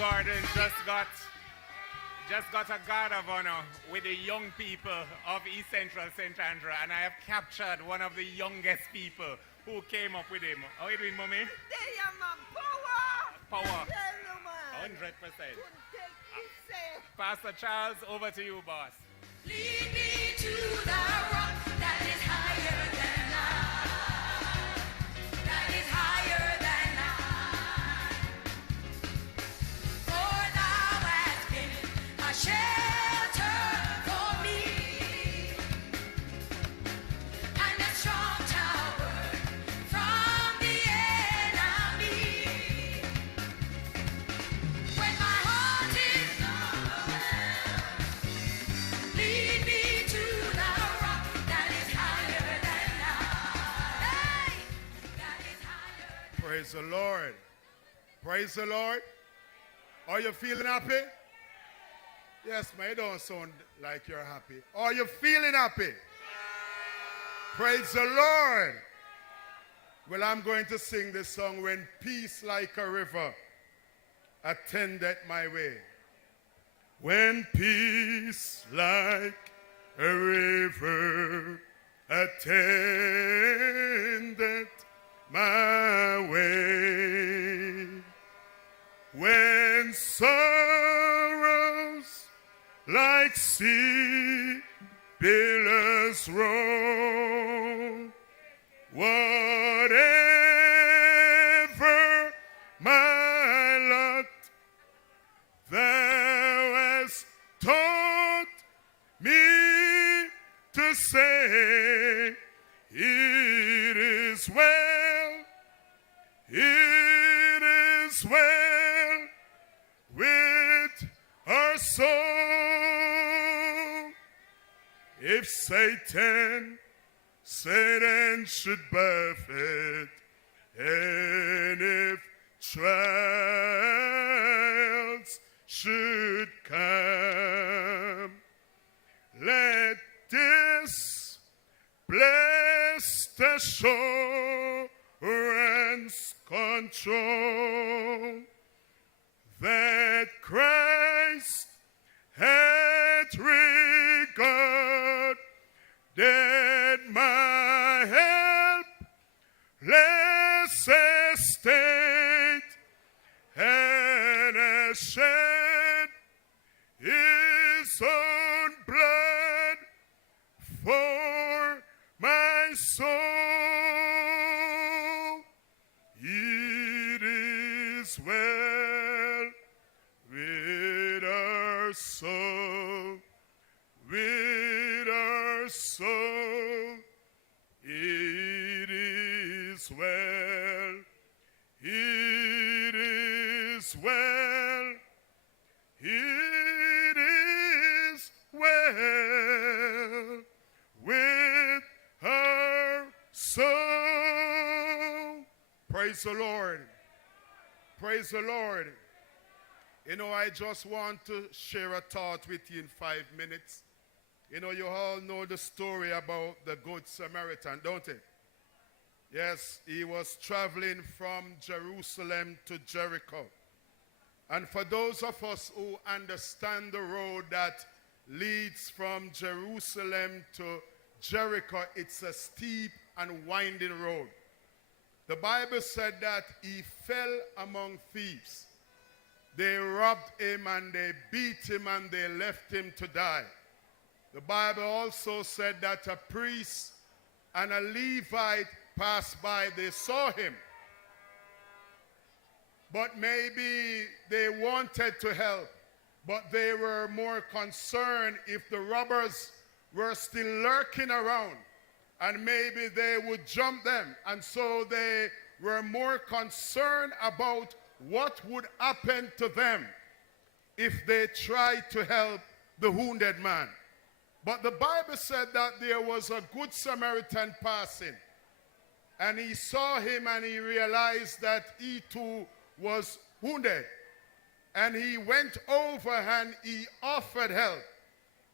Gordon just got a guard of honor with the young people of East Central St. Andrew, and I have captured one of the youngest people who came up with him. How are you doing, Mommy? They are my power. Power. Hello, man. 100%. Couldn't take this safe. Pastor Charles, over to you, boss. Lead me to the rock that is higher than I. That is higher than I. For thou hast been a shelter for me, and a strong tower from the enemy. When my heart is overwhelmed, lead me to the rock that is higher than I. Hey, that is higher. Praise the Lord. Praise the Lord. Are you feeling happy? Yes, man, you don't sound like you're happy. Are you feeling happy? Praise the Lord. Well, I'm going to sing this song, When Peace Like a River Attendeth My Way. When peace like a river attendeth my way, when sorrows like sea billows roll, whatever my lot, thou hast taught me to say, it is well, it is well with our soul. If Satan should buffet, and if trials should come, let this blessed assurance control that Christ hath regarded my helpless estate, and has shed his own blood for my soul. It is well with our soul, with our soul. It is well, it is well, it is well with our soul. Praise the Lord. Praise the Lord. You know, I just want to share a thought with you in 5 minutes. You know, you all know the story about the Good Samaritan, don't you? Yes, he was traveling from Jerusalem to Jericho. And for those of us who understand the road that leads from Jerusalem to Jericho, it's a steep and winding road. The Bible said that he fell among thieves. They robbed him and they beat him and they left him to die. The Bible also said that a priest and a Levite passed by. They saw him. But maybe they wanted to help, but they were more concerned if the robbers were still lurking around, and maybe they would jump them. And so they were more concerned about what would happen to them if they tried to help the wounded man. But the Bible said that there was a good Samaritan passing, and he saw him and he realized that he too was wounded. And he went over and he offered help.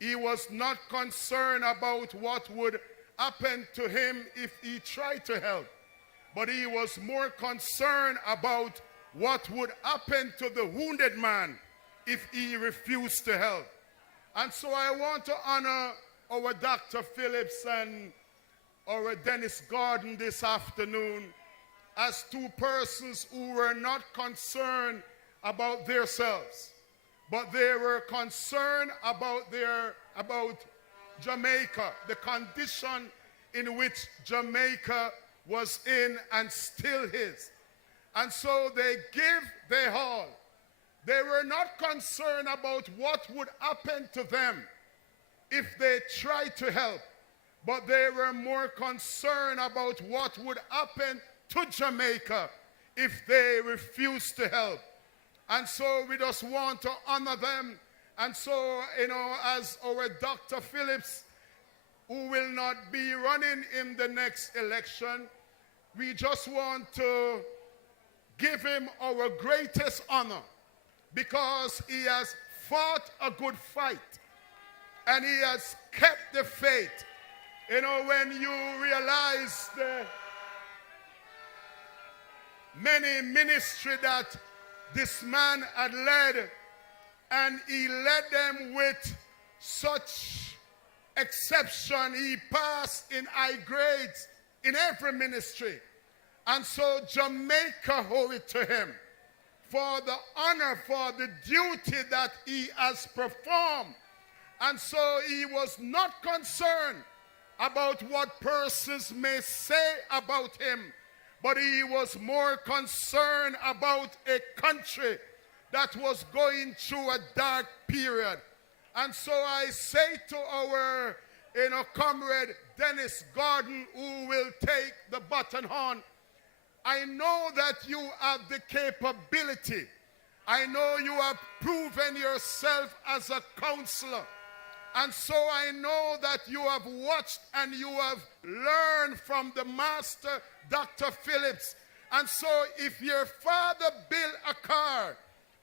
He was not concerned about what would happen to him if he tried to help, but he was more concerned about what would happen to the wounded man if he refused to help. And so I want to honor our Dr. Phillips and our Dennis Gordon this afternoon as two persons who were not concerned about themselves, but they were concerned about Jamaica, the condition in which Jamaica was in and still is. And so they give their all. They were not concerned about what would happen to them if they tried to help, but they were more concerned about what would happen to Jamaica if they refused to help. And so we just want to honor them. And so, as our Dr. Phillips, who will not be running in the next election, we just want to give him our greatest honor because he has fought a good fight and he has kept the faith. When you realize the many ministry that this man had led, and he led them with such exception. He passed in high grades in every ministry. And so Jamaica owed it to him for the honor, for the duty that he has performed. And so he was not concerned about what persons may say about him, but he was more concerned about a country that was going through a dark period. And so I say to our comrade Dennis Gordon, who will take the baton on, I know that you have the capability. I know you have proven yourself as a counselor. And so I know that you have watched and you have learned from the master, Dr. Phillips. And so if your father built a car,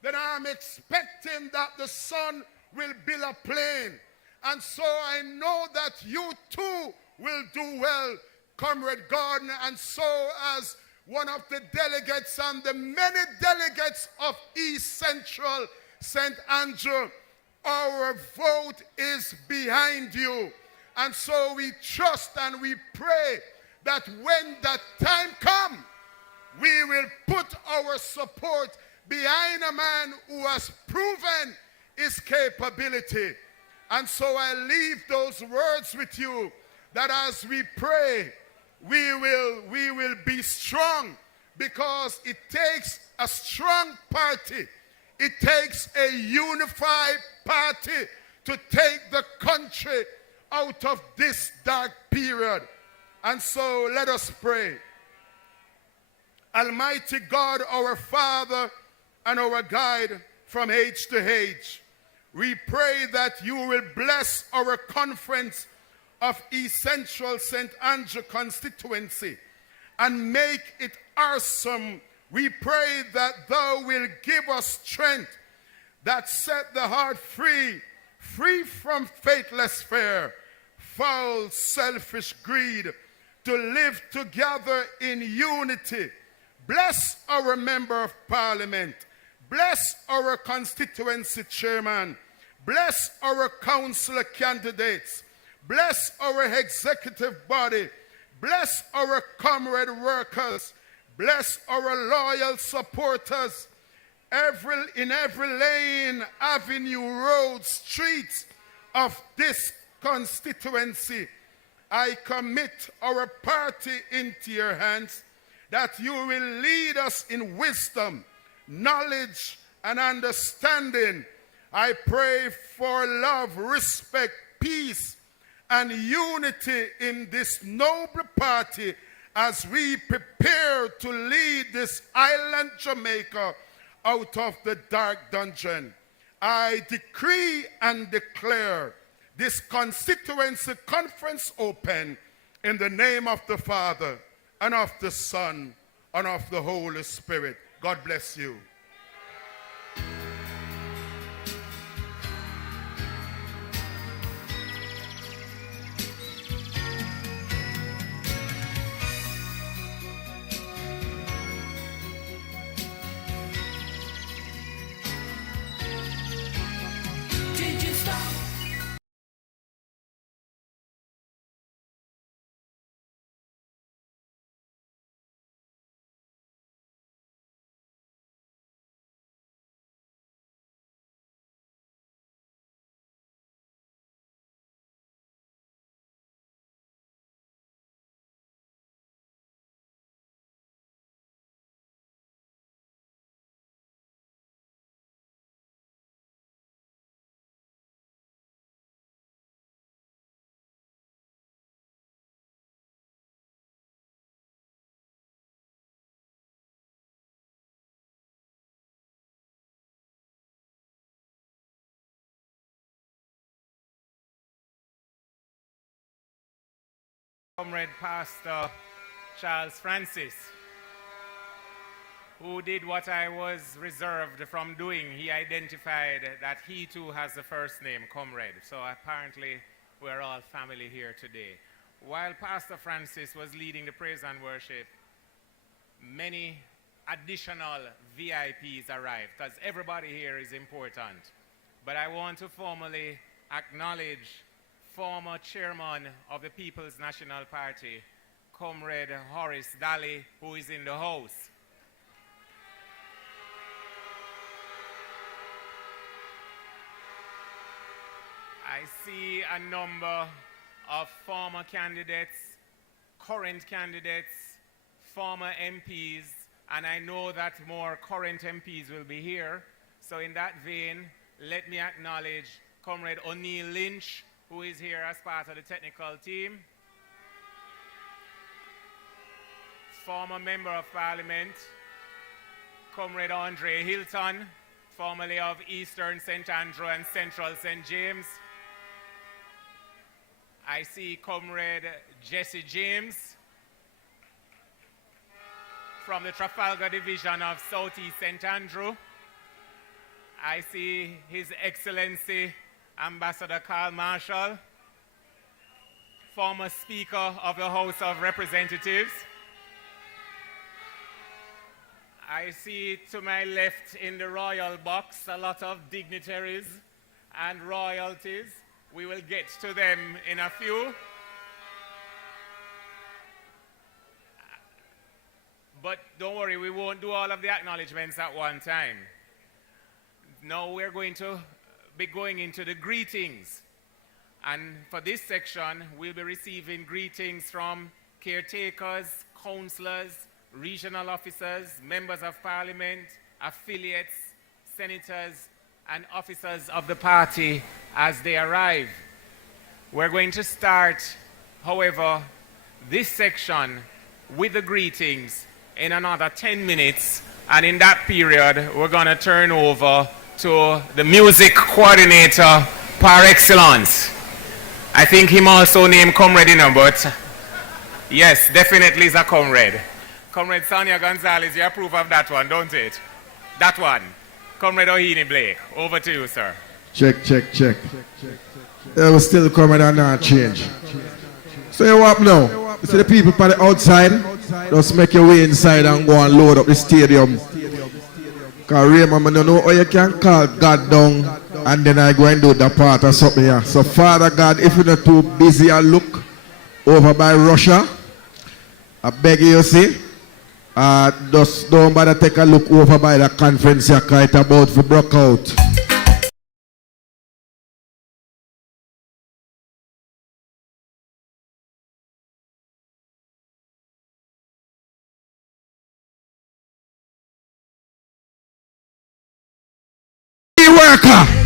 then I'm expecting that the son will build a plane. And so I know that you too will do well, Comrade Gardner. And so as one of the delegates and the many delegates of East Central St. Andrew, our vote is behind you. And so we trust and we pray that when that time comes, we will put our support behind a man who has proven his capability. And so I leave those words with you, that as we pray, we will be strong, because it takes a strong party. It takes a unified party to take the country out of this dark period. And so let us pray. Almighty God, our Father and our guide from age to age, we pray that you will bless our conference of East Central St. Andrew constituency and make it awesome. We pray that thou will give us strength that set the heart free from faithless fear, foul, selfish greed, to live together in unity. Bless our member of parliament. Bless our constituency chairman. Bless our councillor candidates. Bless our executive body. Bless our comrade workers. Bless our loyal supporters. In every lane, avenue, road, streets of this constituency, I commit our party into your hands, that you will lead us in wisdom, knowledge, and understanding. I pray for love, respect, peace, and unity in this noble party as we prepare to lead this island Jamaica out of the dark dungeon. I decree and declare this constituency conference open in the name of the Father and of the Son and of the Holy Spirit. God bless you. Comrade Pastor Charles Francis, who did what I was reserved from doing. He identified that he too has the first name, Comrade. So apparently we're all family here today. While Pastor Francis was leading the praise and worship, many additional VIPs arrived because everybody here is important. But I want to formally acknowledge former chairman of the People's National Party, Comrade Horace Daly, who is in the house. I see a number of former candidates, current candidates, former MPs, and I know that more current MPs will be here. So in that vein, let me acknowledge Comrade O'Neill Lynch, who is here as part of the technical team. Former Member of Parliament, Comrade Andre Hilton, formerly of Eastern St. Andrew and Central St. James. I see Comrade Jesse James from the Trafalgar Division of Southeast St. Andrew. I see His Excellency Ambassador Carl Marshall, former Speaker of the House of Representatives. I see to my left in the royal box a lot of dignitaries and royalties. We will get to them in a few. But don't worry, we won't do all of the acknowledgements at one time. Now we're going to be going into the greetings. And for this section, we'll be receiving greetings from caretakers, councillors, regional officers, members of parliament, affiliates, senators, and officers of the party as they arrive. We're going to start, however, this section with the greetings in another 10 minutes, and in that period, we're going to turn over to the music coordinator par excellence. I think him also named Comrade, but yes, definitely is a comrade. Comrade Sonia Gonzalez, you approve of that one, don't it? That one. Comrade Ohini Blake, over to you, sir. Check. There was still coming and not change. So you up now? You see the people on the outside? Just make your way inside and go and load up the stadium. Because Raymond, I don't know how you can call God down and then I go and do the part or something here. So Father God, if you're not too busy and look over by Russia, I beg you, see, just don't bother take a look over by the conference you're quite about to broke out. Worker!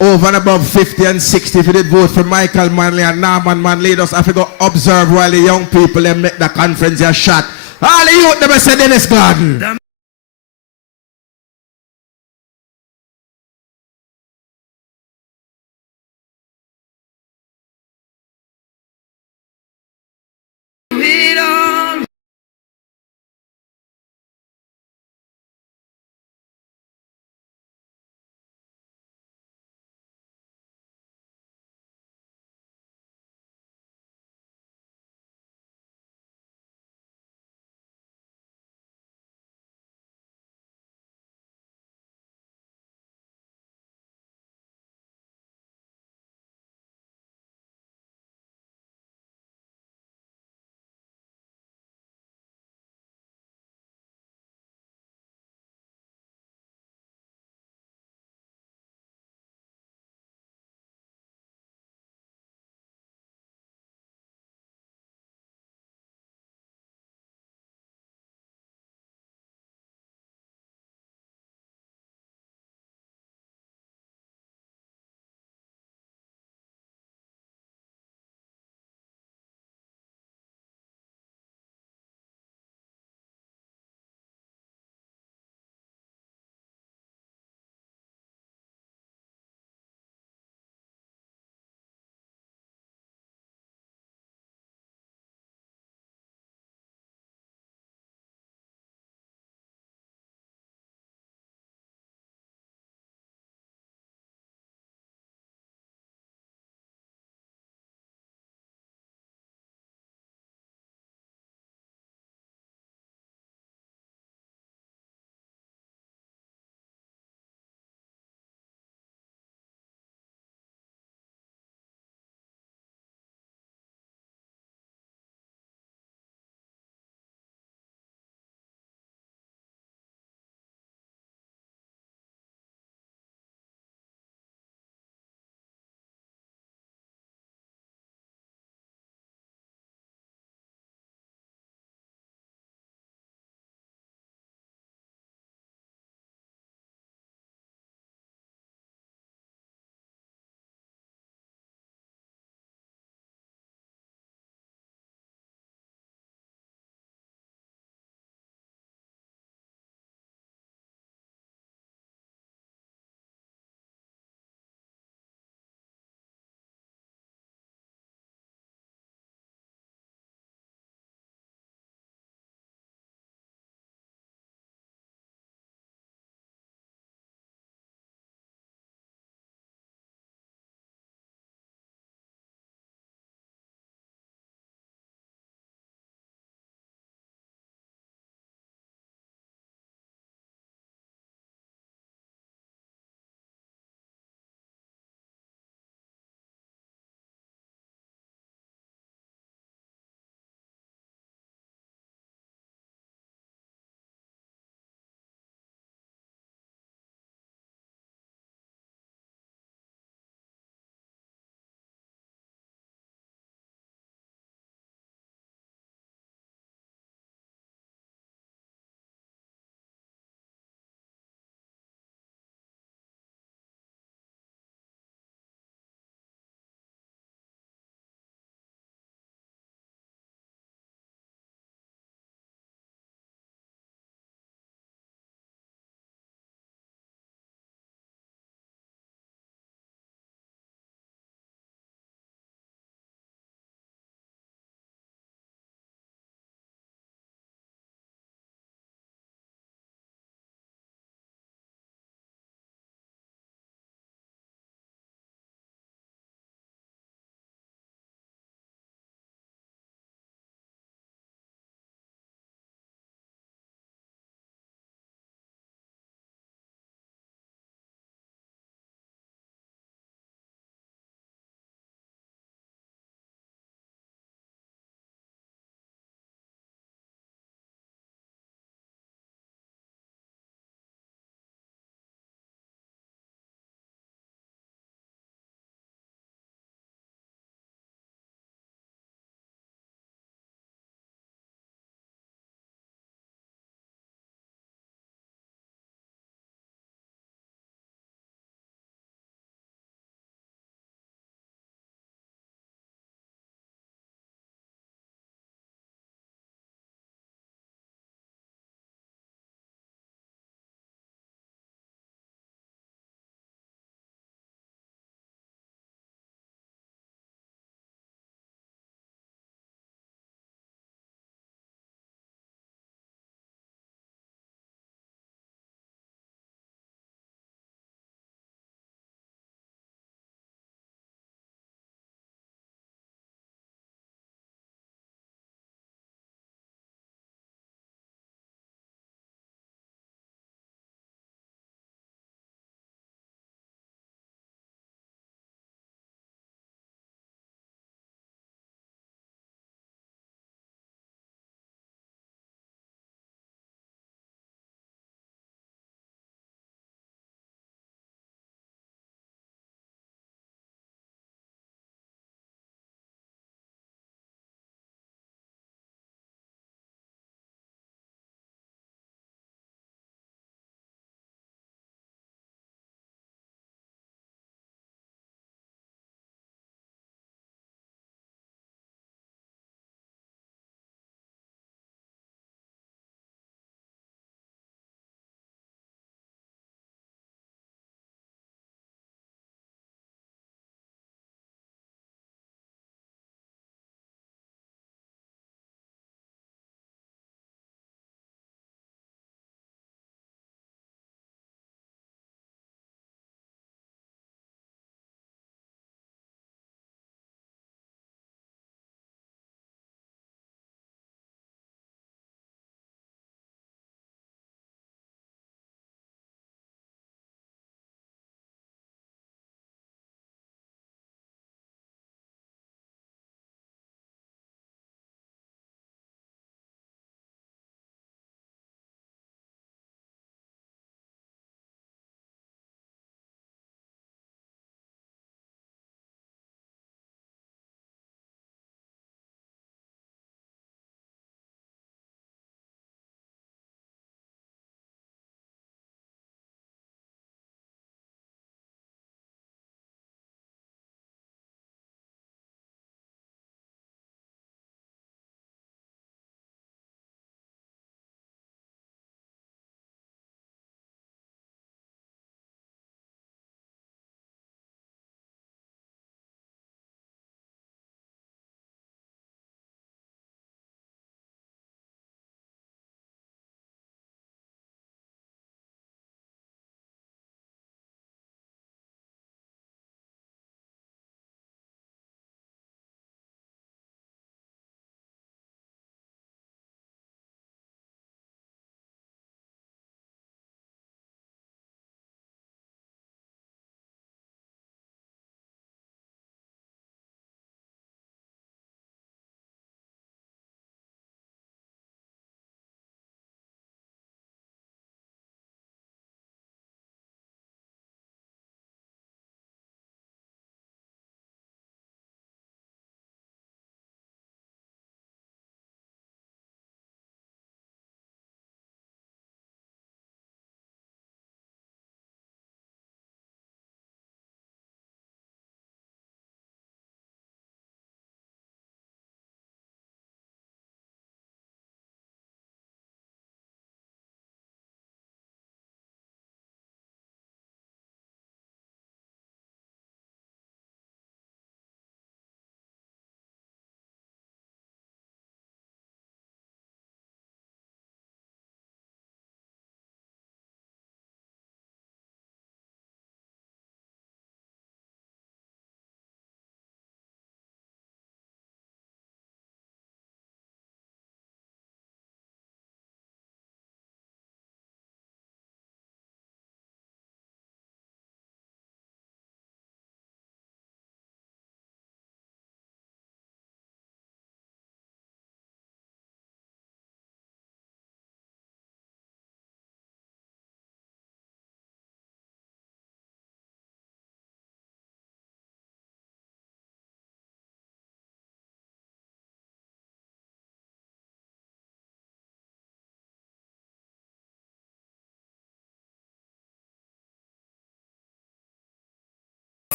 over and above 50 and 60, if you did vote for Michael Manley and Norman Manley, just have to go observe while the young people them make the conference a shot. All the youth them say Dennis Garden.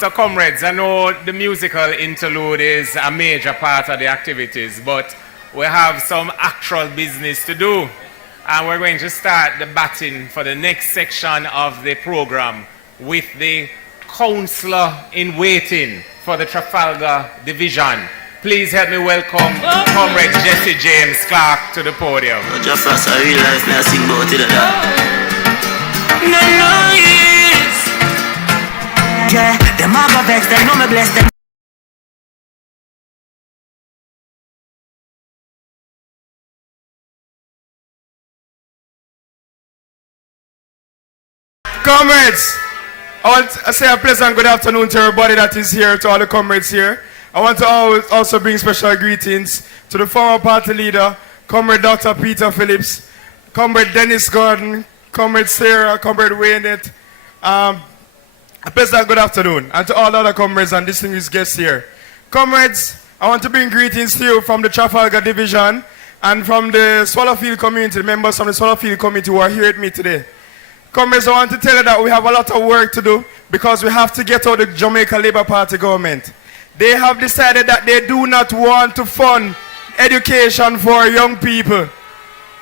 So, comrades, I know the musical interlude is a major part of the activities, but we have some actual business to do. And we're going to start the batting for the next section of the program with the counselor in waiting for the Trafalgar Division. Please help me welcome Comrade Jesse James Clark to the podium. Just as I realize now, sing about it. Yeah, them a go vex, they know me bless them. Comrades, I want to say a pleasant good afternoon to everybody that is here, to all the comrades here. I want to also bring special greetings to the former party leader, Comrade Dr. Peter Phillips, Comrade Dennis Gordon, Comrade Sarah, Comrade Waynette. A pleasant good afternoon, and to all other comrades and distinguished guests here. Comrades, I want to bring greetings to you from the Trafalgar Division and from the Swallowfield community, the members from the Swallowfield community who are here with me today. Comrades, I want to tell you that we have a lot of work to do because we have to get out the Jamaica Labour Party government. They have decided that they do not want to fund education for young people.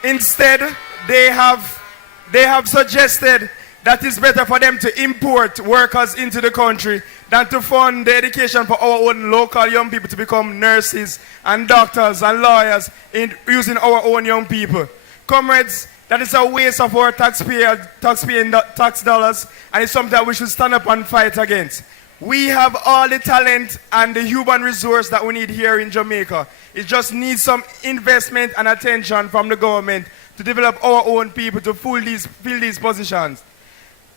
Instead, they have suggested that it's better for them to import workers into the country than to fund the education for our own local young people to become nurses and doctors and lawyers using our own young people. Comrades, that is a waste of our tax dollars, and it's something that we should stand up and fight against. We have all the talent and the human resource that we need here in Jamaica. It just needs some investment and attention from the government to develop our own people to fill these positions.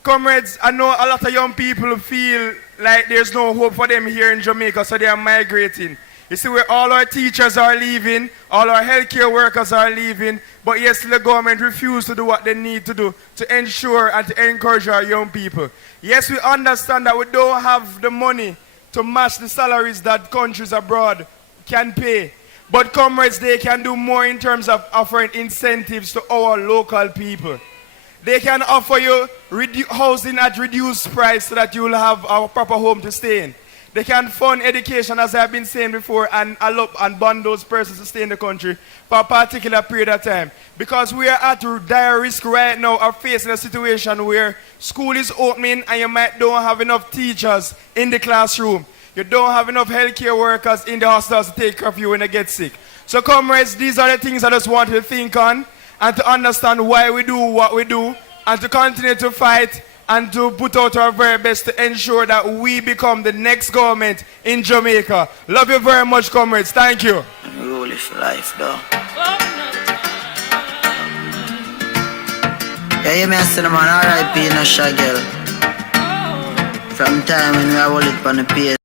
Comrades, I know a lot of young people feel like there's no hope for them here in Jamaica, so they are migrating. You see, where all our teachers are leaving, all our healthcare workers are leaving, but yet the government refuses to do what they need to do to ensure and to encourage our young people. Yes, we understand that we don't have the money to match the salaries that countries abroad can pay. But comrades, they can do more in terms of offering incentives to our local people. They can offer you housing at reduced price so that you will have a proper home to stay in. They can fund education, as I've been saying before, and bond those persons to stay in the country for a particular period of time. Because we are at dire risk right now of facing a situation where school is opening and you don't have enough teachers in the classroom. You don't have enough healthcare workers in the hospitals to take care of you when you get sick. So comrades, these are the things I just want you to think on and to understand why we do what we do and to continue to fight and to put out our very best to ensure that we become the next government in Jamaica. Love you very much, comrades. Thank you. Rule for life, though. Yeah, you may say, man, R.I.P. in a shaggy. From time when we have hold it on the page.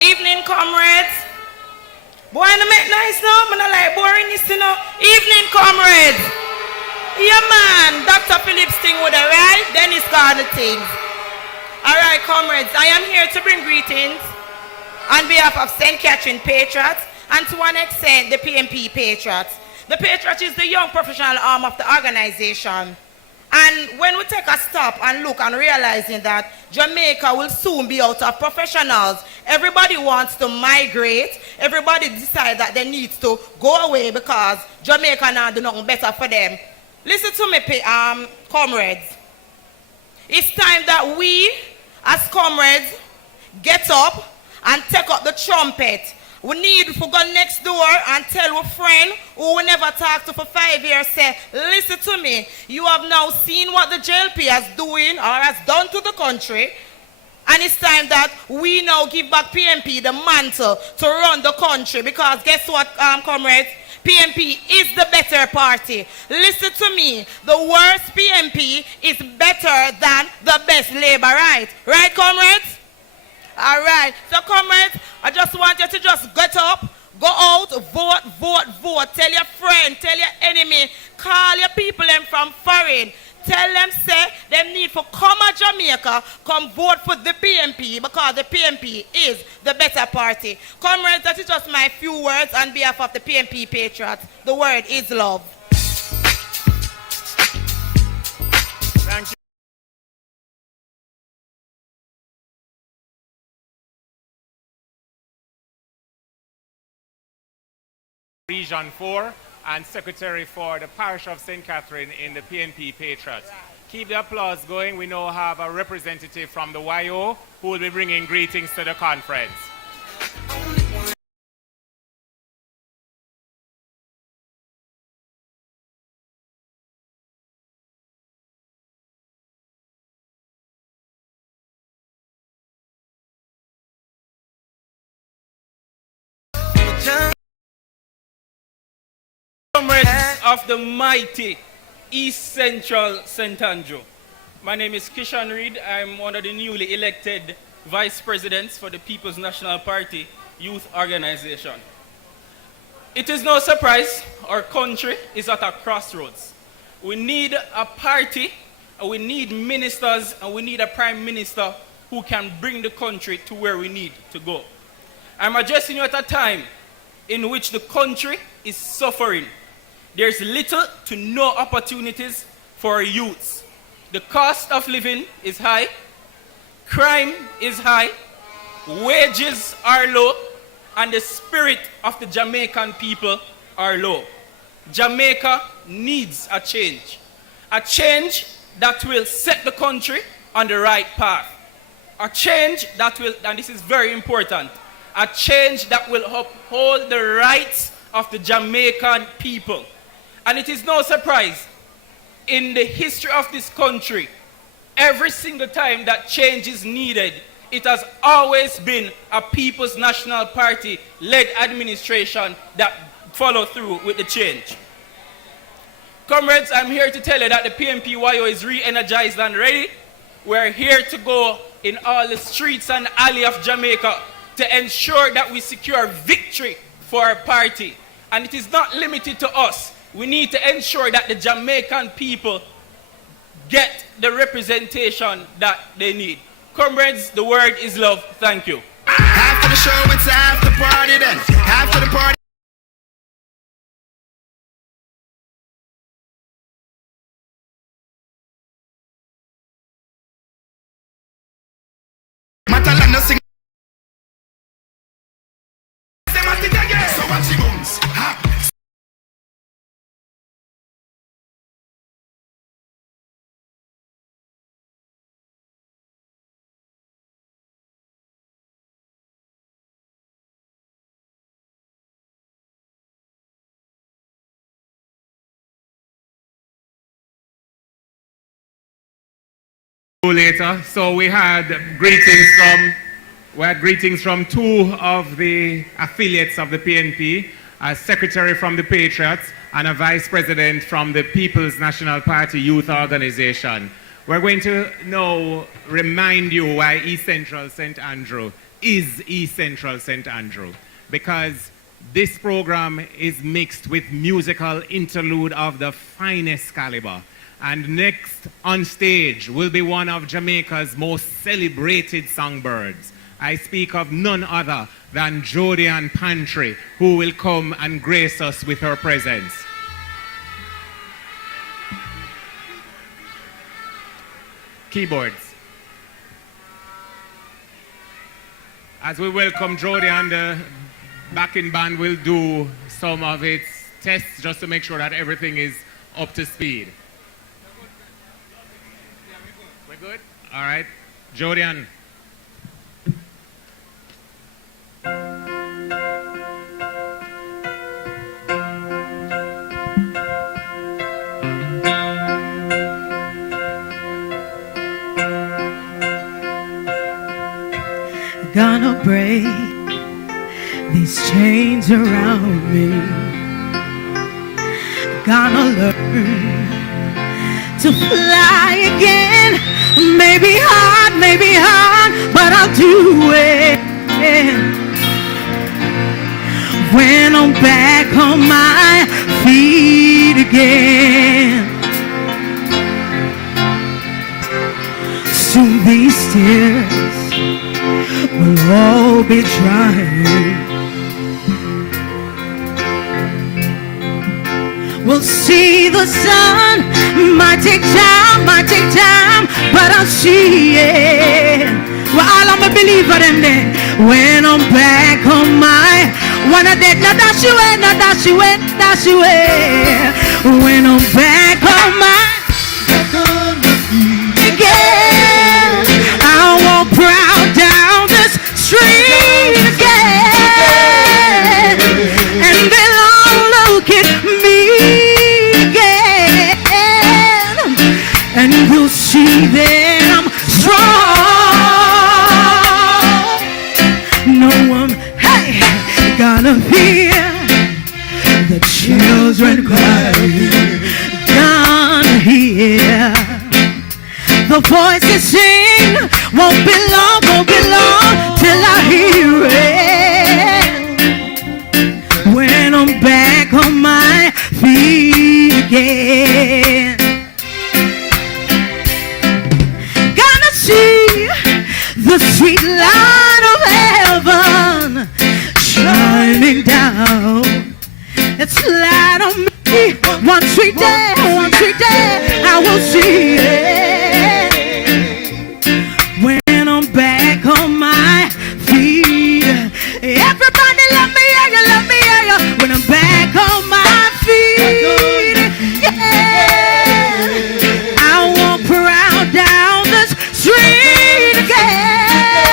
Evening, comrades. Boy, I make nice now. I don't like boring this, you know. Evening, comrades. Yeah, man. Dr. Phillips thing with the right. Dennis Gardner things. All right, comrades. I am here to bring greetings on behalf of St. Catherine Patriots and to one extent the PNP Patriots. The Patriots is the young professional arm of the organization. And when we take a stop and look and realizing that Jamaica will soon be out of professionals, everybody wants to migrate, everybody decide that they need to go away because Jamaica now do nothing better for them. Listen to me, comrades. It's time that we, as comrades, get up and take up the trumpet. We need to go next door and tell a friend who we never talked to for 5 years, say, listen to me, you have now seen what the JLP has doing or has done to the country, and it's time that we now give back PNP the mantle to run the country, because guess what, comrades? PNP is the better party. Listen to me, the worst PNP is better than the best Labour, right? Right, comrades? All right, so comrades, I just want you to just get up, go out, vote, vote, vote. Tell your friend, tell your enemy, call your people them from foreign. Tell them, say, they need to come to Jamaica, come vote for the PNP because the PNP is the better party. Comrades, that is just my few words on behalf of the PNP Patriots. The word is love. Thank you. Region 4 and Secretary for the Parish of St. Catherine in the PNP Patriots. Keep the applause going. We now have a representative from the YO who will be bringing greetings to the conference. Comrades of the mighty East Central St. Andrew. My name is Kishan Reed. I'm one of the newly elected vice presidents for the People's National Party Youth Organization. It is no surprise our country is at a crossroads. We need a party, we need ministers, and we need a prime minister who can bring the country to where we need to go. I'm addressing you at a time in which the country is suffering. There's little to no opportunities for our youths. The cost of living is high, crime is high, wages are low, and the spirit of the Jamaican people are low. Jamaica needs a change that will set the country on the right path. A change that will, and this is very important, a change that will uphold the rights of the Jamaican people. And it is no surprise, in the history of this country, every single time that change is needed, it has always been a People's National Party-led administration that follow through with the change. Comrades, I'm here to tell you that the PNP-YO is re-energized and ready. We're here to go in all the streets and alley of Jamaica to ensure that we secure victory for our party. And it is not limited to us. We need to ensure that the Jamaican people get the representation that they need. Comrades, the word is love. Thank you. After the show, it's after party then. After the party. Matalanda sing. So what she moves. Later, so we had greetings from two of the affiliates of the PNP, a secretary from the Patriots and a vice president from the People's National Party Youth Organization. We're going to now remind you why East Central St. Andrew is East Central St. Andrew. Because this program is mixed with musical interlude of the finest caliber. And next on stage will be one of Jamaica's most celebrated songbirds. I speak of none other than Jodian Pantry, who will come and grace us with her presence. Keyboards. As we welcome Jodian, the backing band will do some of its tests just to make sure that everything is up to speed. We're good? All right. Jodian. Gonna break these chains around me. Gonna learn to fly again. Maybe hard, but I'll do it. When I'm back on my feet again. Soon these tears will all be drying. We'll see the sun. Might take time, but I'll see it. Well, I'm a believer in that. When I'm back on my, when I did not dash away. When I'm back on my, again, I walk proud down this street again, and they'll all look at me again, and you'll see that I'm strong. No one, hey, gonna hear the children crying. Gonna hear the voices sing. Won't be long till I hear it. When I'm back on my feet again. Gonna see the sweet light of heaven shining down. It's light on me. One sweet day, I will see it. When I'm back on my feet. Everybody let me hear you. When I'm back on my feet. Yeah. I walk proud down this street again,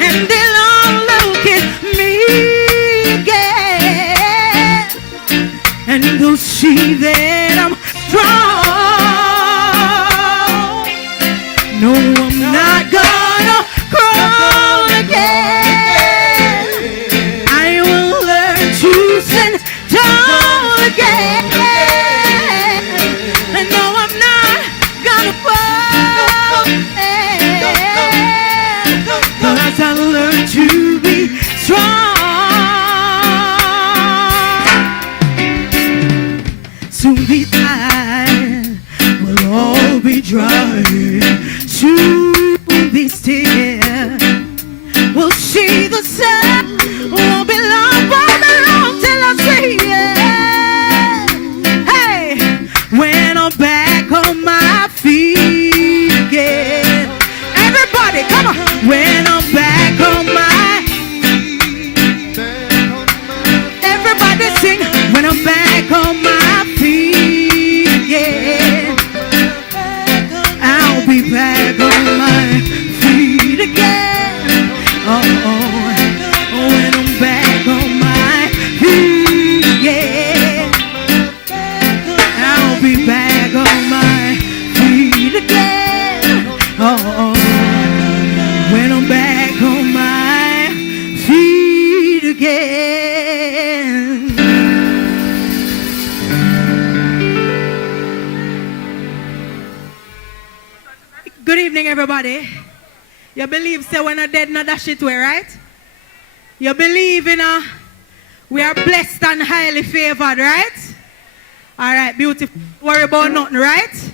and they'll all look at me again, and they'll see that I'm strong. No, I'm not gonna crawl again. I will learn to stand tall again. And no, I'm not gonna fall again, 'cause I learned to be strong. Soon the tide will all be dry. Soon these tears will see the sun. Won't be long till I see it. Hey, when I'm back on my feet again. Everybody, come on. When I'm back on my, everybody sing. When I'm back on my feet again. I'll be back on my feet again. Oh, when I'm back on my feet again. I'll be back on my feet again. Oh, when I'm back on my feet again. everybody. You believe say when I'm dead, not that shit way, right? You believe in we are blessed and highly favored, right? All right, beautiful. Worry about nothing, right?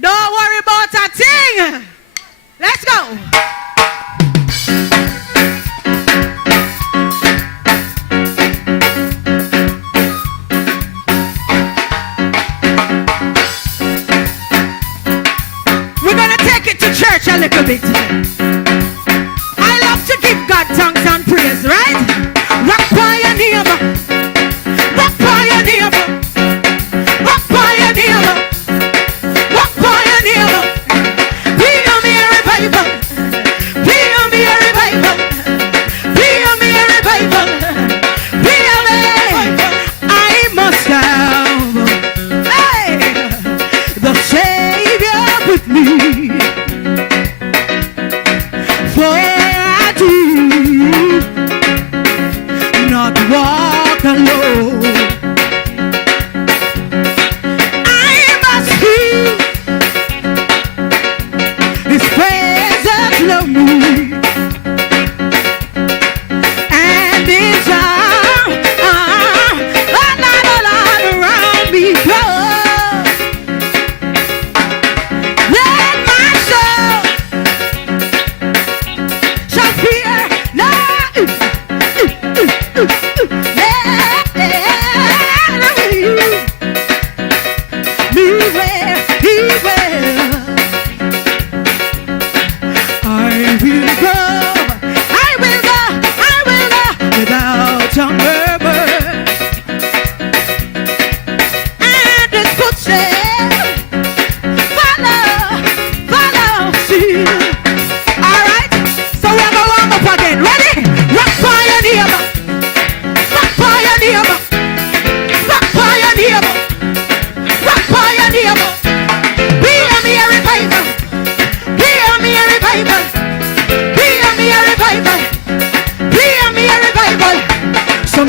Don't worry about a thing. Let's go. We're gonna take it to church a little bit. I love to give God thanks and praise, right? Rock by your neighbor. Rock by your neighbor. Rock by your neighbor. Rock by your neighbor. Be a me a revival. Be a me a revival. Be a me a revival. Be a me. I must have the Savior with me. For I do not walk alone. I must feel His presence love me, and His arms are not around me. Let my soul shall fear no.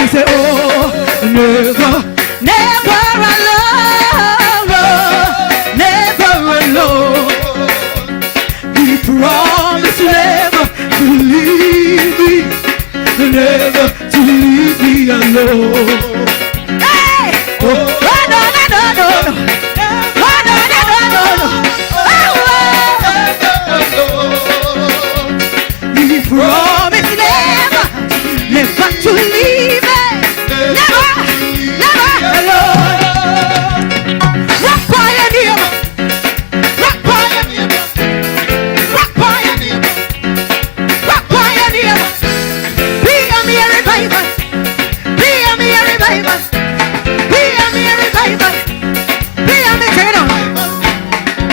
Say, oh, never, never alone, never alone. He promised never to leave me, never to leave me alone. Hey! Oh, no, no, no, no, no. Oh, no, no, no, no. He promised never to leave me.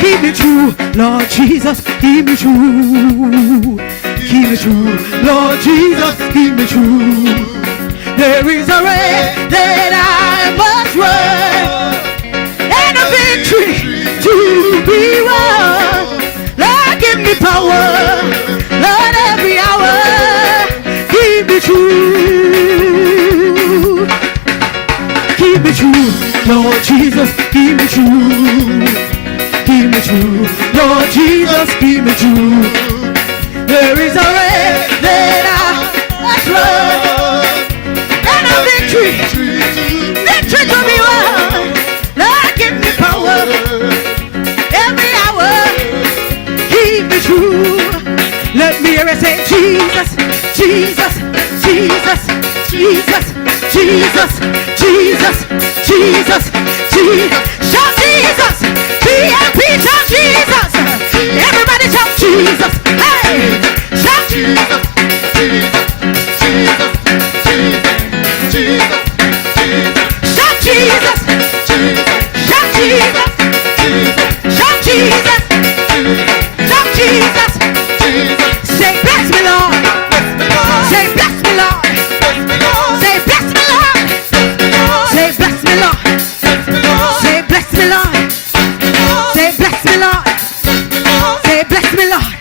Keep me true, Lord Jesus, keep me true. Keep me true, Lord Jesus, keep me true. There is a race that I must run, and a victory to be won. Lord, give me power, Lord, every hour. Keep me true, Lord Jesus, keep me true. Keep me true, Lord Jesus, keep me true. There is a way that I must run, and a victory to be won. Lord, give me power, every hour. Keep me true. Let me hear it say, Jesus, Jesus, Jesus, Jesus, Jesus, Jesus, Jesus, Jesus. Shout Jesus, PNP, shout Jesus. Everybody shout Jesus. Hey, shout Jesus, Jesus, Jesus, Jesus, Jesus, Jesus. Shout Jesus, shout Jesus, shout Jesus, shout Jesus. Say bless me, Lord. Say bless me, Lord. Say bless me, Lord. Say bless me, Lord. Say bless me, Lord. Say bless me, Lord. Say bless me, Lord.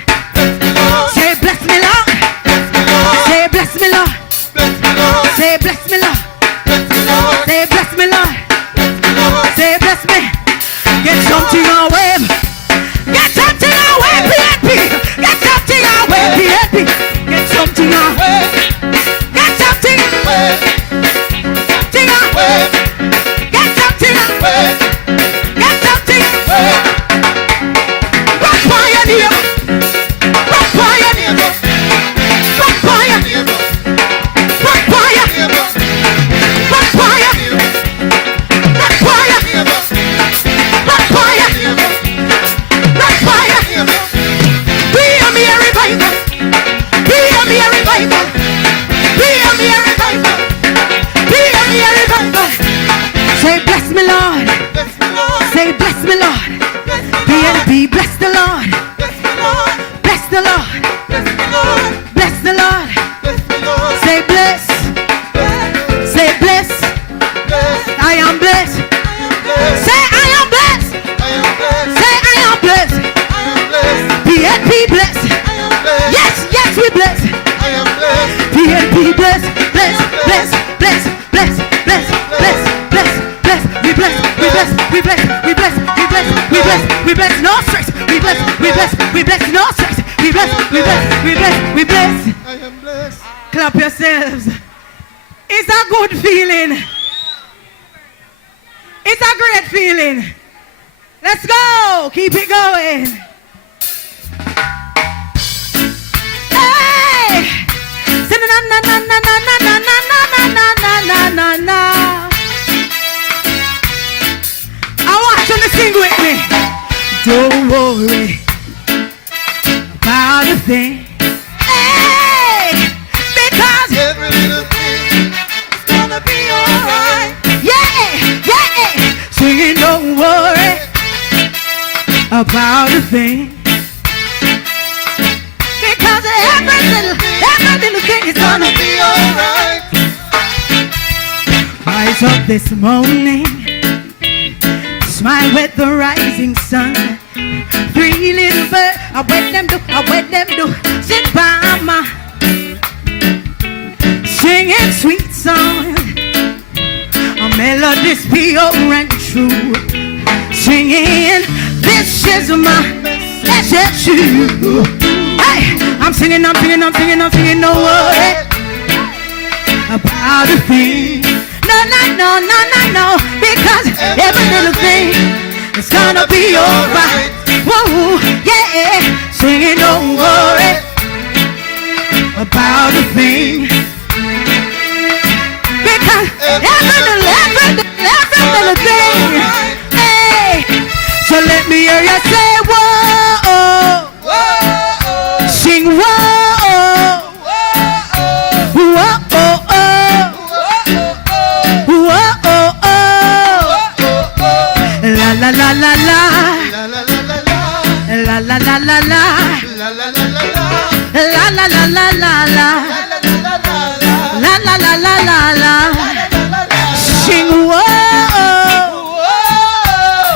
we bless, we bless, we bless, we bless, we bless, no stress. We bless, we bless, we bless, no stress. We bless, we bless, we bless, we bless. I am blessed. Clap yourselves. It's a good feeling. It's a great feeling. Let's go. Keep it going. Hey! Say na na na na na na na na na na na na na. I want you to sing with me. Don't worry about a thing. Hey! Because Every little thing it's gonna be alright. Yeah, yeah. Singing, don't worry about a thing. Because every little thing is gonna be alright. Rise up this morning, smile with the rising sun. 3 little birds, I wait them do, sit by my singing sweet song. A melodies pure and true. Singing, this is my message to you. Hey, I'm singing, I'm singing, I'm singing, I'm singing, no worry about a thing. No, no, no, no, no, no, because every little thing is gonna be alright. Whoa, yeah, singing, don't worry about a thing. Because every little thing. Hey, so let me hear you say, whoa, whoa, sing, whoa, whoa, la la la la la, la la la la la, la la la la la la. La la la la la la. Sing whoa,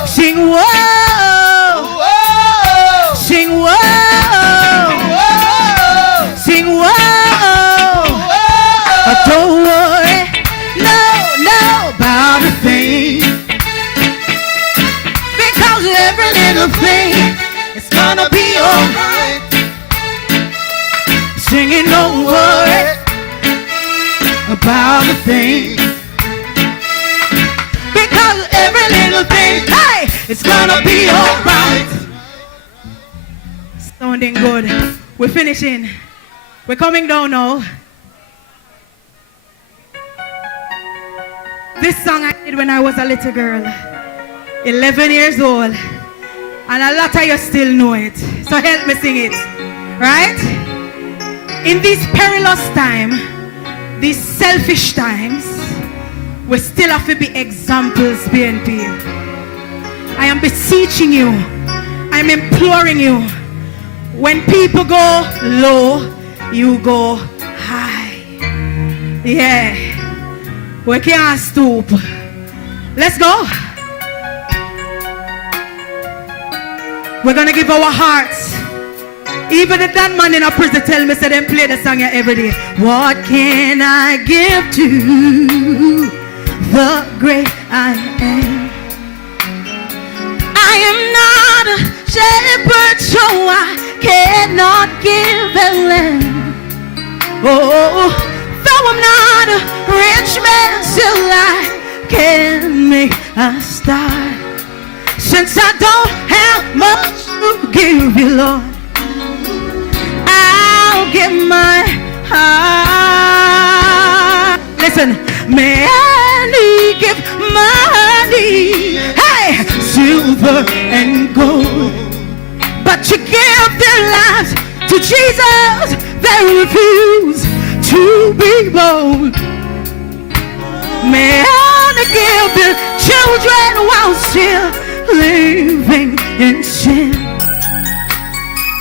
sing whoa, sing whoa, sing whoa. But don't worry, no about a thing, because every little thing is gonna be alright. Singing, don't worry about a thing, because every little thing, hey, it's gonna be alright. Sounding good. We're finishing. We're coming down now. This song I did when I was a little girl, 11 years old, and a lot of you still know it. So help me sing it, right? In this perilous time, these selfish times, we still have to be examples, PNP. I am beseeching you, I'm imploring you, when people go low, you go high. Yeah, we can't stoop. Let's go. We're gonna give our hearts. Even if that man in a prison tell me, say them play the song here every day. What can I give to the great I am? I am not a shepherd, so I cannot give a lamb. Oh, though I'm not a rich man, still I can make a start. Since I don't have much to give you, Lord, I'll give my heart. Listen, many give money, hey, silver and gold, but you give their lives to Jesus, they refuse to be bold. Many give their children while still living in sin,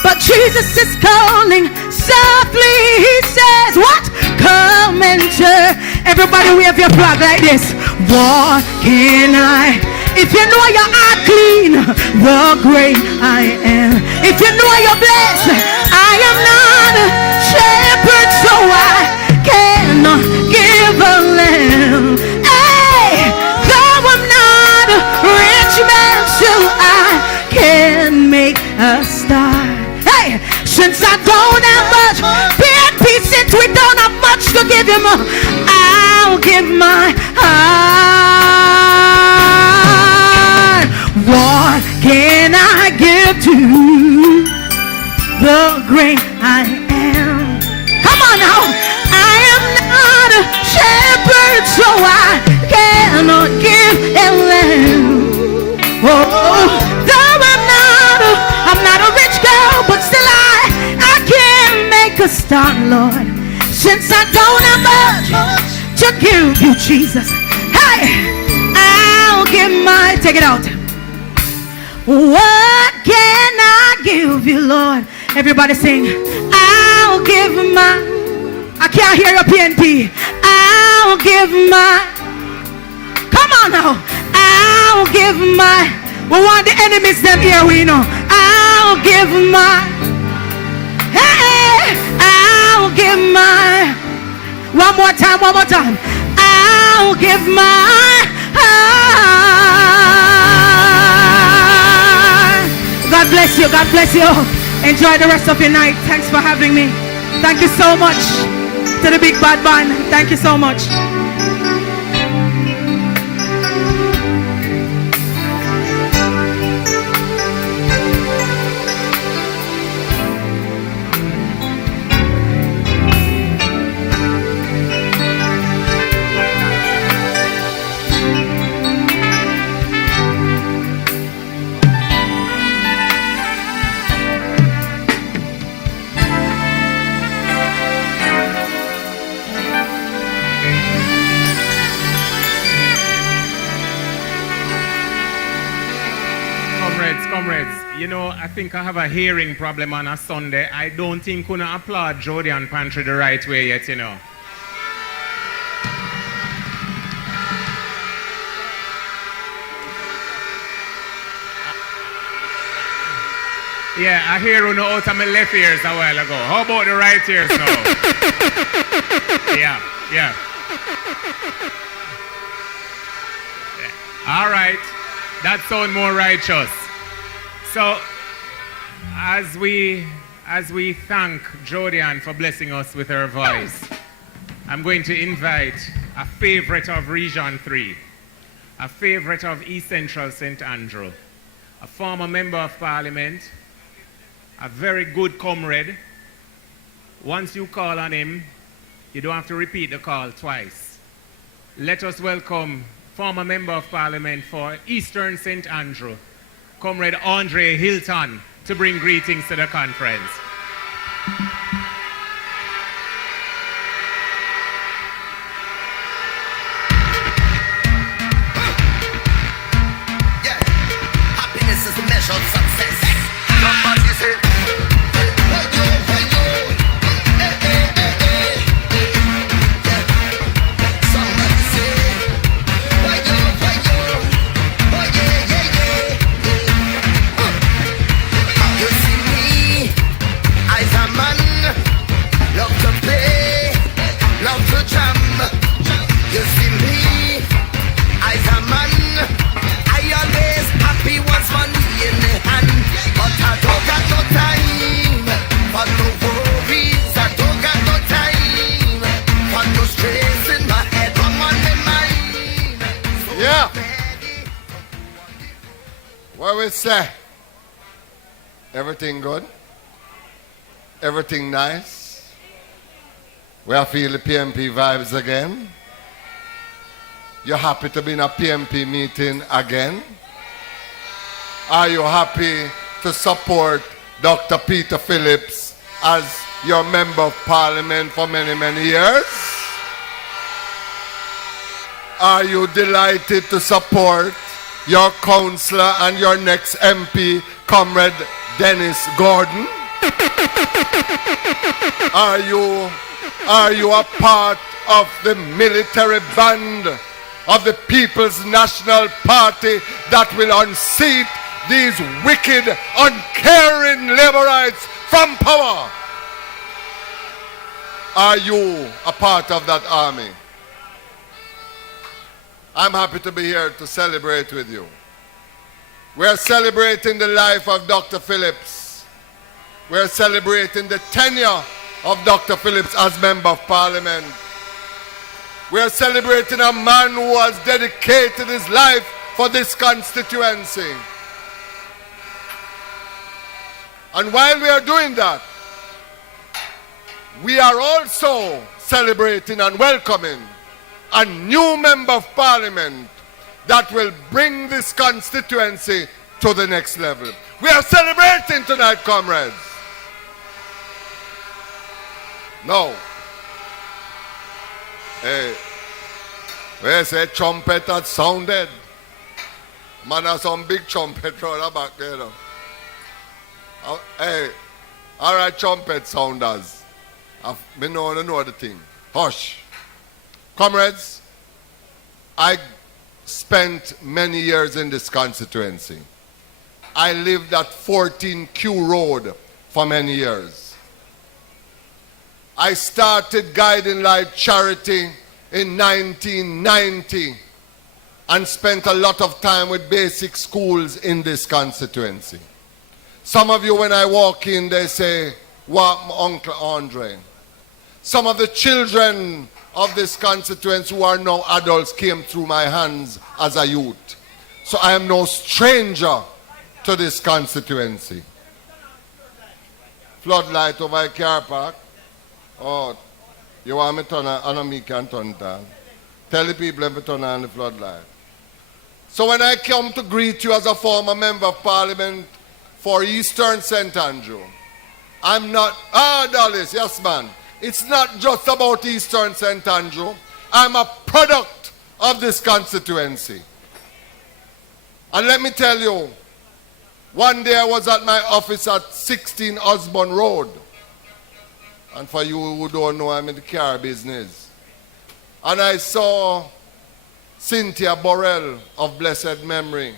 but Jesus is calling softly. He says, what? Come enter. Everybody wave your flag like this. What can I? If you know you are clean, the great I am. If you know you're blessed, I am not a shepherd, so I cannot give a lamb. Hey, though I'm not a rich start, Lord. Since I don't have much to give you, Jesus. Hey, I'll give my, take it out. What can I give you, Lord? Everybody sing, I'll give my, I can't hear your PNP. I'll give my, come on now. I'll give my, we want the enemies them here, we know. I'll give my, hey, I'll give my, one more time. I'll give my, God bless you, God bless you. Enjoy the rest of your night. Thanks for having me. Thank you so much to the big bad band. Thank you so much. Comrades, you know, I think I have a hearing problem on a Sunday. I don't think we're going to applaud Jody and Pantry the right way yet, you know. Yeah, I hear you know out of my left ears a while ago. How about the right ears now? Yeah. All right. That sounds more righteous. So, as we thank Jodian for blessing us with her voice, I'm going to invite a favorite of Region 3, a favorite of East Central St. Andrew, a former member of Parliament, a very good comrade. Once you call on him, you don't have to repeat the call twice. Let us welcome former member of Parliament for Eastern St. Andrew, Comrade Andre Hilton, to bring greetings to the conference. Yeah, happiness is the measure of success. Somebody say, what we say? Everything good? Everything nice? We are feeling the PNP vibes again? You're happy to be in a PNP meeting again? Are you happy to support Dr. Peter Phillips as your member of Parliament for many, many years? Are you delighted to support your councillor and your next MP, Comrade Dennis Gordon? Are you a part of the military band of the People's National Party that will unseat these wicked, uncaring Labourites from power? Are you a part of that army? I'm happy to be here to celebrate with you. We're celebrating the life of Dr. Phillips. We're celebrating the tenure of Dr. Phillips as Member of Parliament. We're celebrating a man who has dedicated his life for this constituency. And while we are doing that, we are also celebrating and welcoming a new Member of Parliament that will bring this constituency to the next level. We are celebrating tonight, comrades. No. Hey, where's that trumpet that sounded? Man, there's some big trumpet right back there. Though. Hey, all right, trumpet sounders. Me know the thing. Hush. Comrades, I spent many years in this constituency. I lived at 14 Q Road for many years. I started Guiding Light Charity in 1990 and spent a lot of time with basic schools in this constituency. Some of you, when I walk in, they say, "What, Uncle Andre?" Some of the children of this constituency who are now adults came through my hands as a youth. So I am no stranger to this constituency. Floodlight over a car park. Oh, you want me to turn on and me can turn it on. Tell the people let me turn on the floodlight. So when I come to greet you as a former member of parliament for Eastern St. Andrew, I'm not, Dallas, yes man. It's not just about Eastern St. Andrew. I'm a product of this constituency. And let me tell you, one day I was at my office at 16 Osborne Road. And for you who don't know, I'm in the car business. And I saw Cynthia Borrell of blessed memory.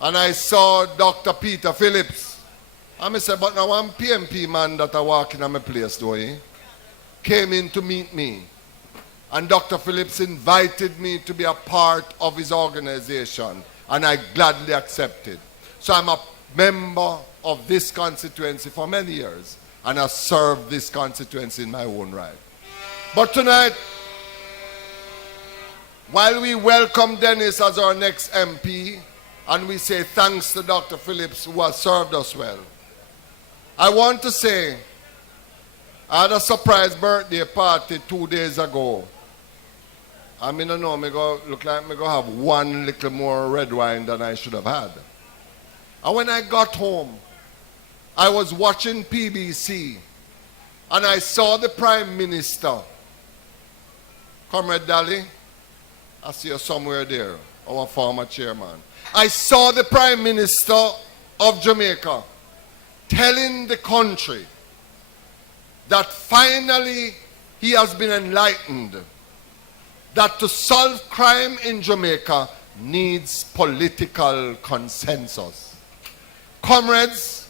And I saw Dr. Peter Phillips. And I said, but now I'm PNP man that I walk in my place, though, came in to meet me. And Dr. Phillips invited me to be a part of his organization. And I gladly accepted. So I'm a member of this constituency for many years. And I served this constituency in my own right. But tonight, while we welcome Dennis as our next MP, and we say thanks to Dr. Phillips who has served us well, I want to say, I had a surprise birthday party 2 days ago. I mean, I know, look like I'm going to have one little more red wine than I should have had. And when I got home, I was watching PBC, and I saw the Prime Minister, Comrade Daly, I see you somewhere there, our former chairman. I saw the Prime Minister of Jamaica telling the country that finally he has been enlightened that to solve crime in Jamaica needs political consensus. Comrades,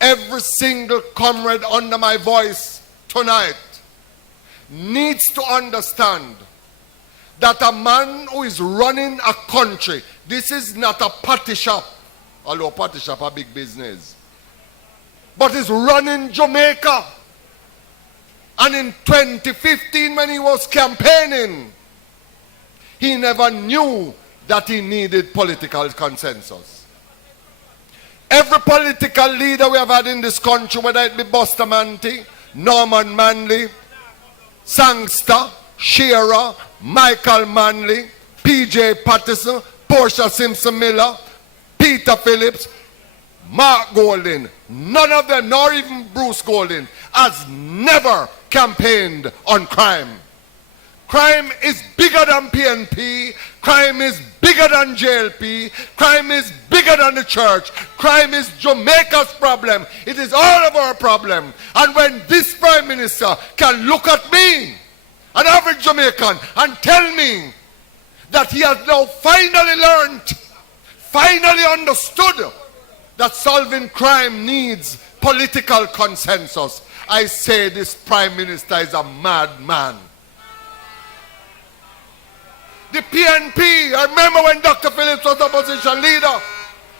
every single comrade under my voice tonight needs to understand that a man who is running a country, this is not a party shop, although party shop a big business, but is running Jamaica. And in 2015 when he was campaigning, he never knew that he needed political consensus. Every political leader we have had in this country, whether it be Buster Manty, Norman Manley, Sangster, Shearer, Michael Manley, PJ Patterson, Portia Simpson-Miller, Peter Phillips, Mark Golding, none of them, nor even Bruce Golding, has never campaigned on crime. Crime is bigger than PNP. Crime is bigger than JLP. Crime is bigger than the church. Crime is Jamaica's problem. It is all of our problem. And when this Prime Minister can look at me, an average Jamaican, and tell me that he has now finally learned, finally understood that solving crime needs political consensus, I say this Prime Minister is a madman. The PNP, I remember when Dr. Phillips was opposition leader,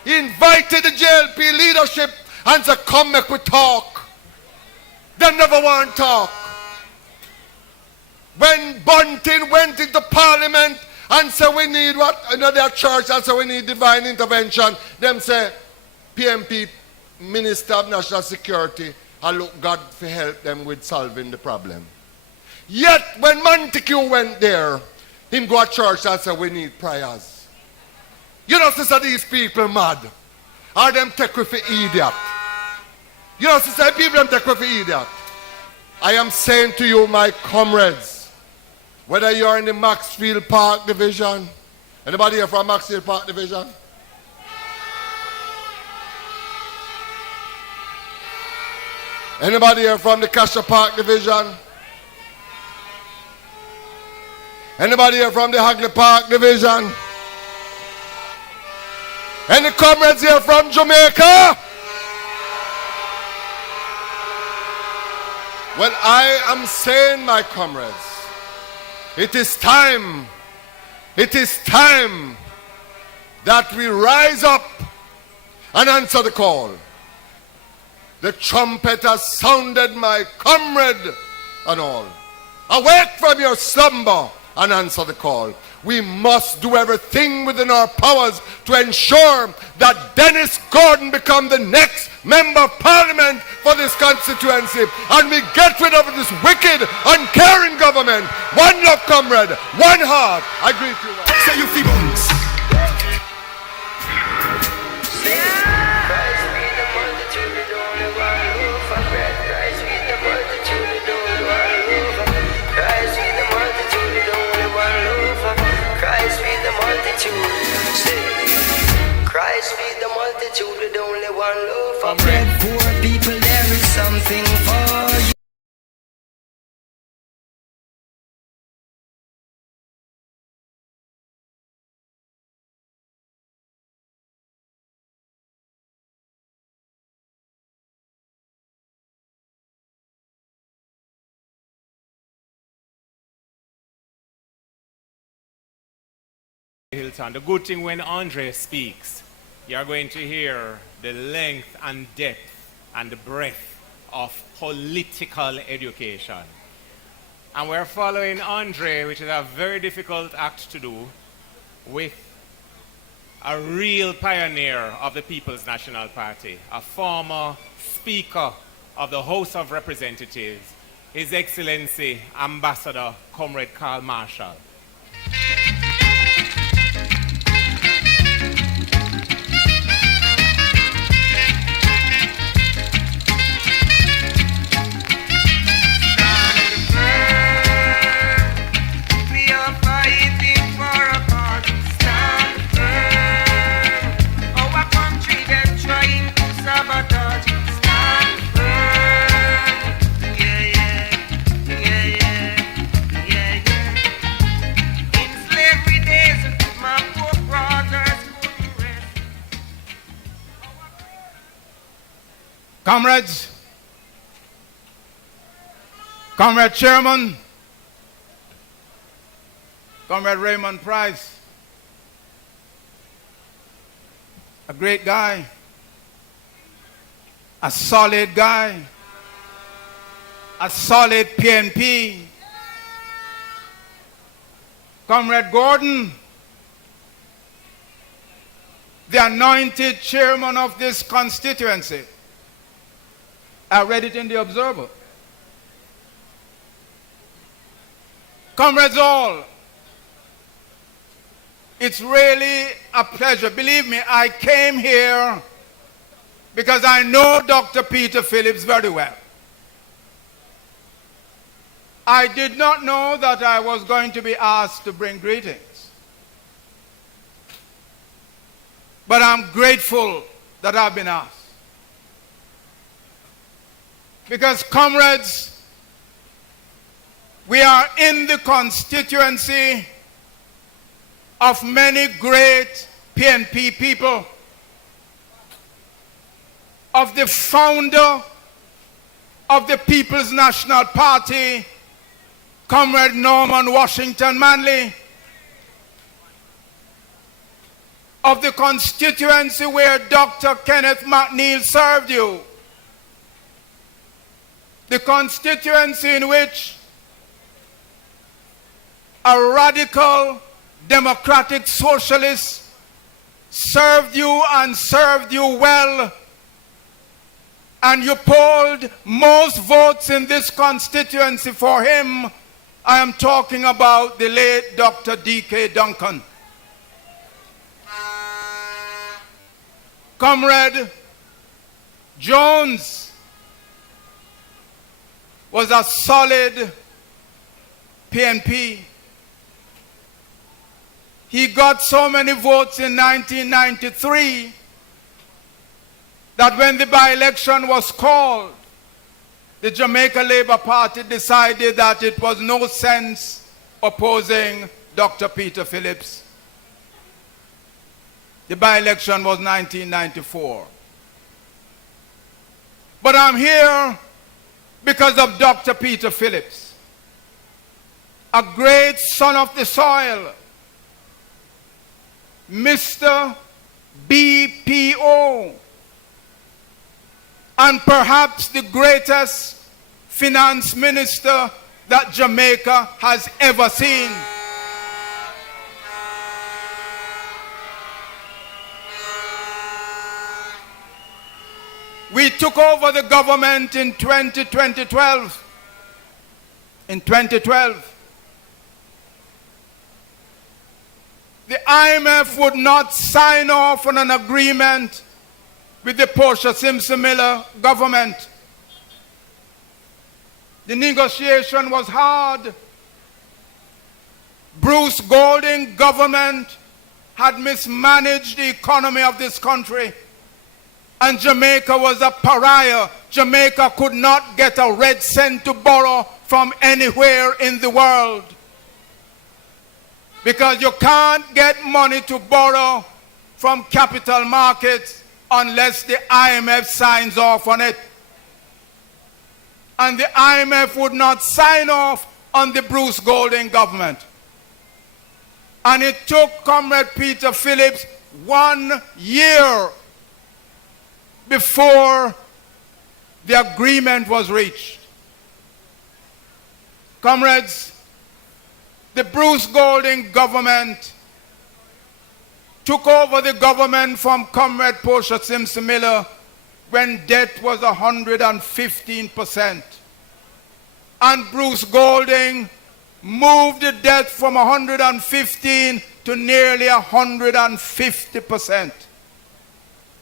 he invited the JLP leadership and said, come make we talk. They never want to talk. When Bunting went into Parliament and said we need what? Their church and said we need divine intervention, them say, PNP Minister of National Security, I look God to help them with solving the problem. Yet when Montague went there, him go to church and say we need prayers. You know, sister, these people mad. Or them take with the idiot. You know, sister, people them take with the idiot. I am saying to you, my comrades, whether you are in the Maxfield Park Division, anybody here from Maxfield Park Division? Anybody here from the Cassia Park Division? Anybody here from the Hagley Park Division? Any comrades here from Jamaica? Well, I am saying, my comrades, it is time that we rise up and answer the call. The trumpet has sounded, my comrade and all. Awake from your slumber and answer the call. We must do everything within our powers to ensure that Dennis Gordon become the next member of parliament for this constituency, and we get rid of this wicked, uncaring government. One love, comrade, one heart. I greet you. Say you feel bones. Christ feed the multitude with only one loaf of bread. Poor people, there is something for you. Hilton, the good thing when Andre speaks, you're going to hear the length and depth and the breadth of political education. And we're following Andre, which is a very difficult act to do, with a real pioneer of the People's National Party, a former Speaker of the House of Representatives, His Excellency Ambassador Comrade Carl Marshall. Comrades, Comrade Chairman, Comrade Raymond Price, a great guy, a solid guy, a solid PNP, Comrade Gordon, the anointed chairman of this constituency. I read it in the Observer. Comrades all, it's really a pleasure. Believe me, I came here because I know Dr. Peter Phillips very well. I did not know that I was going to be asked to bring greetings. But I'm grateful that I've been asked. Because, comrades, we are in the constituency of many great PNP people, of the founder of the People's National Party, Comrade Norman Washington Manley, of the constituency where Dr. Kenneth McNeil served you, the constituency in which a radical democratic socialist served you and served you well, and you polled most votes in this constituency for him. I am talking about the late Dr. D.K. Duncan. Comrade Jones, was a solid PNP. He got so many votes in 1993 that when the by-election was called, the Jamaica Labour Party decided that it was no sense opposing Dr. Peter Phillips. The by-election was 1994. But I'm here because of Dr. Peter Phillips, a great son of the soil, Mr. BPO, and perhaps the greatest finance minister that Jamaica has ever seen. We took over the government in 2012. In 2012, the IMF would not sign off on an agreement with the Portia Simpson Miller government. The negotiation was hard. Bruce Golding government had mismanaged the economy of this country, and Jamaica was a pariah. Jamaica could not get a red cent to borrow from anywhere in the world, because you can't get money to borrow from capital markets unless the IMF signs off on it. And the IMF would not sign off on the Bruce Golding government. And it took Comrade Peter Phillips 1 year before the agreement was reached. Comrades, the Bruce Golding government took over the government from Comrade Portia Simpson Miller when debt was 115%. And Bruce Golding moved the debt from 115 to nearly 150%.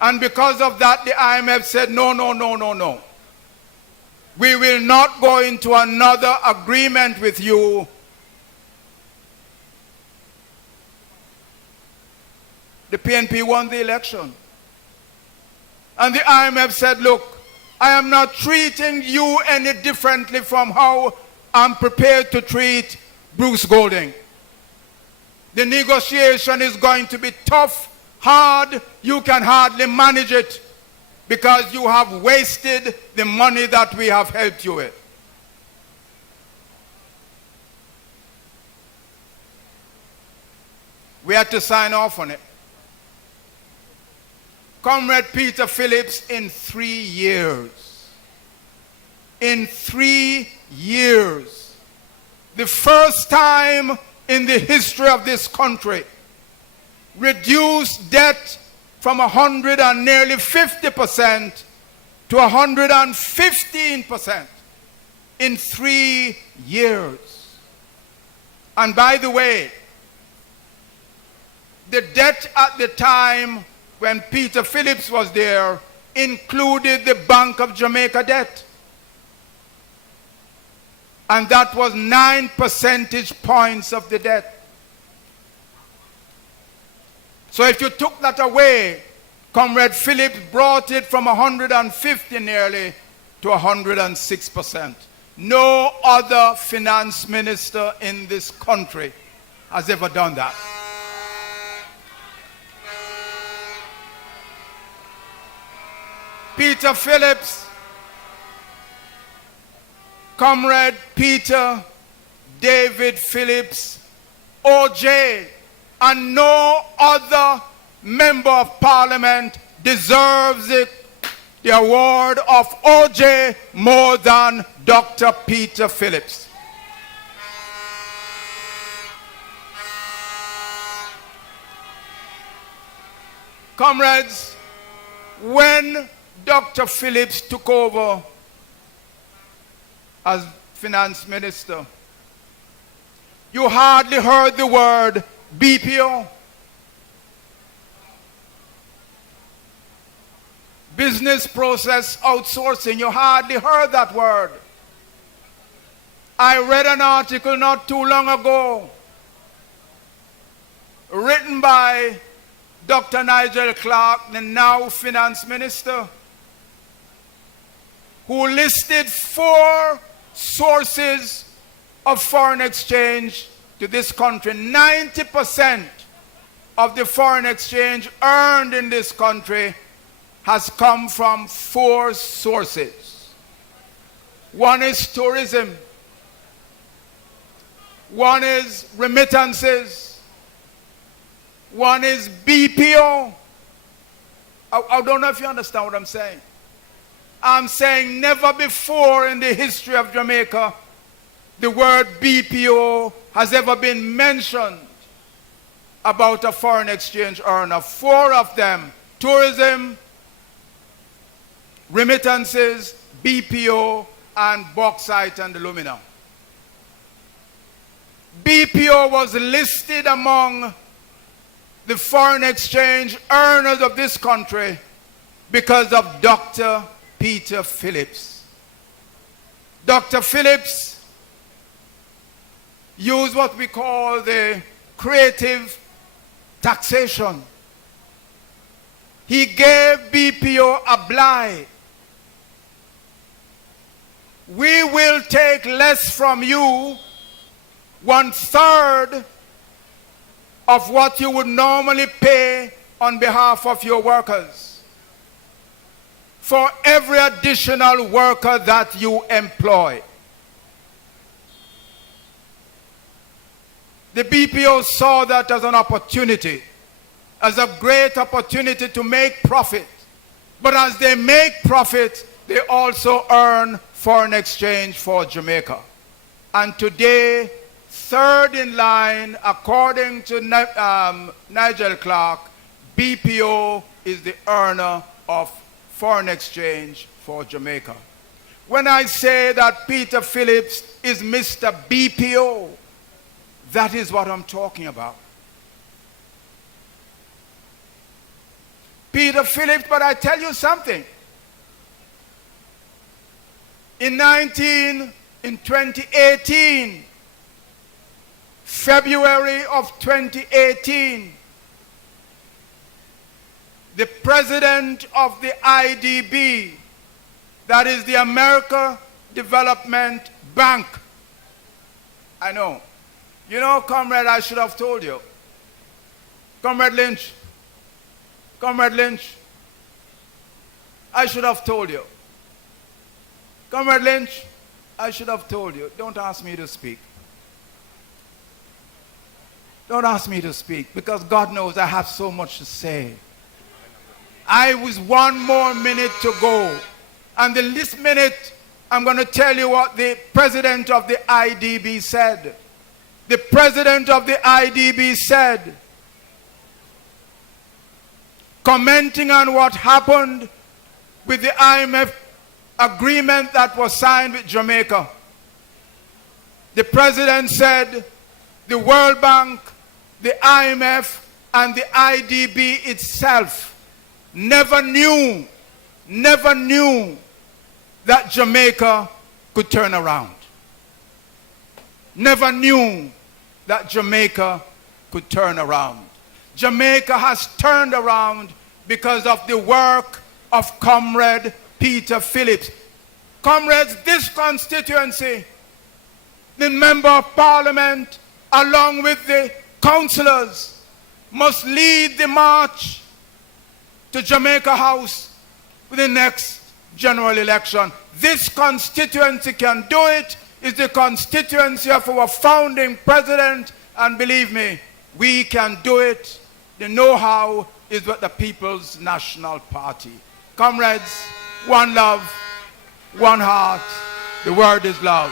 And because of that, the IMF said, no. We will not go into another agreement with you. The PNP won the election. And the IMF said, look, I am not treating you any differently from how I'm prepared to treat Bruce Golding. The negotiation is going to be tough, hard. You can hardly manage it because you have wasted the money that we have helped you with. We had to sign off on it. Comrade Peter Phillips, in 3 years, the first time in the history of this country, reduced debt from 100 and nearly 50% to 115% in 3 years. And by the way, the debt at the time when Peter Phillips was there included the Bank of Jamaica debt. And that was 9 percentage points of the debt. So if you took that away, Comrade Phillips brought it from 150 nearly to 106%. No other finance minister in this country has ever done that. Peter Phillips, Comrade Peter David Phillips, OJ, and no other member of parliament deserves the award of OJ more than Dr. Peter Phillips. Comrades, when Dr. Phillips took over as finance minister, you hardly heard the word BPO. Business process outsourcing, you hardly heard that word. I read an article not too long ago written by Dr. Nigel Clark, the now finance minister, who listed 4 sources of foreign exchange to this country. 90% of the foreign exchange earned in this country has come from 4 sources. One is tourism. One is remittances. One is BPO. I don't know if you understand what I'm saying. I'm saying never before in the history of Jamaica the word BPO has ever been mentioned about a foreign exchange earner. 4 of them: tourism, remittances, BPO, and bauxite and aluminum. BPO was listed among the foreign exchange earners of this country because of Dr. Peter Phillips. Dr. Phillips used what we call the creative taxation. He gave BPO a blight. We will take less from you, 1/3 of what you would normally pay on behalf of your workers, for every additional worker that you employ. The BPO saw that as an opportunity, as a great opportunity to make profit. But as they make profit, they also earn foreign exchange for Jamaica. And today, 3rd in line, according to Nigel Clark, BPO is the earner of foreign exchange for Jamaica. When I say that Peter Phillips is Mr. BPO, that is what I'm talking about. Peter Phillips, but I tell you something. In 2018, February of 2018, the president of the IDB, that is the America Development Bank, I know. You know, comrade, I should have told you. Comrade Lynch, I should have told you. Comrade Lynch, I should have told you. Don't ask me to speak. Don't ask me to speak, because God knows I have so much to say. I was 1 more minute to go. And in this minute, I'm going to tell you what the president of the IDB said. The president of the IDB said, commenting on what happened with the IMF agreement that was signed with Jamaica, the president said the World Bank, the IMF, and the IDB itself never knew that Jamaica could turn around. Never knew that Jamaica could turn around. Jamaica has turned around because of the work of Comrade Peter Phillips. Comrades, this constituency, the member of parliament, along with the councillors, must lead the march to Jamaica House for the next general election. This constituency can do it. It's the constituency of our founding president, and believe me, we can do it. The know-how is with the People's National Party. Comrades, one love, one heart. The word is love.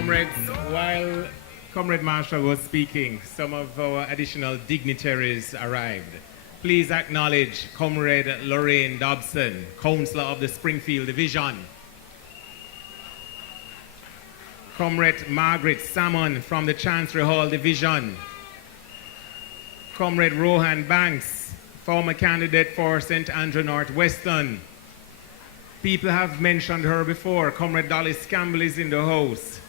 Comrades, while Comrade Marshall was speaking, some of our additional dignitaries arrived. Please acknowledge Comrade Lorraine Dobson, Councillor of the Springfield Division. Comrade Margaret Salmon from the Chancery Hall Division. Comrade Rohan Banks, former candidate for St. Andrew Northwestern. People have mentioned her before. Comrade Dolly Campbell is in the house.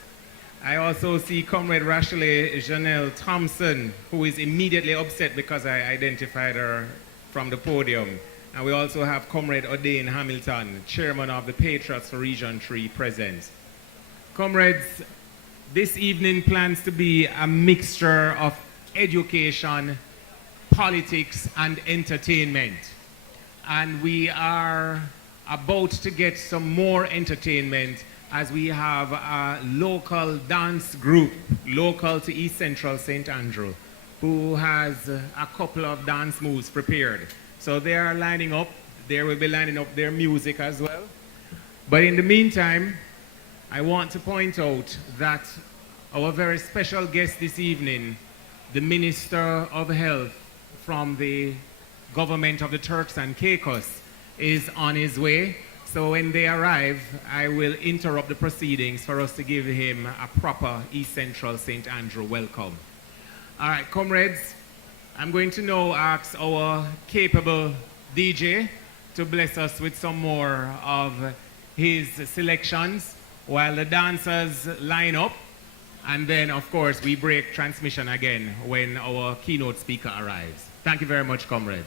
I also see Comrade Rashleigh Janelle Thompson, who is immediately upset because I identified her from the podium. And we also have Comrade O'Dane Hamilton, Chairman of the Patriots for Region 3, present. Comrades, this evening plans to be a mixture of education, politics, and entertainment. And we are about to get some more entertainment as we have a local dance group, local to East Central St. Andrew, who has a couple of dance moves prepared. So they are lining up. They will be lining up their music as well. But in the meantime, I want to point out that our very special guest this evening, the Minister of Health from the government of the Turks and Caicos, is on his way. So when they arrive, I will interrupt the proceedings for us to give him a proper East Central St. Andrew welcome. All right, comrades, I'm going to now ask our capable DJ to bless us with some more of his selections while the dancers line up. And then, of course, we break transmission again when our keynote speaker arrives. Thank you very much, comrades.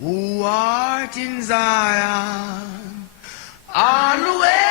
Who art in Zion, always.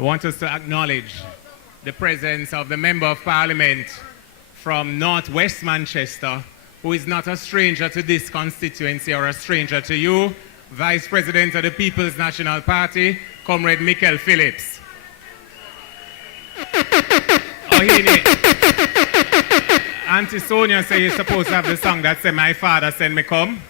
I want us to acknowledge the presence of the Member of Parliament from Northwest Manchester, who is not a stranger to this constituency or a stranger to you, Vice President of the People's National Party, Comrade Michael Phillips. Auntie Sonia said you're supposed to have the song that said, "My father send me come."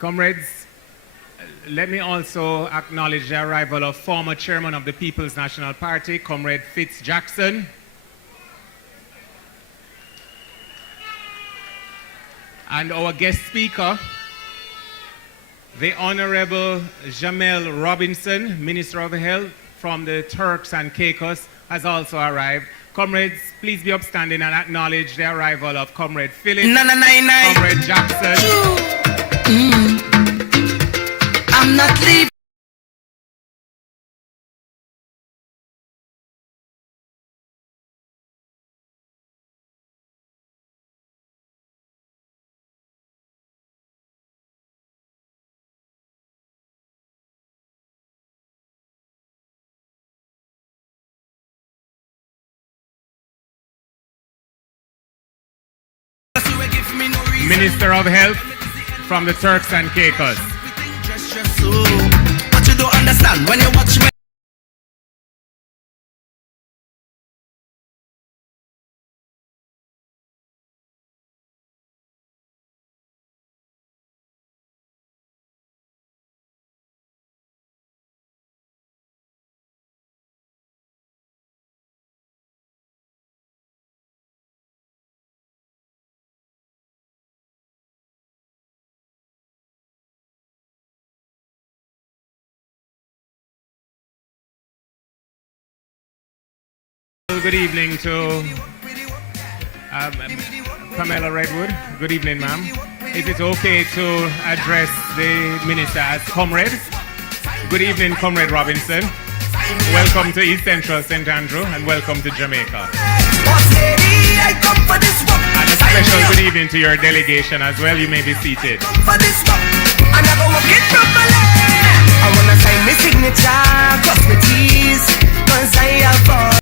Comrades, let me also acknowledge the arrival of former chairman of the People's National Party, Comrade Fitz Jackson. And our guest speaker, the Honorable Jamel Robinson, Minister of Health from the Turks and Caicos, has also arrived. Comrades, please be upstanding and acknowledge the arrival of Comrade Phillips, Comrade Jackson. I'm not leaving. Minister of Health from the Turks and Caicos. But you don't understand when you watch me. Good evening to Pamela Redwood. Good evening, ma'am. Is it okay to address the minister as comrade? Good evening, Comrade Robinson. Welcome to East Central St. Andrew and welcome to Jamaica. And a special good evening to your delegation as well. You may be seated. I wanna sign my signature, cross my T's, 'cause I have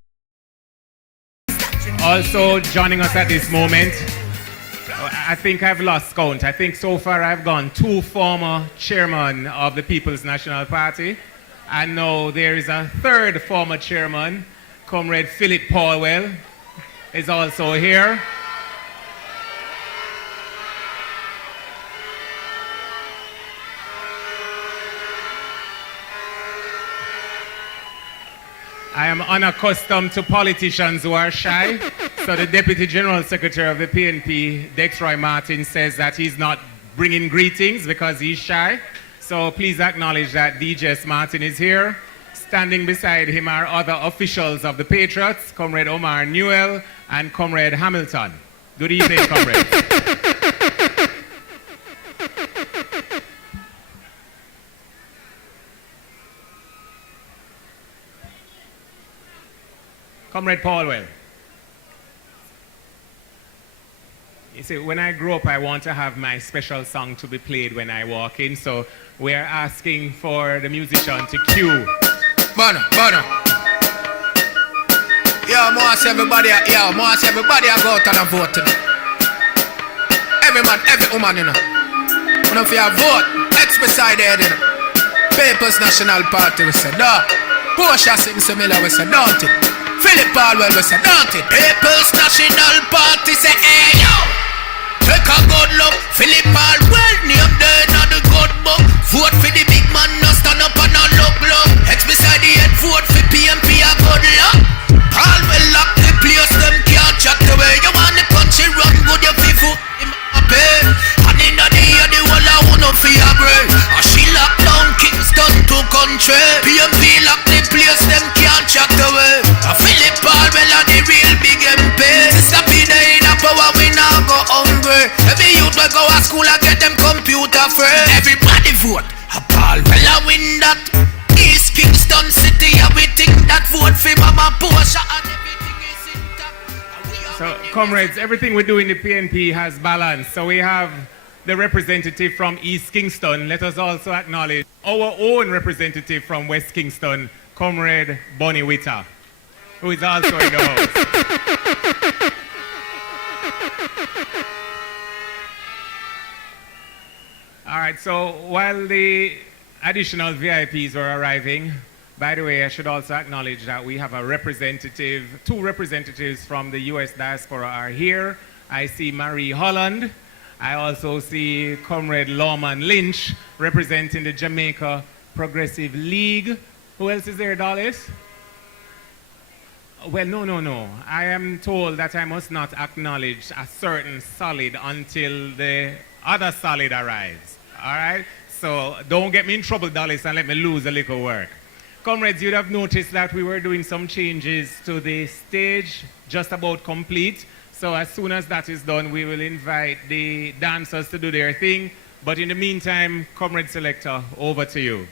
Also joining us at this moment, I think I've lost count. I think so far I've gone 2 former chairmen of the People's National Party. And now there is a 3rd former chairman, Comrade Philip Paulwell, is also here. I am unaccustomed to politicians who are shy. So the Deputy General Secretary of the PNP, Dexroy Martin, says that he's not bringing greetings because he's shy. So please acknowledge that DJS Martin is here. Standing beside him are other officials of the Patriots, Comrade Omar Newell and Comrade Hamilton. Good evening, comrades. Comrade Paulwell. You see, when I grow up, I want to have my special song to be played when I walk in, so we are asking for the musician to cue. Bono. Yo, most everybody I go out and vote today. Every man, every woman, you know. When if you vote, X beside head, you know. People's National Party, we say, no. Portia sing similar, we say, don't it. Philip Paulwell, we say, don't it. People's National Party, say, hey, yo. Take a good look, Philip Paulwell, name there in the good book. Vote for the big man, no stand up and no look. X beside the head, vote for PNP, a good luck. first. Everybody vote. A Paul Weller win that. East Kingston City, yeah, we think that vote for Mama Porsche and everything is intact. So, comrades, everything we do in the PNP has balance. So we have the representative from East Kingston. Let us also acknowledge our own representative from West Kingston, Comrade Bonnie Witter, who is also in the house. All right, so while the additional VIPs were arriving, by the way, I should also acknowledge that we have a representative, two representatives from the U.S. diaspora are here. I see Marie Holland. I also see Comrade Lawman Lynch representing the Jamaica Progressive League. Who else is there, Dallas? Well, no. I am told that I must not acknowledge a certain solid until the other solid arrives. All right? So don't get me in trouble, Dallas, and let me lose a little work. Comrades, you'd have noticed that we were doing some changes to the stage, just about complete. So as soon as that is done, we will invite the dancers to do their thing. But in the meantime, Comrade Selector, over to you.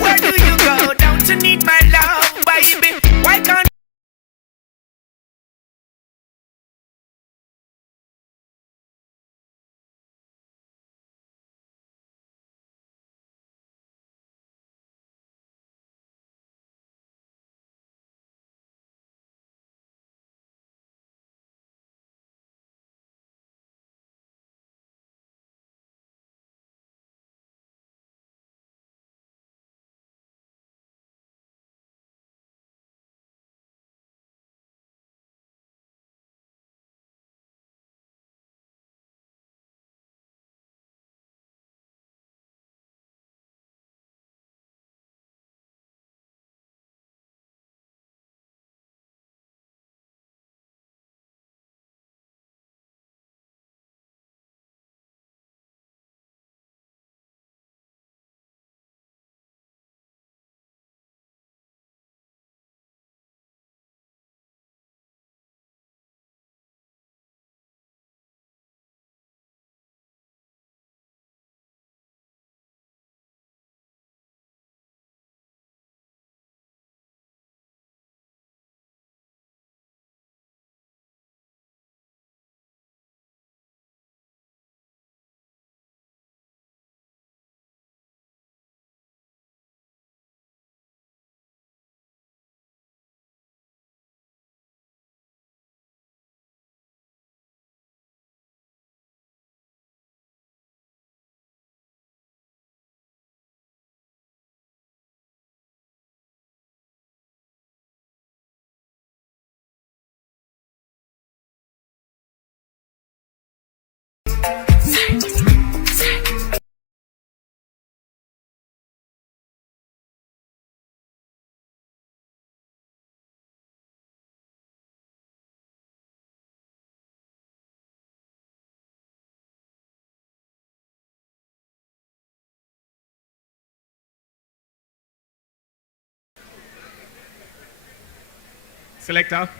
Where do you go? Don't you need my love, baby? Why can't Selector.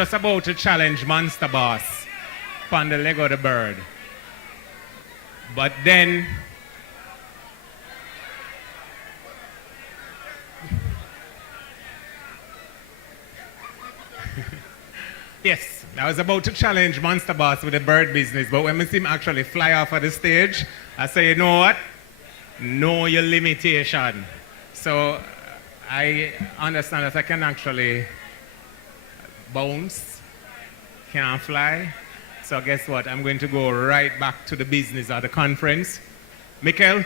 just about to challenge Monster Boss upon the leg of the bird. But then yes, I was about to challenge Monster Boss with the bird business, but when I see him actually fly off of the stage, I say, you know what? Know your limitation. So I understand that I can actually bounce, can't fly. So guess what? I'm going to go right back to the business of the conference. Mikel,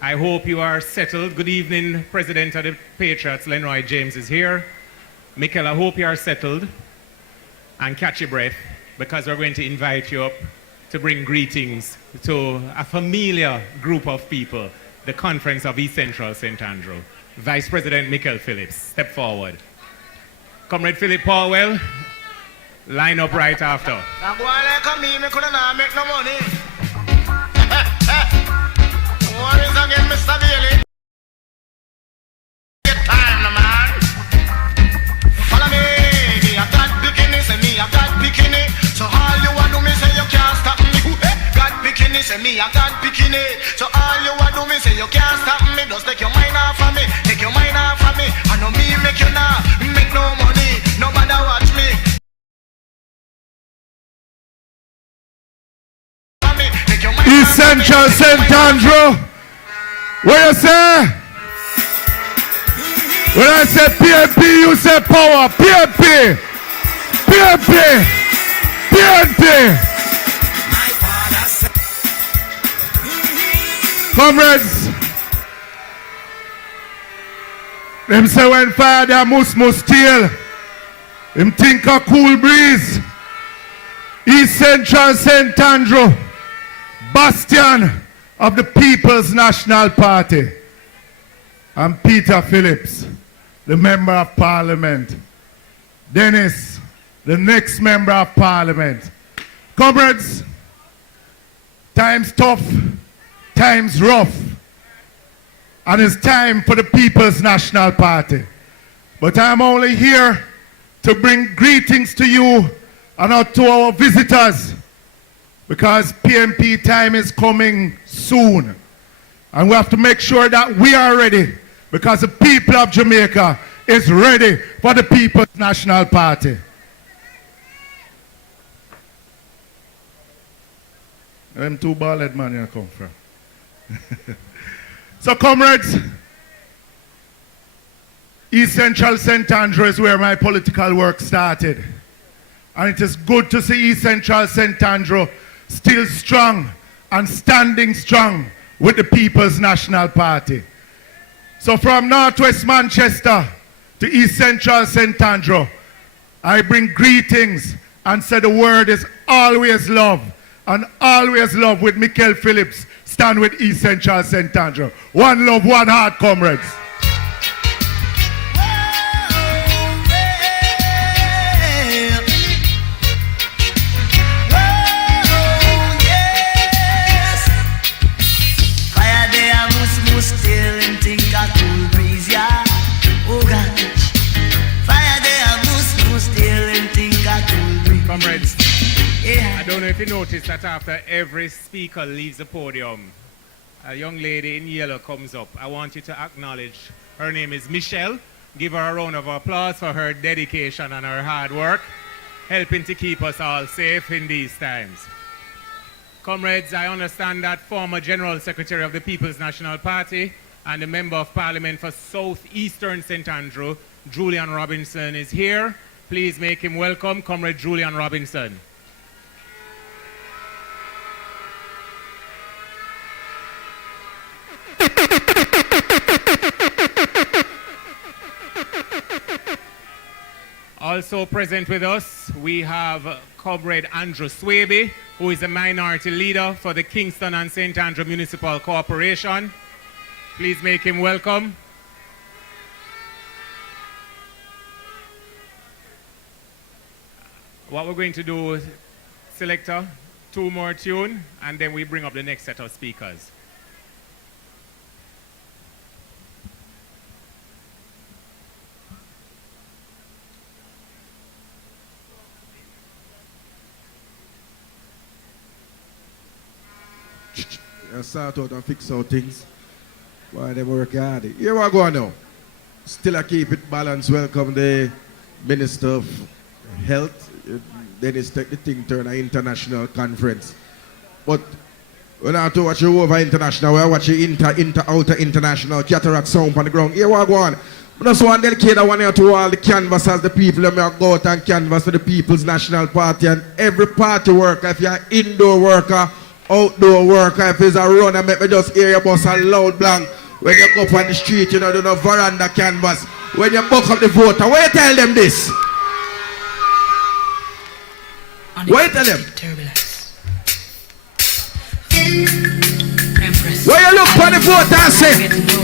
I hope you are settled. Good evening, President of the Patriots, Lenroy James is here. Mikel, I hope you are settled and catch your breath, because we're going to invite you up to bring greetings to a familiar group of people, the Conference of East Central St. Andrew. Vice President Mikel Phillips, step forward. Comrade Philip Powell, line up right after. Mr. Bailey. Get time, man. Follow me. I got bikini, say me, I got bikini. So all you want to me say you can't stop me. Got bikini, say me, I got bikini. So all you want to me say you can't stop me. Just take your mind off of me, take your mind off of me. I know me make you now, make no money. Nobody watch me. East Central St. Andrew. What you say? When I say PNP, you say power. PNP. PNP. PNP. Comrades, them say when fire there must steal. Him think a cool breeze. East Central St. Andrew, bastion of the People's National Party. I'm Peter Phillips, the Member of Parliament. Dennis, the next Member of Parliament. Comrades, time's tough, time's rough, and it's time for the People's National Party. But I'm only here to bring greetings to you and out to our visitors, because PNP time is coming soon. And we have to make sure that we are ready, because the people of Jamaica is ready for the People's National Party. Them two bald man here come from. So comrades, East Central St. Andrew is where my political work started. And it is good to see East Central St. Andrew still strong and standing strong with the People's National Party. So from Northwest Manchester to East Central St. Andrew, I bring greetings and say the word is always love, and always love with Mikel Phillips. Stand with East Central St. Andrew. One love, one heart, comrades. Comrades, I don't know if you noticed that after every speaker leaves the podium, a young lady in yellow comes up. I want you to acknowledge her name is Michelle. Give her a round of applause for her dedication and her hard work, helping to keep us all safe in these times. Comrades, I understand that former General Secretary of the People's National Party and the Member of Parliament for Southeastern St. Andrew, Julian Robinson, is here. Please make him welcome, Comrade Julian Robinson. Also present with us, we have Comrade Andrew Swaby, who is a minority leader for the Kingston and St. Andrew Municipal Corporation. Please make him welcome. What we're going to do, selector, two more tune, and then we bring up the next set of speakers. sort out and fix out things. Why they work hard. Here we go now. Still I keep it balanced. Welcome the Minister of Health. Dennis take the thing to an international conference. But we not to watch you over international, we watch you outer international cataract sound on the ground. Here we go on. I just want to dedicate that one here to all the canvassers, the people that may go out and canvass for the People's National Party and every party worker, if you're an indoor worker, outdoor worker, if it's a runner, make me just hear your bus a loud blank. When you go up on the street, you know, do no veranda canvas. When you buck up the voter, why you tell them this? Why you tell them? Why you look for the voter and say,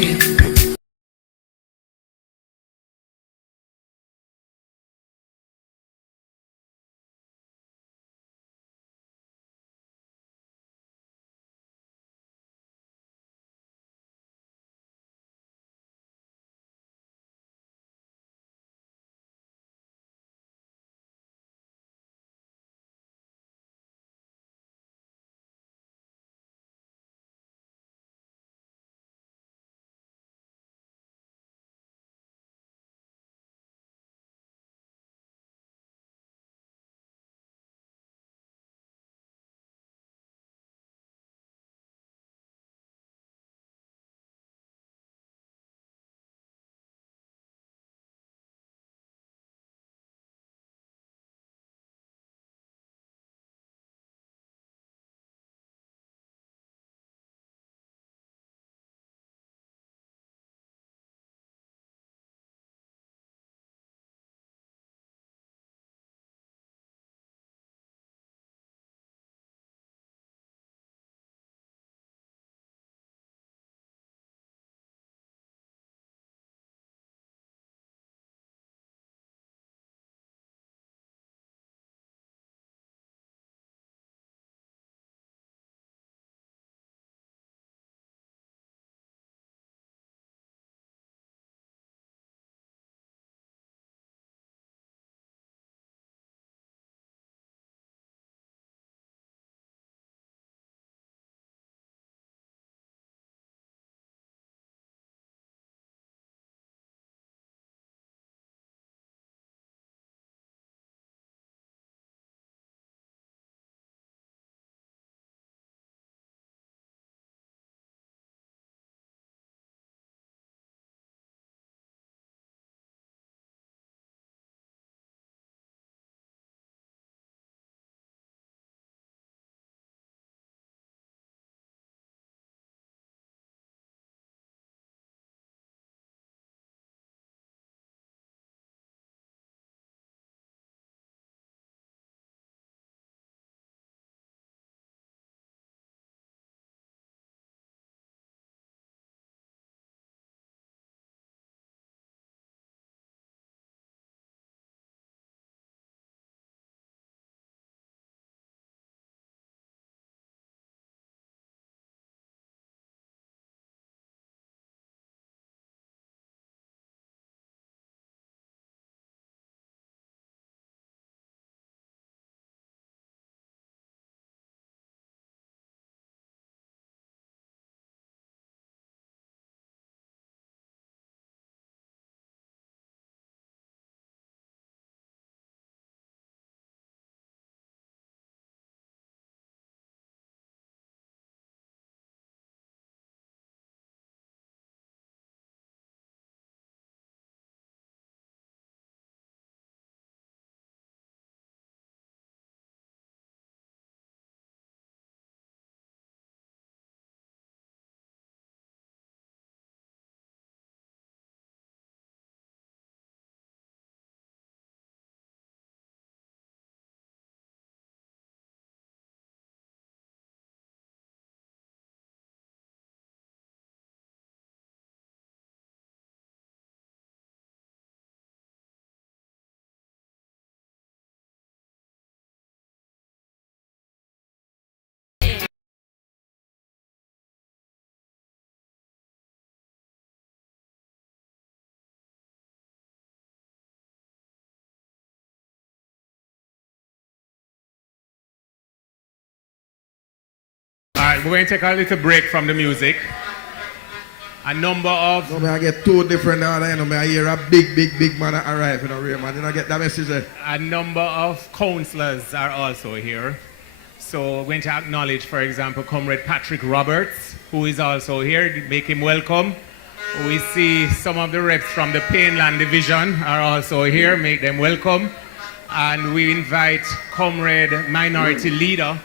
we're going to take a little break from the music. A number of... No, I get two different order, you know, I hear a big man arrive, you know, real man. You know, get that message there. A number of councillors are also here. So we're going to acknowledge, for example, Comrade Patrick Roberts, who is also here. Make him welcome. We see some of the reps from the Painland Division are also here. Make them welcome. And we invite Comrade Minority Leader.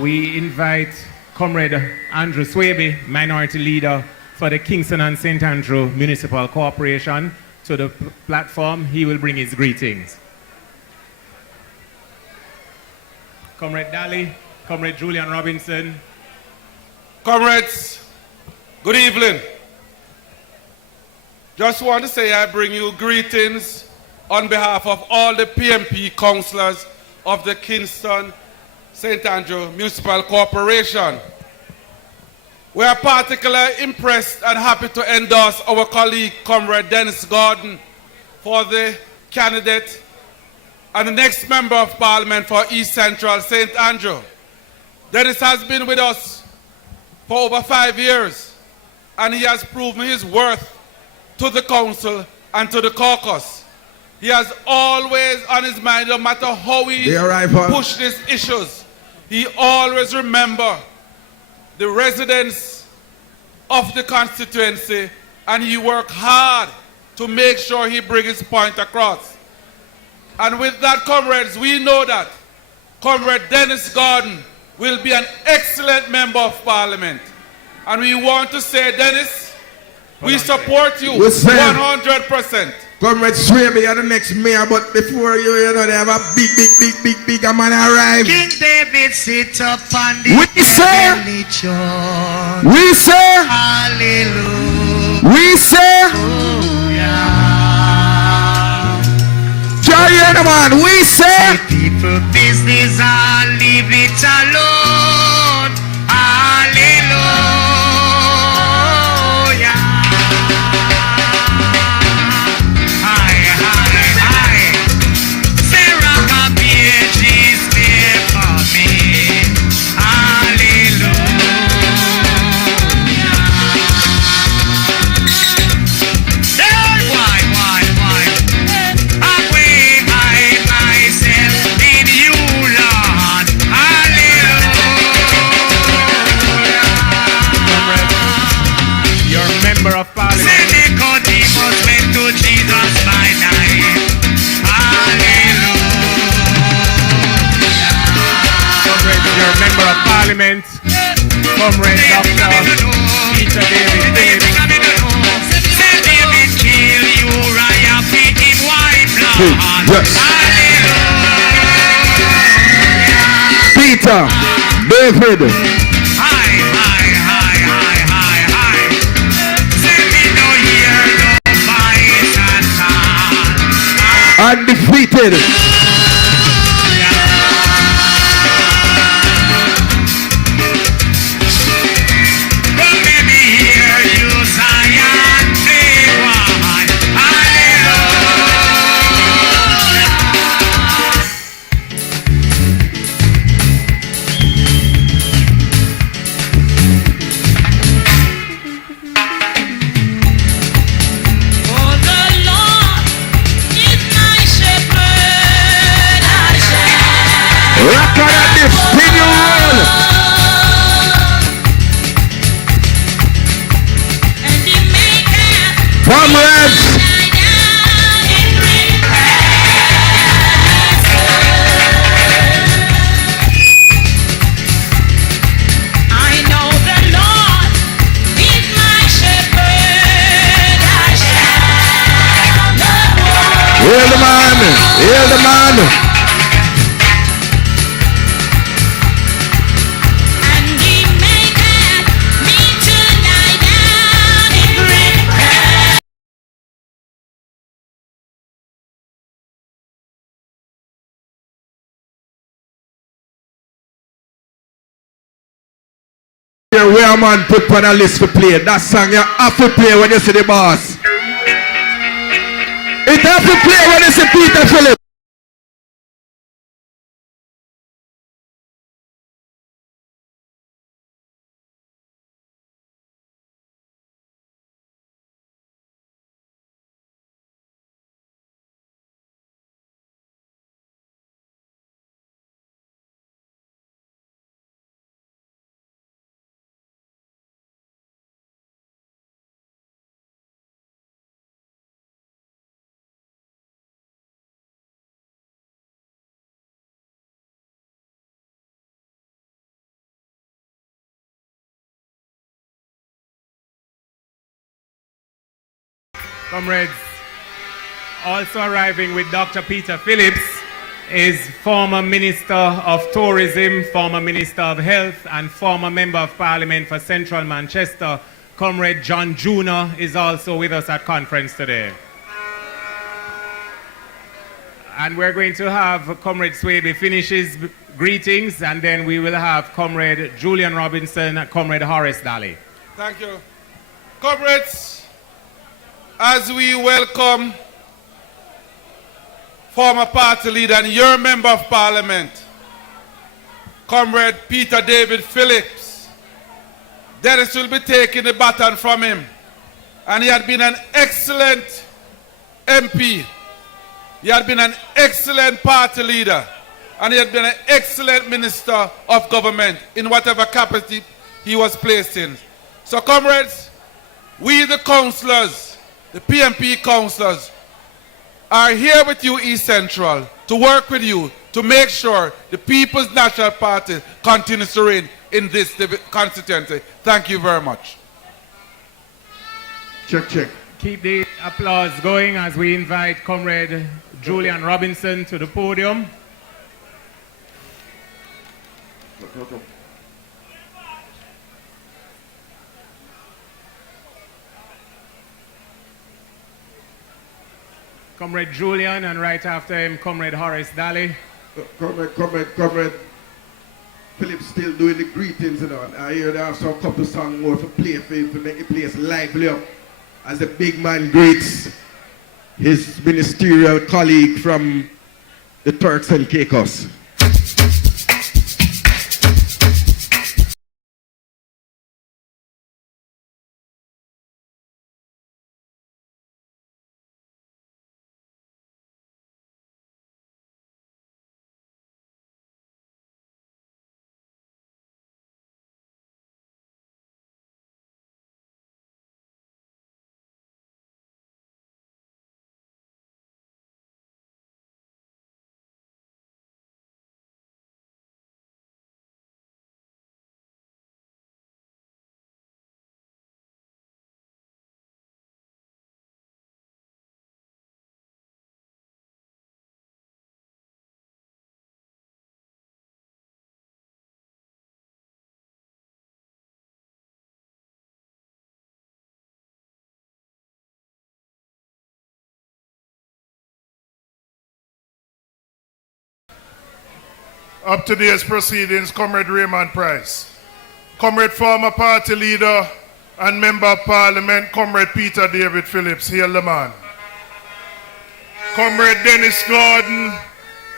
We invite Comrade Andrew Swaby, Minority Leader for the Kingston and St. Andrew Municipal Corporation, to the platform. He will bring his greetings. Comrade Daly, Comrade Julian Robinson. Comrades, good evening. Just want to say I bring you greetings on behalf of all the PNP councillors of the Kingston St. Andrew Municipal Corporation. We are particularly impressed and happy to endorse our colleague, Comrade Dennis Gordon, for the candidate and the next Member of Parliament for East Central St. Andrew. Dennis has been with us for over 5 years, and he has proven his worth to the council and to the caucus. He has always on his mind, no matter how he pushed these issues, he always remember the residents of the constituency, and he worked hard to make sure he brings his point across. And with that, comrades, we know that Comrade Dennis Gordon will be an excellent Member of Parliament. And we want to say, Dennis, we support you 100%. Comrade Swaby are the next mayor, but before you know, they have a big man arrive. King David sit up on the We say, hallelujah. We say, Joy the man, we say, people business, I'll leave it alone. Hallelujah. Member of Parliament. Nicodemus went to Jesus by night. Hallelujah. Comrade, your Member of Parliament. Comrade Dr. Peter David Say David kill Uriah, beat him white blood. Yes. Peter David. Undefeated. Comrades, I know the Lord is my shepherd. I shall not want. hear the man, hear the man. Where a man put on a list to play. That song you have to play when you see the boss. It have to play when you see Peter Phillips. Comrades, also arriving with Dr. Peter Phillips is former Minister of Tourism, former Minister of Health, and former Member of Parliament for Central Manchester. Comrade John Jr. is also with us at conference today. And we're going to have Comrade Swaby finish his greetings, and then we will have Comrade Julian Robinson and Comrade Horace Daly. Thank you. Comrades, as we welcome former party leader and your member of parliament, Comrade Peter David Phillips, Dennis will be taking the baton from him. And he had been an excellent MP. He had been an excellent party leader. And he had been an excellent minister of government in whatever capacity he was placed in. So comrades, we the councillors, the PNP councillors, are here with you, East Central, to work with you to make sure the People's National Party continues to reign in this constituency. Thank you very much. Check, check. Keep the applause going as we invite Comrade Julian Robinson to the podium. Comrade Julian, and right after him, Comrade Horace Daly. Comrade Phillips still doing the greetings, you know. I hear there are some couple songs more to play for him to make the place lively up as the big man greets his ministerial colleague from the Turks and Caicos. Up to today's proceedings, Comrade Raymond Price. Comrade former party leader and member of parliament, Comrade Peter David Phillips, hail the man. Comrade Dennis Gordon,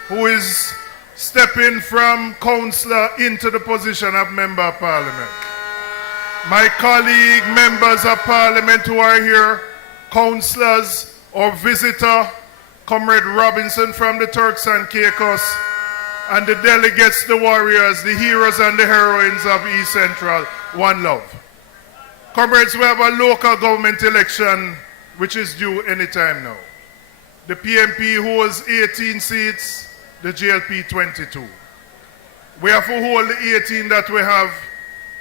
who is stepping from councillor into the position of member of parliament. My colleague, members of parliament who are here, councillors or visitor, Comrade Robinson from the Turks and Caicos, and the delegates, the warriors, the heroes and the heroines of East Central, one love. Comrades, we have a local government election which is due anytime now. The PNP holds 18 seats, the GLP 22. We have to hold the 18 that we have,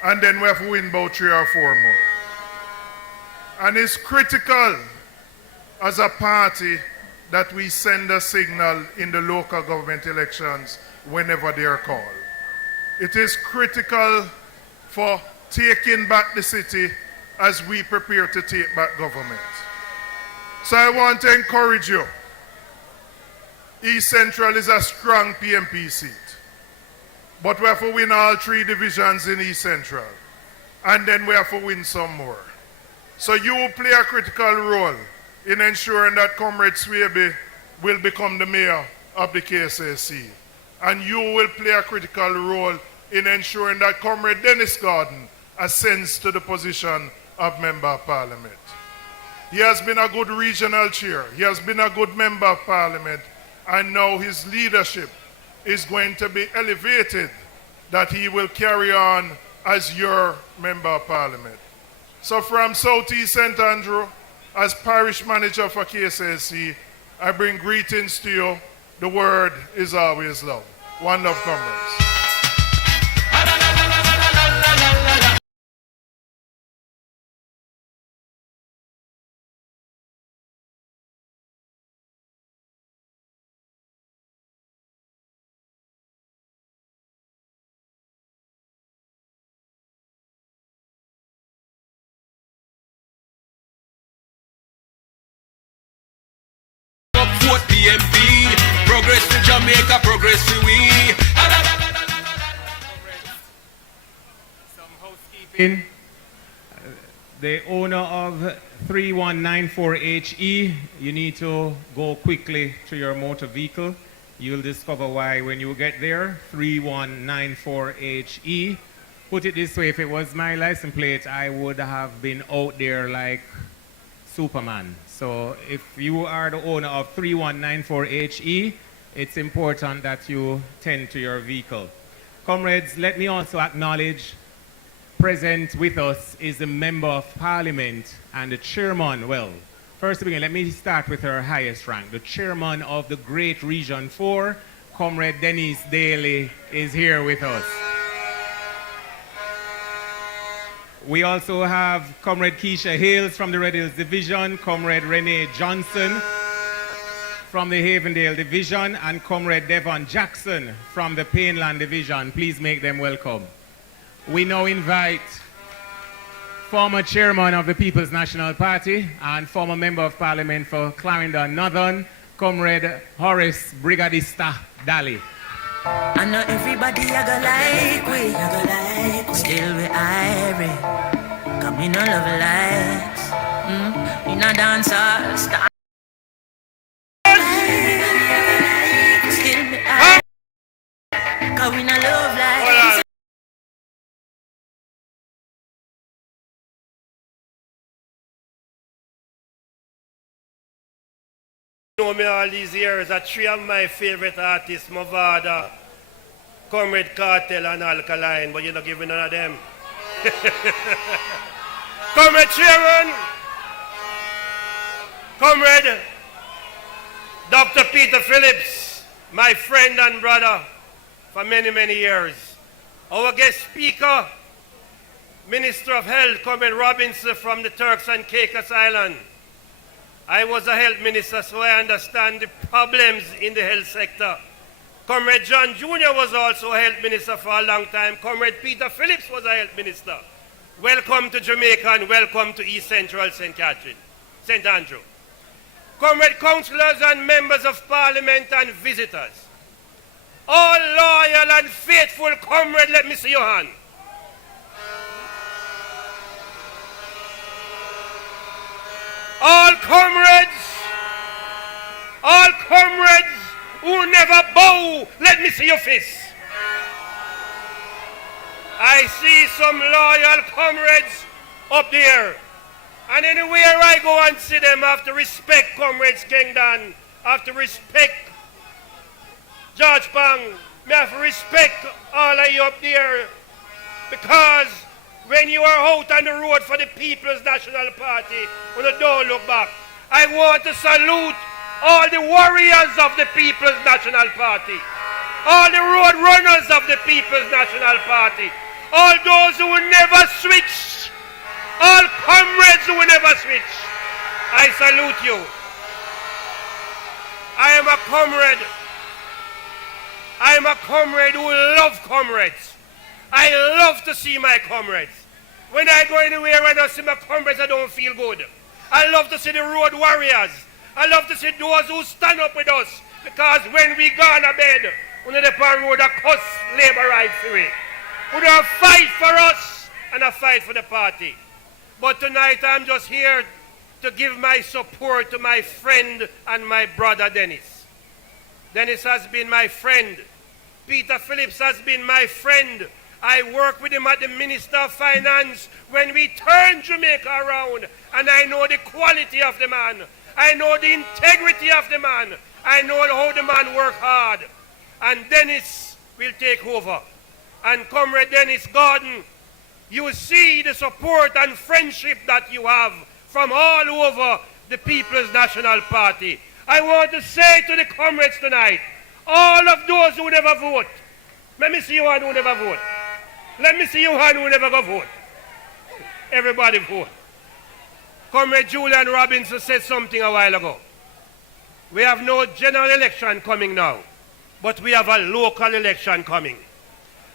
and then we have to win about 3 or 4 more. And it's critical as a party that we send a signal in the local government elections whenever they are called. It is critical for taking back the city as we prepare to take back government. So I want to encourage you. East Central is a strong PNP seat. But we have to win all 3 divisions in East Central. And then we have to win some more. So you will play a critical role in ensuring that Comrade Swaby will become the mayor of the KSAC. And you will play a critical role in ensuring that Comrade Dennis Gordon ascends to the position of Member of Parliament. He has been a good regional chair. He has been a good Member of Parliament. And now his leadership is going to be elevated, that he will carry on as your Member of Parliament. So from South East St. Andrew, as parish manager for KSAC, I bring greetings to you. The word is always love. One love, comrades. vote PNP. Progress to Jamaica, progress to we. Some housekeeping. The owner of 3194HE, you need to go quickly to your motor vehicle. You'll discover why when you get there. 3194HE. Put it this way, if it was my license plate, I would have been out there like Superman. So if you are the owner of 3194HE, it's important that you tend to your vehicle. Comrades, let me also acknowledge present with us is the Member of Parliament and the Chairman, well, first to begin, let me start with her highest rank. The Chairman of the Great Region 4, Comrade Dennis Daly, is here with us. We also have Comrade Keisha Hales from the Red Hills Division, Comrade Renee Johnson from the Havendale Division, and Comrade Devon Jackson from the Painland Division. Please make them welcome. We now invite former chairman of the People's National Party and former member of Parliament for Clarendon Northern, Comrade Horace Brigadista Daly. I know everybody I go like we, still we irie. Come in all of likes, in a dance all star. Still we irie, come in a love like. You know me all these years, three of my favorite artists, Movada, Comrade Cartel and Alkaline, but you're not giving none of them. Comrade Chairman, Comrade Dr. Peter Phillips, my friend and brother for many, many years. Our guest speaker, Minister of Health, Comrade Robinson from the Turks and Caicos Island. I was a health minister, so I understand the problems in the health sector. Comrade John Jr. was also a health minister for a long time. Comrade Peter Phillips was a health minister. Welcome to Jamaica and welcome to East Central St. Andrew. Comrade councillors and members of parliament and visitors. All loyal and faithful comrade, let me see your hand. All comrades who never bow, let me see your fist. I see some loyal comrades up there. And anywhere I go and see them, I have to respect Comrades Kingdon, I have to respect George Pang, I have to respect all of you up there, because when you are out on the road for the People's National Party, when you don't look back, I want to salute all the warriors of the People's National Party, all the road runners of the People's National Party, all those who will never switch, all comrades who will never switch. I salute you. I am a comrade. I am a comrade who love comrades. I love to see my comrades. When I go anywhere and I see my comrades, I don't feel good. I love to see the road warriors. I love to see those who stand up with us, because when we go on a bed, on the road, a cuss labor rights away. We don't fight for us and I fight for the party. But tonight I'm just here to give my support to my friend and my brother Dennis. Dennis has been my friend. Peter Phillips has been my friend. I worked with him at the Minister of Finance when we turned Jamaica around, and I know the quality of the man. I know the integrity of the man. I know how the man worked hard. And Dennis will take over. And Comrade Dennis Gordon, you see the support and friendship that you have from all over the People's National Party. I want to say to the comrades tonight, all of those who never vote, let me see you one who never vote. Let me see you one who never go vote. Everybody vote. Comrade Julian Robinson said something a while ago. We have no general election coming now, but we have a local election coming.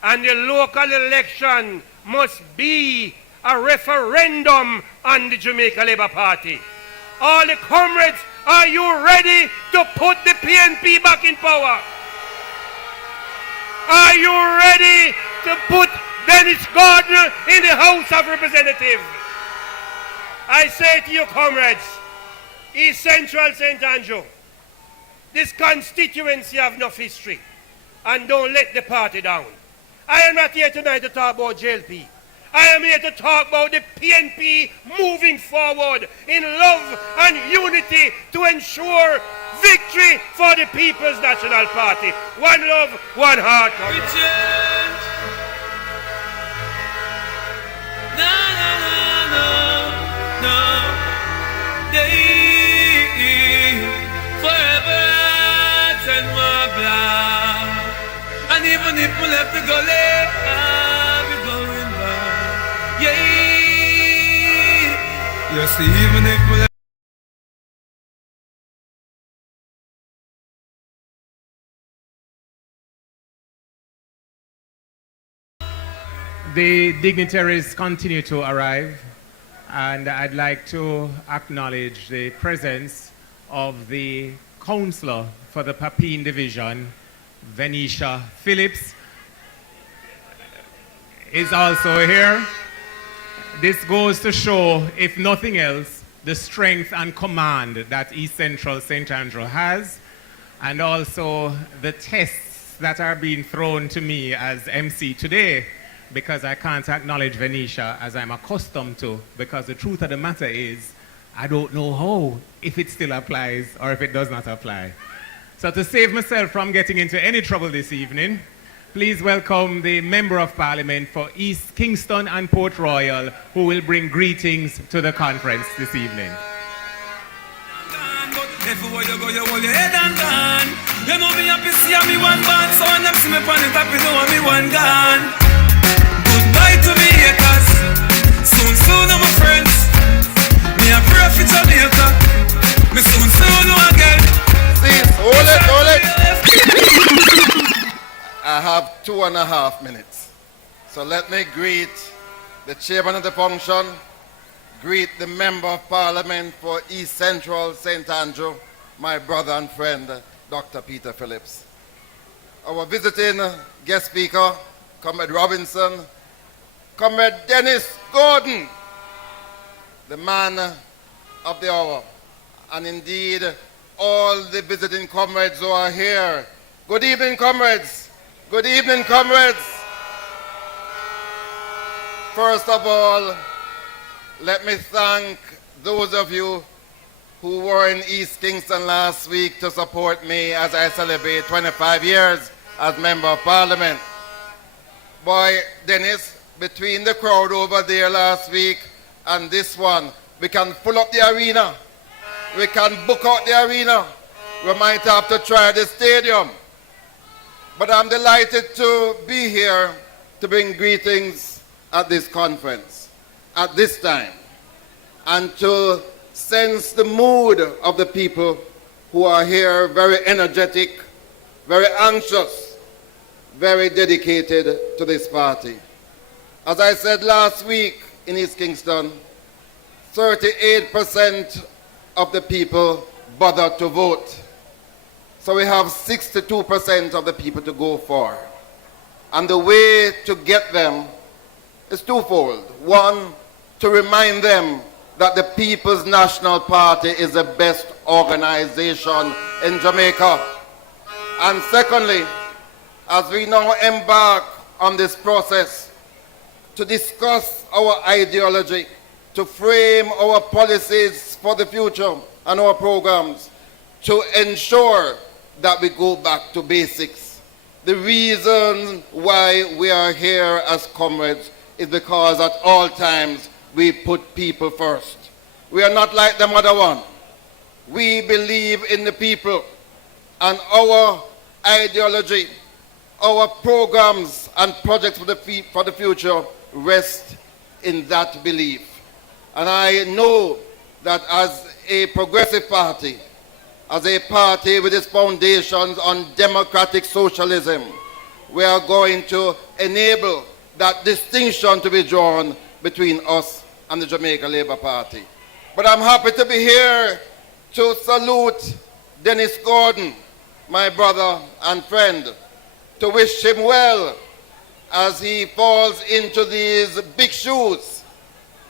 And the local election must be a referendum on the Jamaica Labour Party. All the comrades, are you ready to put the PNP back in power? Are you ready to put Dennis Gordon in the House of Representatives? I say to you, comrades, East Central St. Andrew, this constituency have enough history, and don't let the party down. I am not here tonight to talk about JLP. I am here to talk about the PNP moving forward in love and unity to ensure victory for the People's National Party. One love, one heart. And even if we left the gully, I'll be going back. Yeah. Yes, even if we left. The dignitaries continue to arrive, and I'd like to acknowledge the presence of the councillor for the Papine Division, Venetia Phillips, is also here. This goes to show, if nothing else, the strength and command that East Central St. Andrew has, and also the tests that are being thrown to me as MC today, because I can't acknowledge Venetia as I'm accustomed to, because the truth of the matter is, I don't know how, if it still applies or if it does not apply. So to save myself from getting into any trouble this evening, please welcome the Member of Parliament for East Kingston and Port Royal, who will bring greetings to the conference this evening. Everywhere you go, you hold your head and gone. You know me happy see me one band, so when them see me on the top, you know me one gone. Goodbye to me haters, soon I'm my friends. Me a pray for Jamaica, me soon again. Hold it. I have 2.5 minutes. So let me greet the chairman of the function, greet the member of parliament for East Central St. Andrew, my brother and friend, Dr. Peter Phillips. Our visiting guest speaker, Comrade Robinson, Comrade Dennis Gordon, the man of the hour, and indeed all the visiting comrades who are here. Good evening, comrades. Good evening, comrades. First of all, let me thank those of you who were in East Kingston last week to support me as I celebrate 25 years as Member of Parliament. Boy, Dennis, between the crowd over there last week and this one, we can pull up the arena. We can book out the arena. We might have to try the stadium. But I'm delighted to be here to bring greetings at this conference, at this time, and to sense the mood of the people who are here, very energetic, very anxious, very dedicated to this party. As I said last week in East Kingston, 38% of the people bother to vote. So we have 62% of the people to go for. And the way to get them is twofold. One, to remind them that the People's National Party is the best organization in Jamaica. And secondly, as we now embark on this process to discuss our ideology, to frame our policies for the future and our programs, to ensure that we go back to basics. The reason why we are here as comrades is because at all times we put people first. We are not like the other one. We believe in the people, and our ideology, our programs and projects for the future rest in that belief. And I know that as a progressive party, as a party with its foundations on democratic socialism, we are going to enable that distinction to be drawn between us and the Jamaica Labour Party. But I'm happy to be here to salute Dennis Gordon, my brother and friend, to wish him well as he falls into these big shoes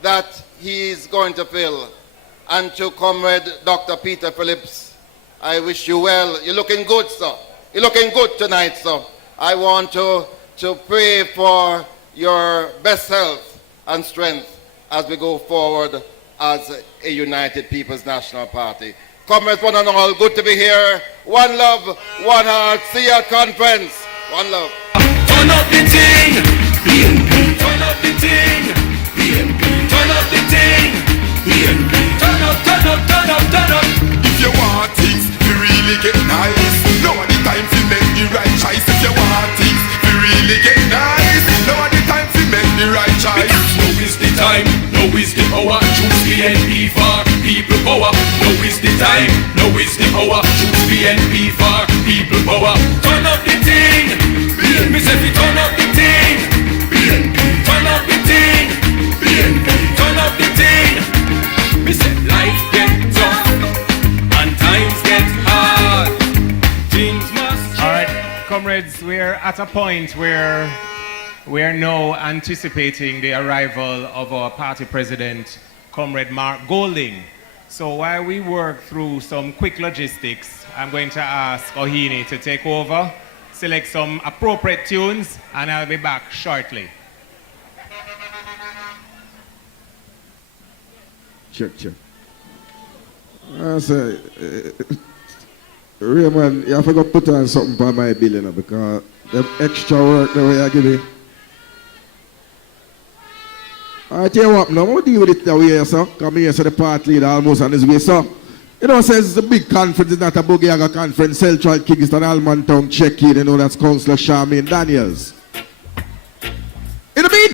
that he's going to fill. And to Comrade Dr. Peter Phillips, I wish you well. You're looking good, sir. You're looking good tonight, sir. I want to pray for your best health and strength as we go forward as a United People's National Party. Comrades, one and all, good to be here. One love, one heart. See you at conference. One love. Turn up the thing, PNP. Turn up the thing, PNP. Turn up the thing, PNP. Turn up, turn up, turn up, turn up. If you want things to really get nice, now are the time to make the right choice. If you want things to really get nice, now are the time to make the right choice. Now is the time, now is the hour. Choose PNP for people power. Now is the time, now is the hour. Choose PNP for people power. Turn up the thing, me say we turn up the thing. Turn up the thing, turn up the thing. Me say life get tough and times get hard. Things must change. All right, comrades, we're at a point where we are now anticipating the arrival of our party president, Comrade Mark Golding. So while we work through some quick logistics, I'm going to ask Ohini to take over, select some appropriate tunes, and I'll be back shortly. Check. I say, Raymond, you have to put on something for my bill, you know, because the extra work the way I give it. I tell you what, now, I'm going to deal with it that way, sir. Come here, so the party leader almost on his way, sir. You know, says it's a big conference, it's not a Bugiaga conference. Central Kingston, Almontown, check in, you know, that's Councillor Charmaine Daniels. In the meantime,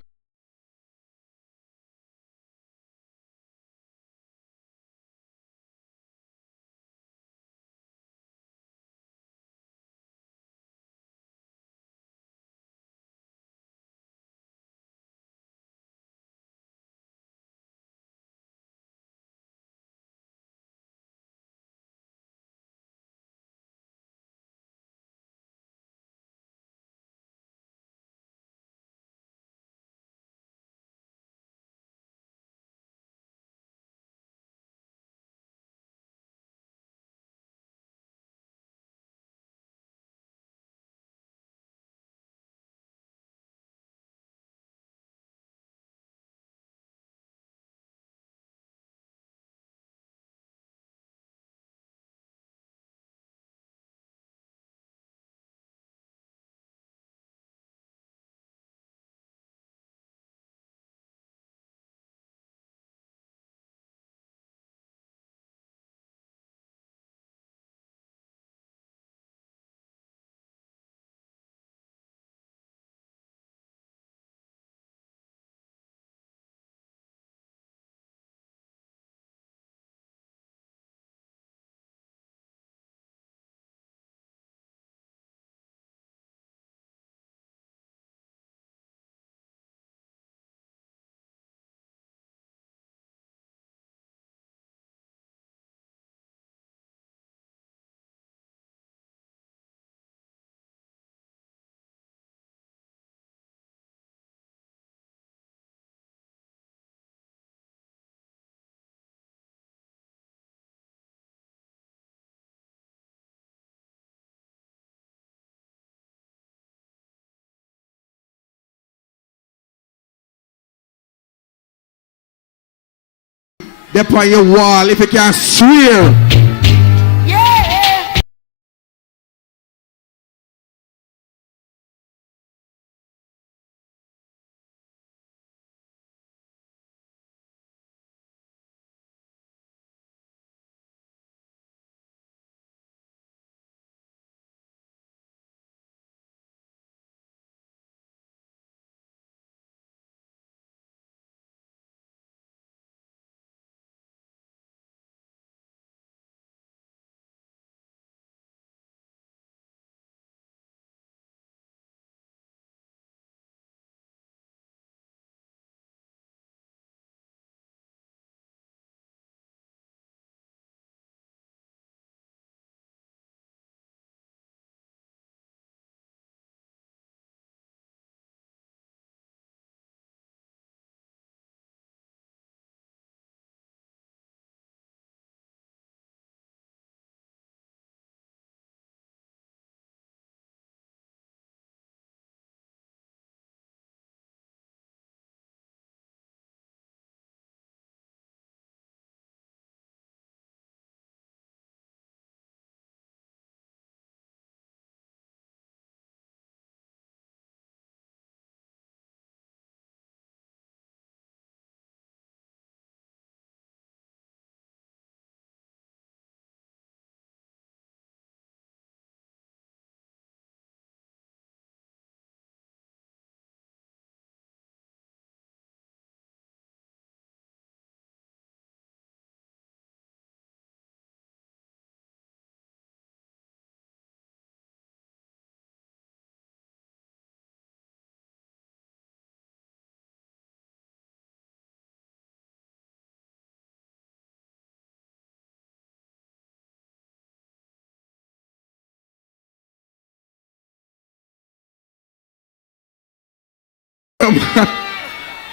they're on your wall, if you can swear.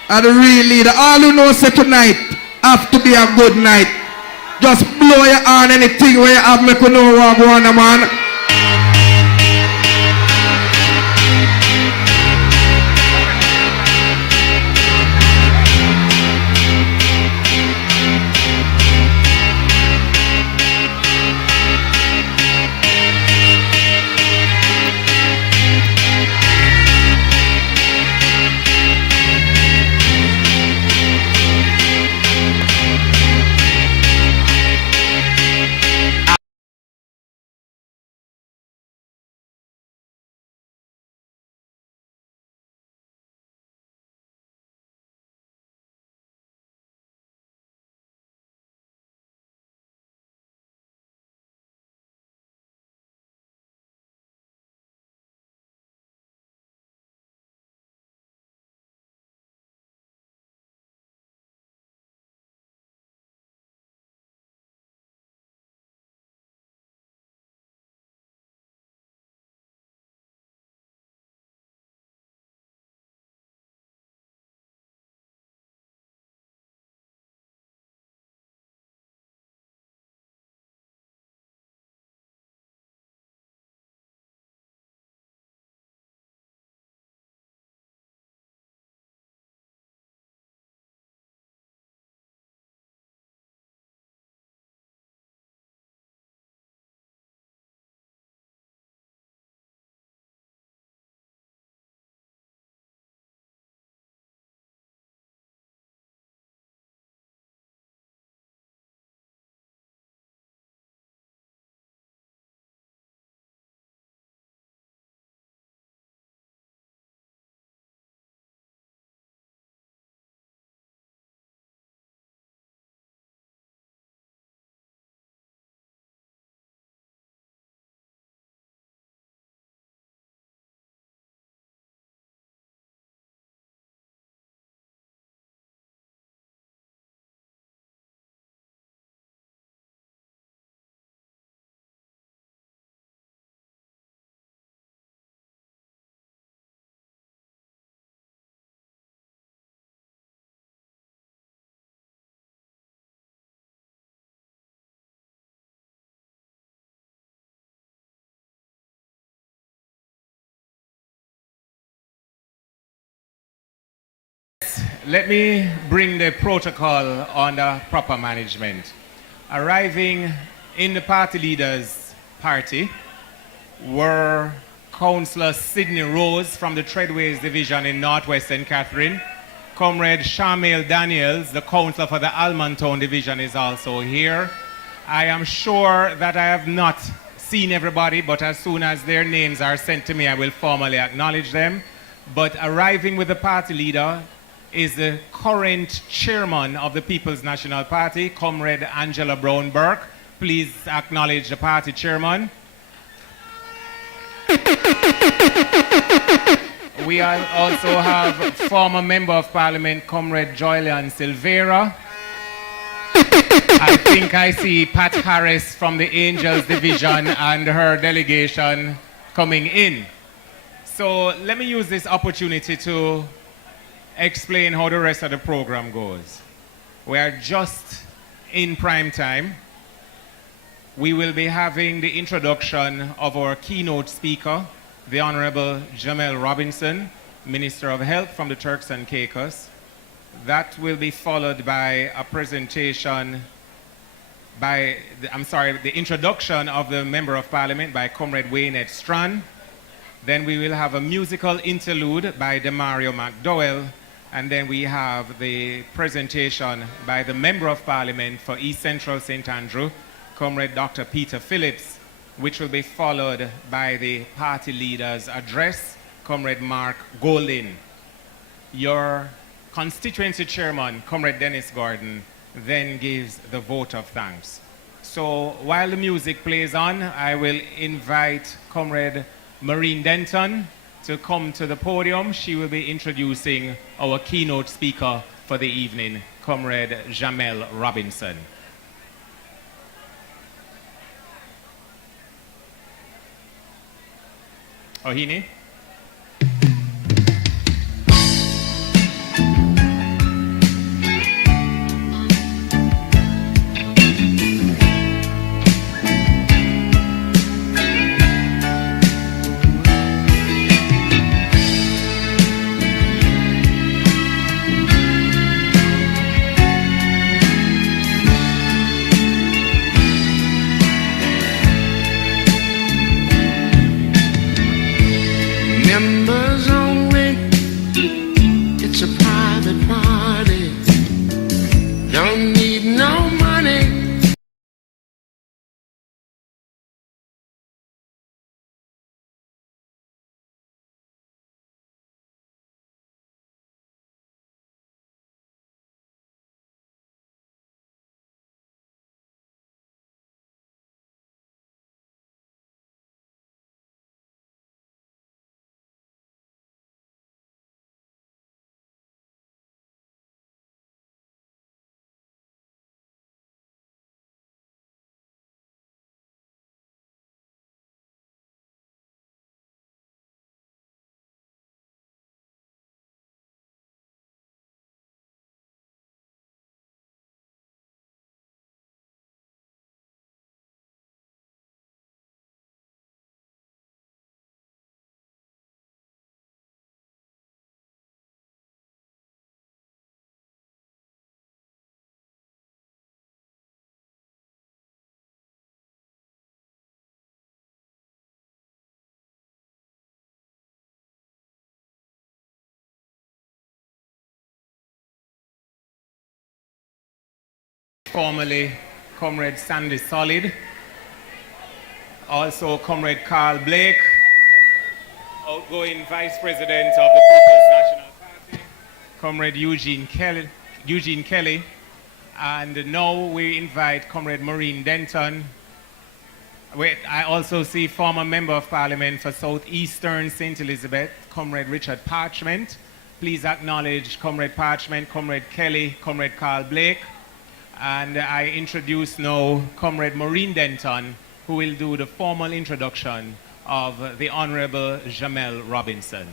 And the real leader. All who know say tonight have to be a good night. Just blow your hand anything where you have make you know what go on, man. Let me bring the protocol under proper management. Arriving in the party leaders' party were Councillor Sidney Rose from the Treadways Division in Northwest St. Catherine. Comrade Shamil Daniels, the councillor for the Almontown Division, is also here. I am sure that I have not seen everybody, but as soon as their names are sent to me, I will formally acknowledge them. But arriving with the party leader is the current chairman of the People's National Party, Comrade Angela Brown Burke. Please acknowledge the party chairman. We also have former Member of Parliament, Comrade Joylian Silvera. I think I see Pat Harris from the Angels Division and her delegation coming in. So let me use this opportunity to explain how the rest of the program goes. We are just in prime time. We will be having the introduction of our keynote speaker, the Honorable Jamel Robinson, Minister of Health from the Turks and Caicos. That will be followed by a presentation by, the introduction of the Member of Parliament by Comrade Waynette Strand. Then we will have a musical interlude by Demario McDowell. And then we have the presentation by the Member of Parliament for East Central St. Andrew, Comrade Dr. Peter Phillips, which will be followed by the party leader's address, Comrade Mark Goldin. Your constituency chairman, Comrade Dennis Gordon, then gives the vote of thanks. So while the music plays on, I will invite Comrade Maureen Denton to come to the podium. She will be introducing our keynote speaker for the evening, Comrade Jamel Robinson. Ohini? Members only, it's a private party. Don't need no money. Formerly, Comrade Sandy Solid. Also, Comrade Carl Blake, outgoing Vice President of the People's National Party. Comrade Eugene Kelly. And now we invite Comrade Maureen Denton. I also see former Member of Parliament for Southeastern St. Elizabeth, Comrade Richard Parchment. Please acknowledge Comrade Parchment, Comrade Kelly, Comrade Carl Blake. And I introduce now Comrade Maureen Denton, who will do the formal introduction of the Honorable Jamel Robinson.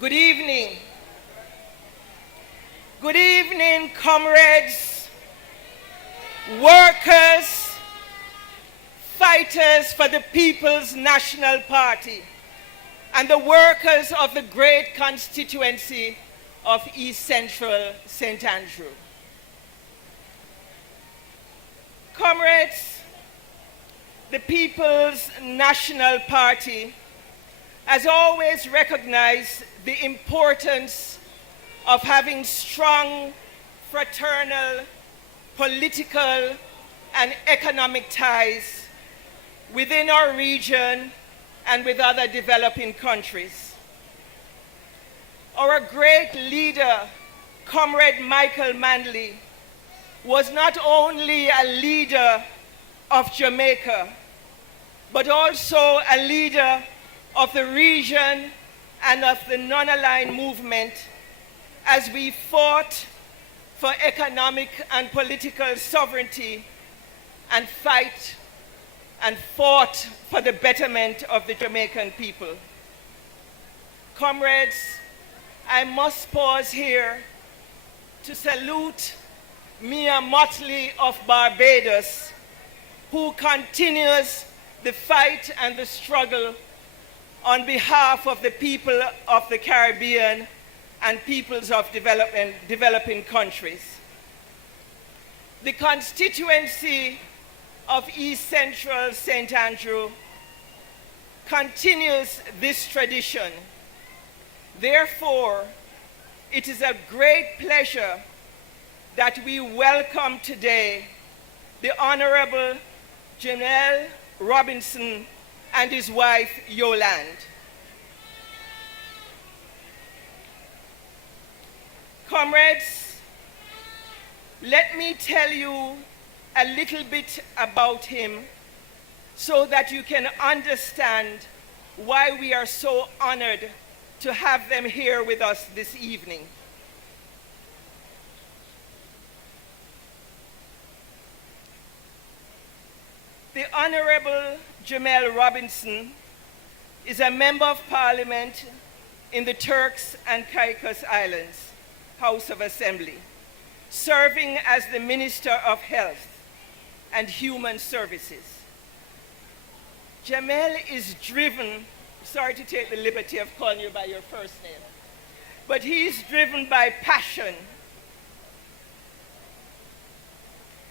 Good evening. Good evening, comrades, workers, fighters for the People's National Party, and the workers of the great constituency of East Central St. Andrew. Comrades, the People's National Party has always recognized the importance of having strong, fraternal, political, and economic ties within our region and with other developing countries. Our great leader, Comrade Michael Manley, was not only a leader of Jamaica, but also a leader of the region and of the non-aligned movement as we fought for economic and political sovereignty and fought for the betterment of the Jamaican people. Comrades, I must pause here to salute Mia Motley of Barbados, who continues the fight and the struggle on behalf of the people of the Caribbean and peoples of developing countries. The constituency of East Central St. Andrew continues this tradition. Therefore, it is a great pleasure that we welcome today the Honorable Jamel Robinson and his wife, Yolande. Comrades, let me tell you a little bit about him so that you can understand why we are so honored to have them here with us this evening. The Honorable Jamel Robinson is a Member of Parliament in the Turks and Caicos Islands House of Assembly, serving as the Minister of Health and Human Services. Jamel is driven, sorry to take the liberty of calling you by your first name, but he's driven by passion.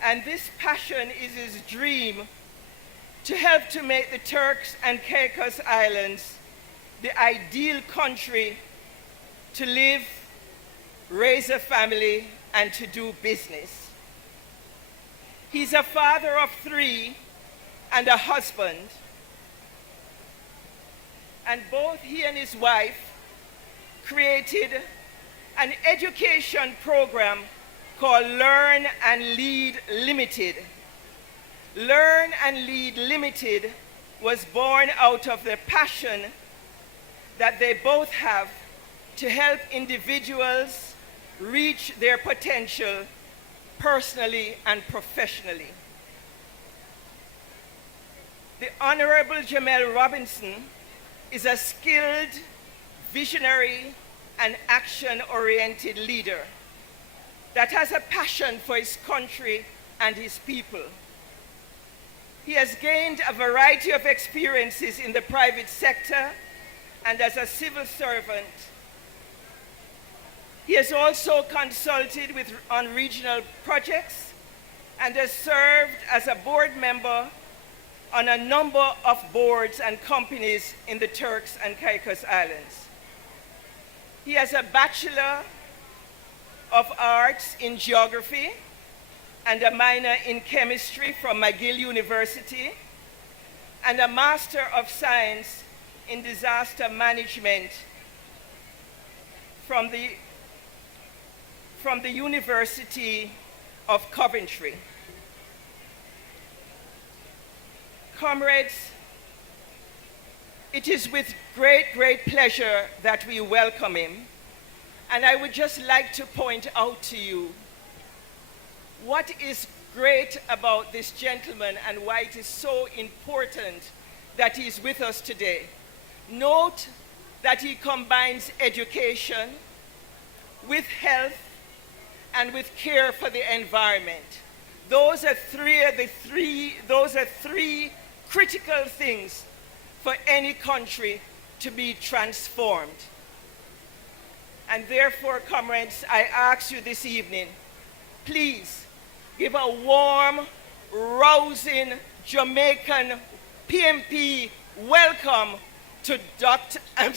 And this passion is his dream to help to make the Turks and Caicos Islands the ideal country to live, raise a family, and to do business. He's a father of 3 and a husband. And both he and his wife created an education program called Learn and Lead Limited. Learn and Lead Limited was born out of the passion that they both have to help individuals reach their potential personally and professionally. The Honorable Jamel Robinson is a skilled, visionary, and action-oriented leader that has a passion for his country and his people. He has gained a variety of experiences in the private sector and as a civil servant. He has also consulted on regional projects and has served as a board member on a number of boards and companies in the Turks and Caicos Islands. He has a Bachelor of Arts in Geography and a minor in Chemistry from McGill University and a Master of Science in Disaster Management from the University of Coventry. Comrades, it is with great, great pleasure that we welcome him. And I would just like to point out to you what is great about this gentleman and why it is so important that he's with us today. Note that he combines education with health and with care for the environment. Those are three critical things for any country to be transformed. And therefore, comrades, I ask you this evening, please give a warm, rousing Jamaican PNP welcome to I'm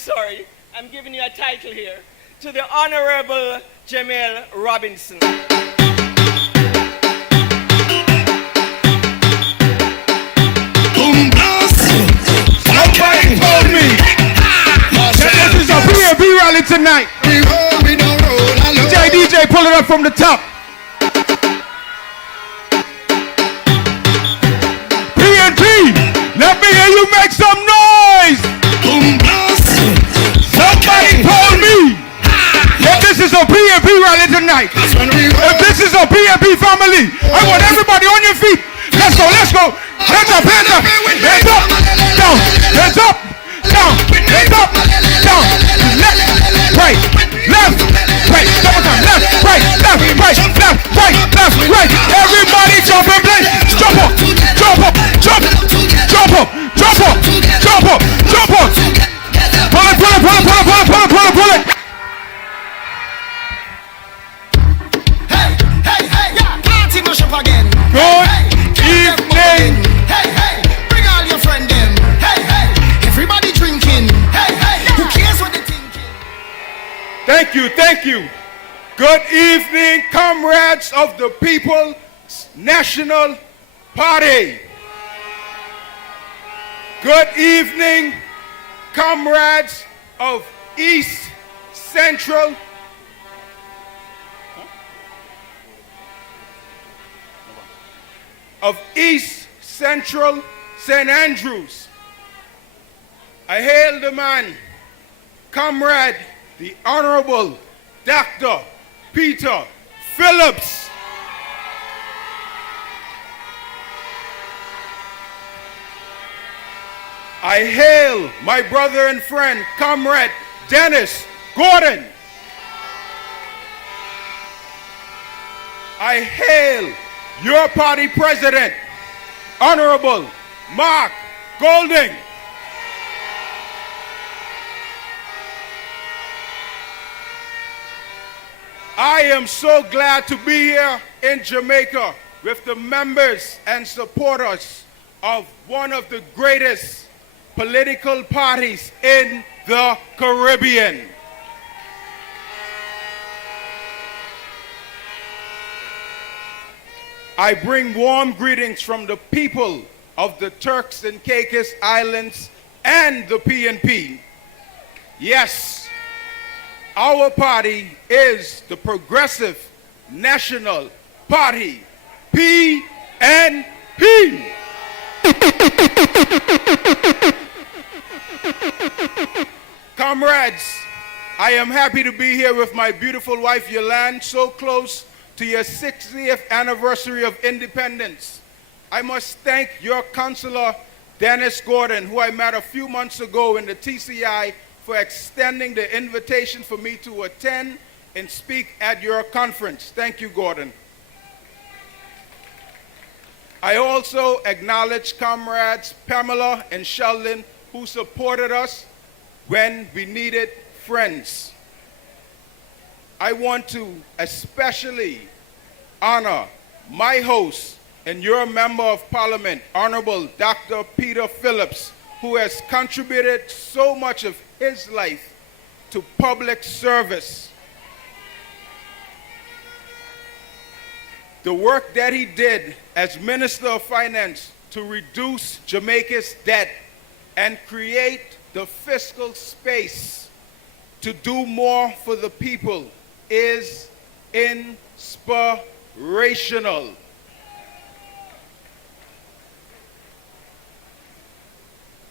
giving you a title here, to the Honorable Jamel Robinson. Somebody told me that this is a PNP rally tonight. DJ, pull it up from the top. PNP, let me hear you make some noise. Somebody told me that this is a PNP rally tonight. If this is a PNP family, I want everybody on your feet. Let's go, let's go. Hands up, hands up, hands up, down, hands up, down, hands up, down, left, right, left, right, double time, left, right, left, right, left, right, left, right. Everybody jump and play. Jump up, jump up, jump, jump up, jump up, jump up, jump up. Pull it, pull it, pull it, pull it, pull it, pull it, pull it, pull it. Hey, hey, hey, yeah, party mash up again. Good evening. Hey, hey, bring all your friends them. Hey, hey, everybody drinking. Hey, hey, who cares what they thinking? Thank you, thank you. Good evening, comrades of the People's National Party. Good evening, comrades of East Central. Of East Central St. Andrews. I hail the man, comrade, the Honorable Dr. Peter Phillips. I hail my brother and friend, comrade Dennis Gordon. I hail your party president, Honorable Mark Golding. I am so glad to be here in Jamaica with the members and supporters of one of the greatest political parties in the Caribbean. I bring warm greetings from the people of the Turks and Caicos Islands and the PNP. Yes, our party is the Progressive National Party, PNP. Comrades, I am happy to be here with my beautiful wife Yolande, so close to your 60th anniversary of independence. I must thank your counselor, Dennis Gordon, who I met a few months ago in the TCI, for extending the invitation for me to attend and speak at your conference. Thank you, Gordon. I also acknowledge comrades Pamela and Sheldon, who supported us when we needed friends. I want to especially honor my host and your Member of Parliament, Honorable Dr. Peter Phillips, who has contributed so much of his life to public service. The work that he did as Minister of Finance to reduce Jamaica's debt and create the fiscal space to do more for the people is inspirational.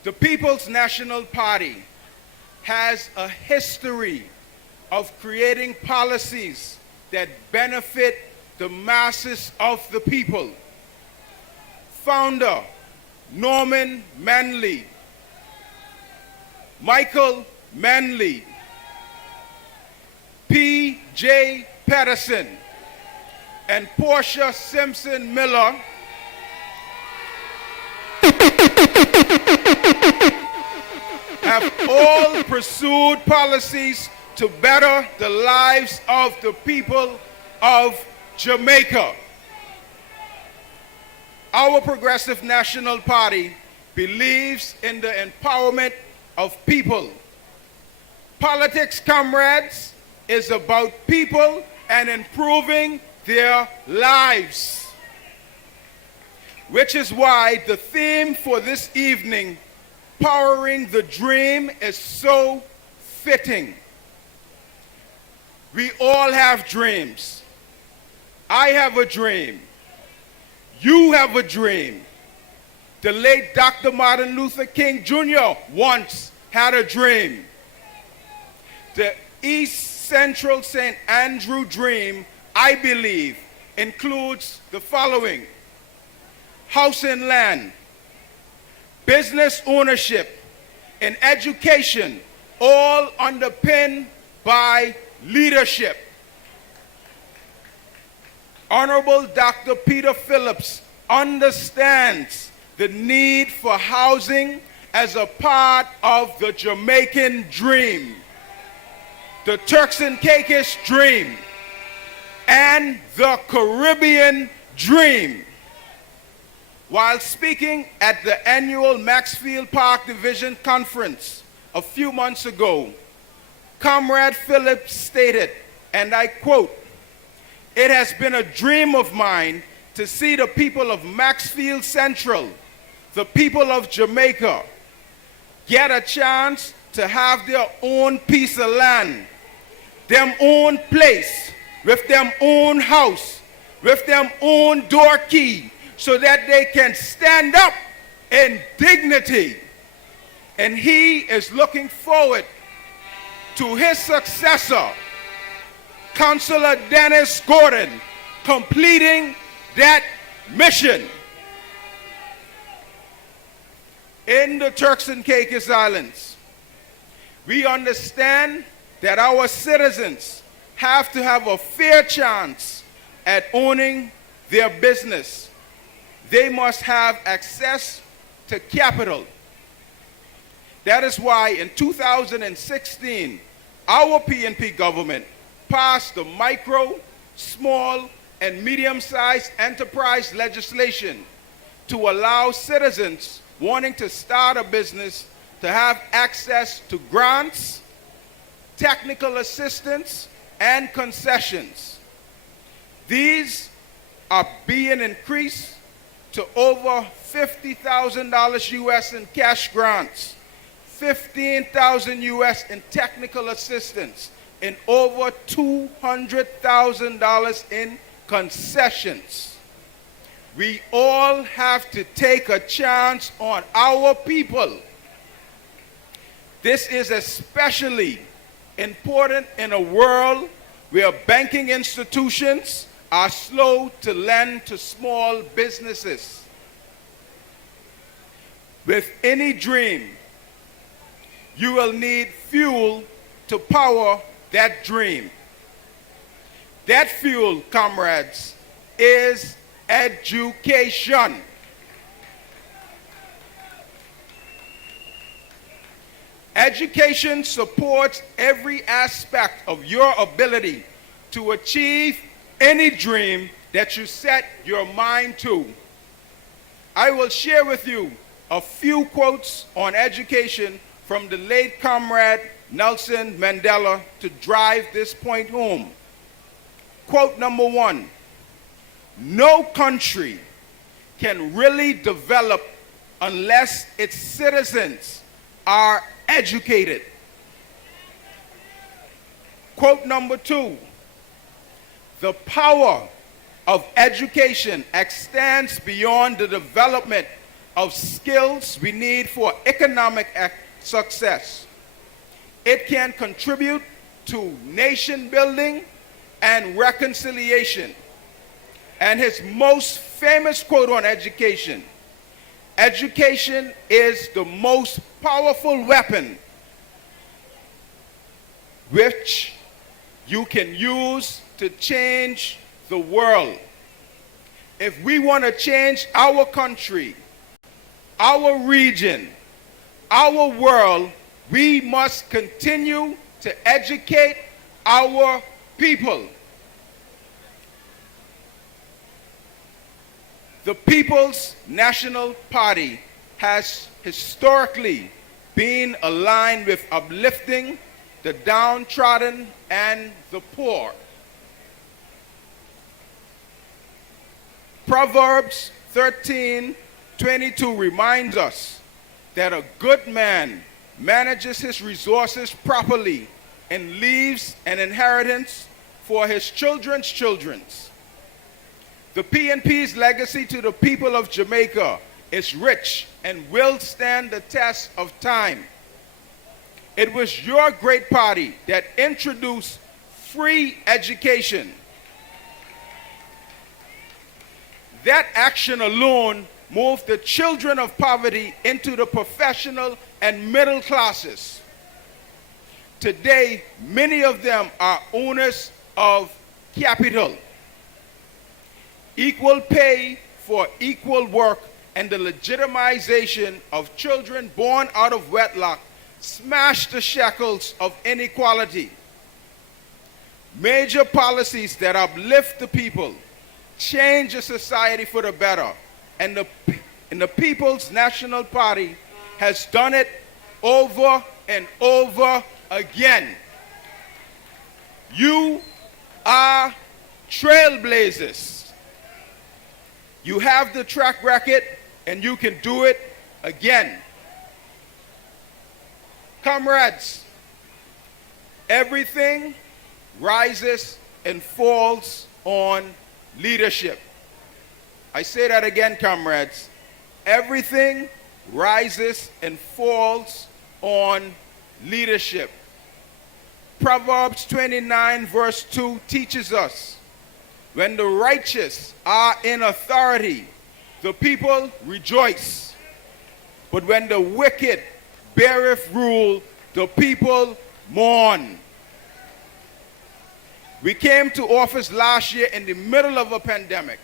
The People's National Party has a history of creating policies that benefit the masses of the people. Founder Norman Manley, Michael Manley, P.J. Patterson, and Portia Simpson Miller have all pursued policies to better the lives of the people of Jamaica. Our Progressive National Party believes in the empowerment of people. Politics, comrades, is about people and improving their lives. Which is why the theme for this evening, Powering the Dream, is so fitting. We all have dreams. I have a dream. You have a dream. The late Dr. Martin Luther King Jr. once had a dream. The East Central St. Andrew dream, I believe, includes the following: house and land, business ownership, and education, all underpinned by leadership. Honorable Dr. Peter Phillips understands the need for housing as a part of the Jamaican dream, the Turks and Caicos dream, and the Caribbean dream. While speaking at the annual Maxfield Park Division Conference a few months ago, Comrade Phillips stated, and I quote, "It has been a dream of mine to see the people of Maxfield Central, the people of Jamaica, get a chance to have their own piece of land, them own place, with them own house, with them own door key, so that they can stand up in dignity." And he is looking forward to his successor, Councillor Dennis Gordon, completing that mission. In the Turks and Caicos Islands, we understand that our citizens have to have a fair chance at owning their business. They must have access to capital, That is why in 2016, our PNP government passed the micro, small, and medium-sized enterprise legislation to allow citizens wanting to start a business to have access to grants, technical assistance, and concessions. These are being increased to over $50,000 US in cash grants, $15,000 US in technical assistance, and over $200,000 in concessions. We all have to take a chance on our people. This is especially important in a world where banking institutions are slow to lend to small businesses. With any dream, you will need fuel to power that dream. That fuel, comrades, is education. Education supports every aspect of your ability to achieve any dream that you set your mind to. I will share with you a few quotes on education from the late comrade Nelson Mandela to drive this point home. Quote number 1, no country can really develop unless its citizens are educated. Quote number 2, the power of education extends beyond the development of skills we need for economic success. It can contribute to nation building and reconciliation. And his most famous quote on education: education is the most powerful weapon which you can use to change the world. If we want to change our country, our region, our world, we must continue to educate our people. The People's National Party has historically been aligned with uplifting the downtrodden and the poor. Proverbs 13:22 reminds us that a good man manages his resources properly and leaves an inheritance for his children's children. The PNP's legacy to the people of Jamaica is rich and will stand the test of time. It was your great party that introduced free education. That action alone moved the children of poverty into the professional and middle classes. Today, many of them are owners of capital. Equal pay for equal work and the legitimization of children born out of wedlock smash the shackles of inequality. Major policies that uplift the people, change a society for the better, and the People's National Party has done it over and over again. You are trailblazers. You have the track record and you can do it again. Comrades, everything rises and falls on leadership. I say that again, comrades. Everything rises and falls on leadership. Proverbs 29 verse 2 teaches us, when the righteous are in authority, the people rejoice. But when the wicked beareth rule, the people mourn. We came to office last year in the middle of a pandemic.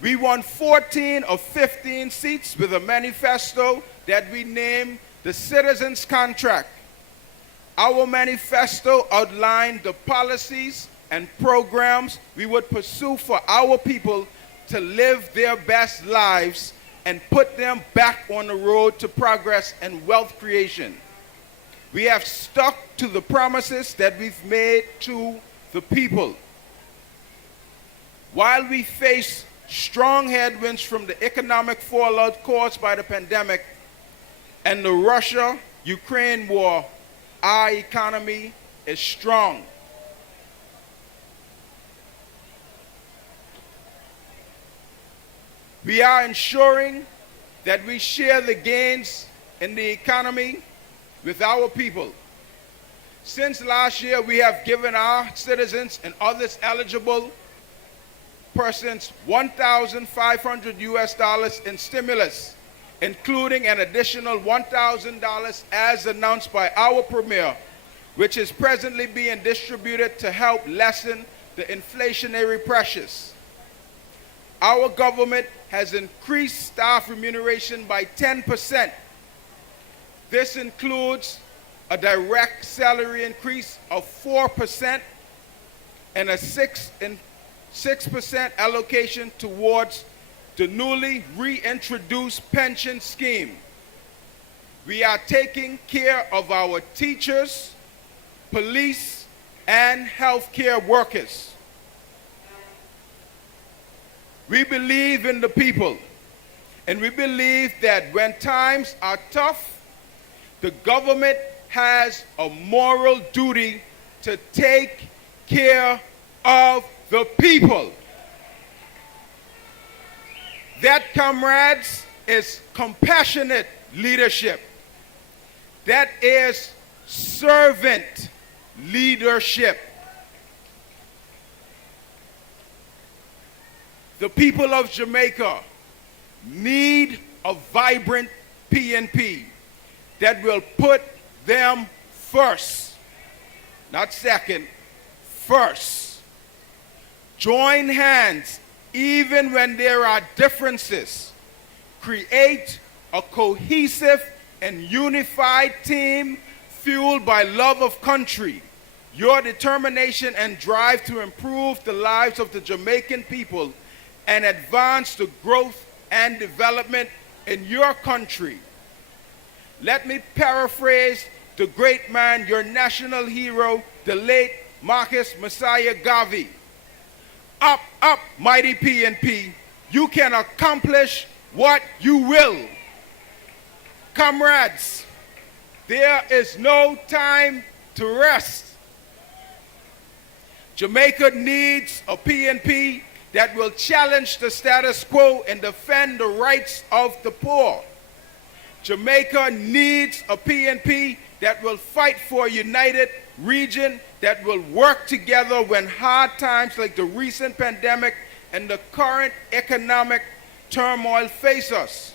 We won 14 of 15 seats with a manifesto that we named the citizens' contract. Our manifesto outlined the policies and programs we would pursue for our people to live their best lives and put them back on the road to progress and wealth creation. We have stuck to the promises that we've made to the people. While we face strong headwinds from the economic fallout caused by the pandemic and the Russia-Ukraine war, our economy is strong. We are ensuring that we share the gains in the economy with our people. Since last year, we have given our citizens and others eligible persons $1,500 US in stimulus, including an additional $1,000 as announced by our Premier, which is presently being distributed to help lessen the inflationary pressures. Our government has increased staff remuneration by 10%. This includes a direct salary increase of 4% and a 6% allocation towards the newly reintroduced pension scheme. We are taking care of our teachers, police, and healthcare workers. We believe in the people, and we believe that when times are tough, the government has a moral duty to take care of the people. That, comrades, is compassionate leadership. That is servant leadership. The people of Jamaica need a vibrant PNP that will put them first, not second, first. Join hands even when there are differences. Create a cohesive and unified team fueled by love of country. Your determination and drive to improve the lives of the Jamaican people and advance the growth and development in your country. Let me paraphrase the great man, your national hero, the late Marcus Messiah Garvey. Up, up, mighty PNP, you can accomplish what you will. Comrades, there is no time to rest. Jamaica needs a PNP that will challenge the status quo and defend the rights of the poor. Jamaica needs a PNP that will fight for a united region that will work together when hard times like the recent pandemic and the current economic turmoil face us.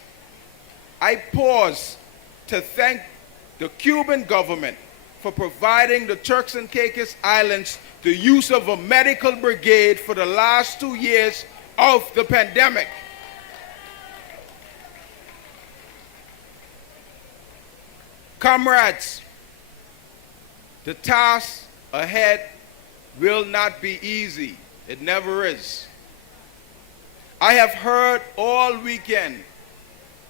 I pause to thank the Cuban government for providing the Turks and Caicos Islands the use of a medical brigade for the last 2 years of the pandemic. Comrades, the task ahead will not be easy. It never is. I have heard all weekend,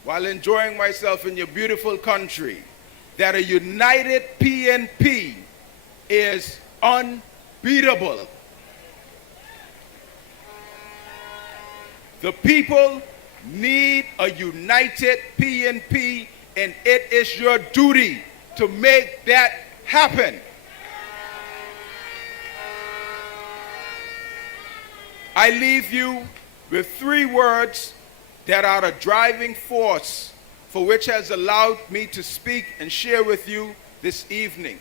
while enjoying myself in your beautiful country, that a united PNP is unbeatable. The people need a united PNP, and it is your duty to make that happen. I leave you with 3 words that are the driving force for which has allowed me to speak and share with you this evening.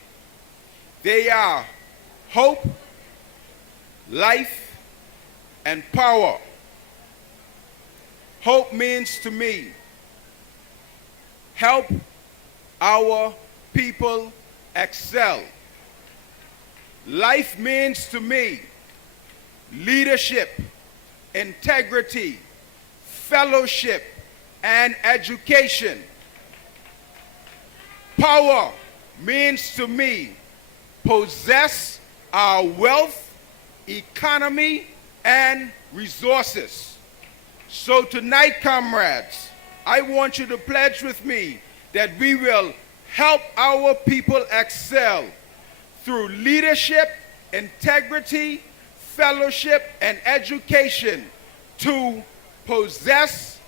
They are hope, life, and power. Hope means to me, help our people excel. Life means to me, leadership, integrity, fellowship, and education. Power means to me possess our wealth, economy, and resources. So tonight, comrades, I want you to pledge with me that we will help our people excel through leadership, integrity, fellowship, and education to possess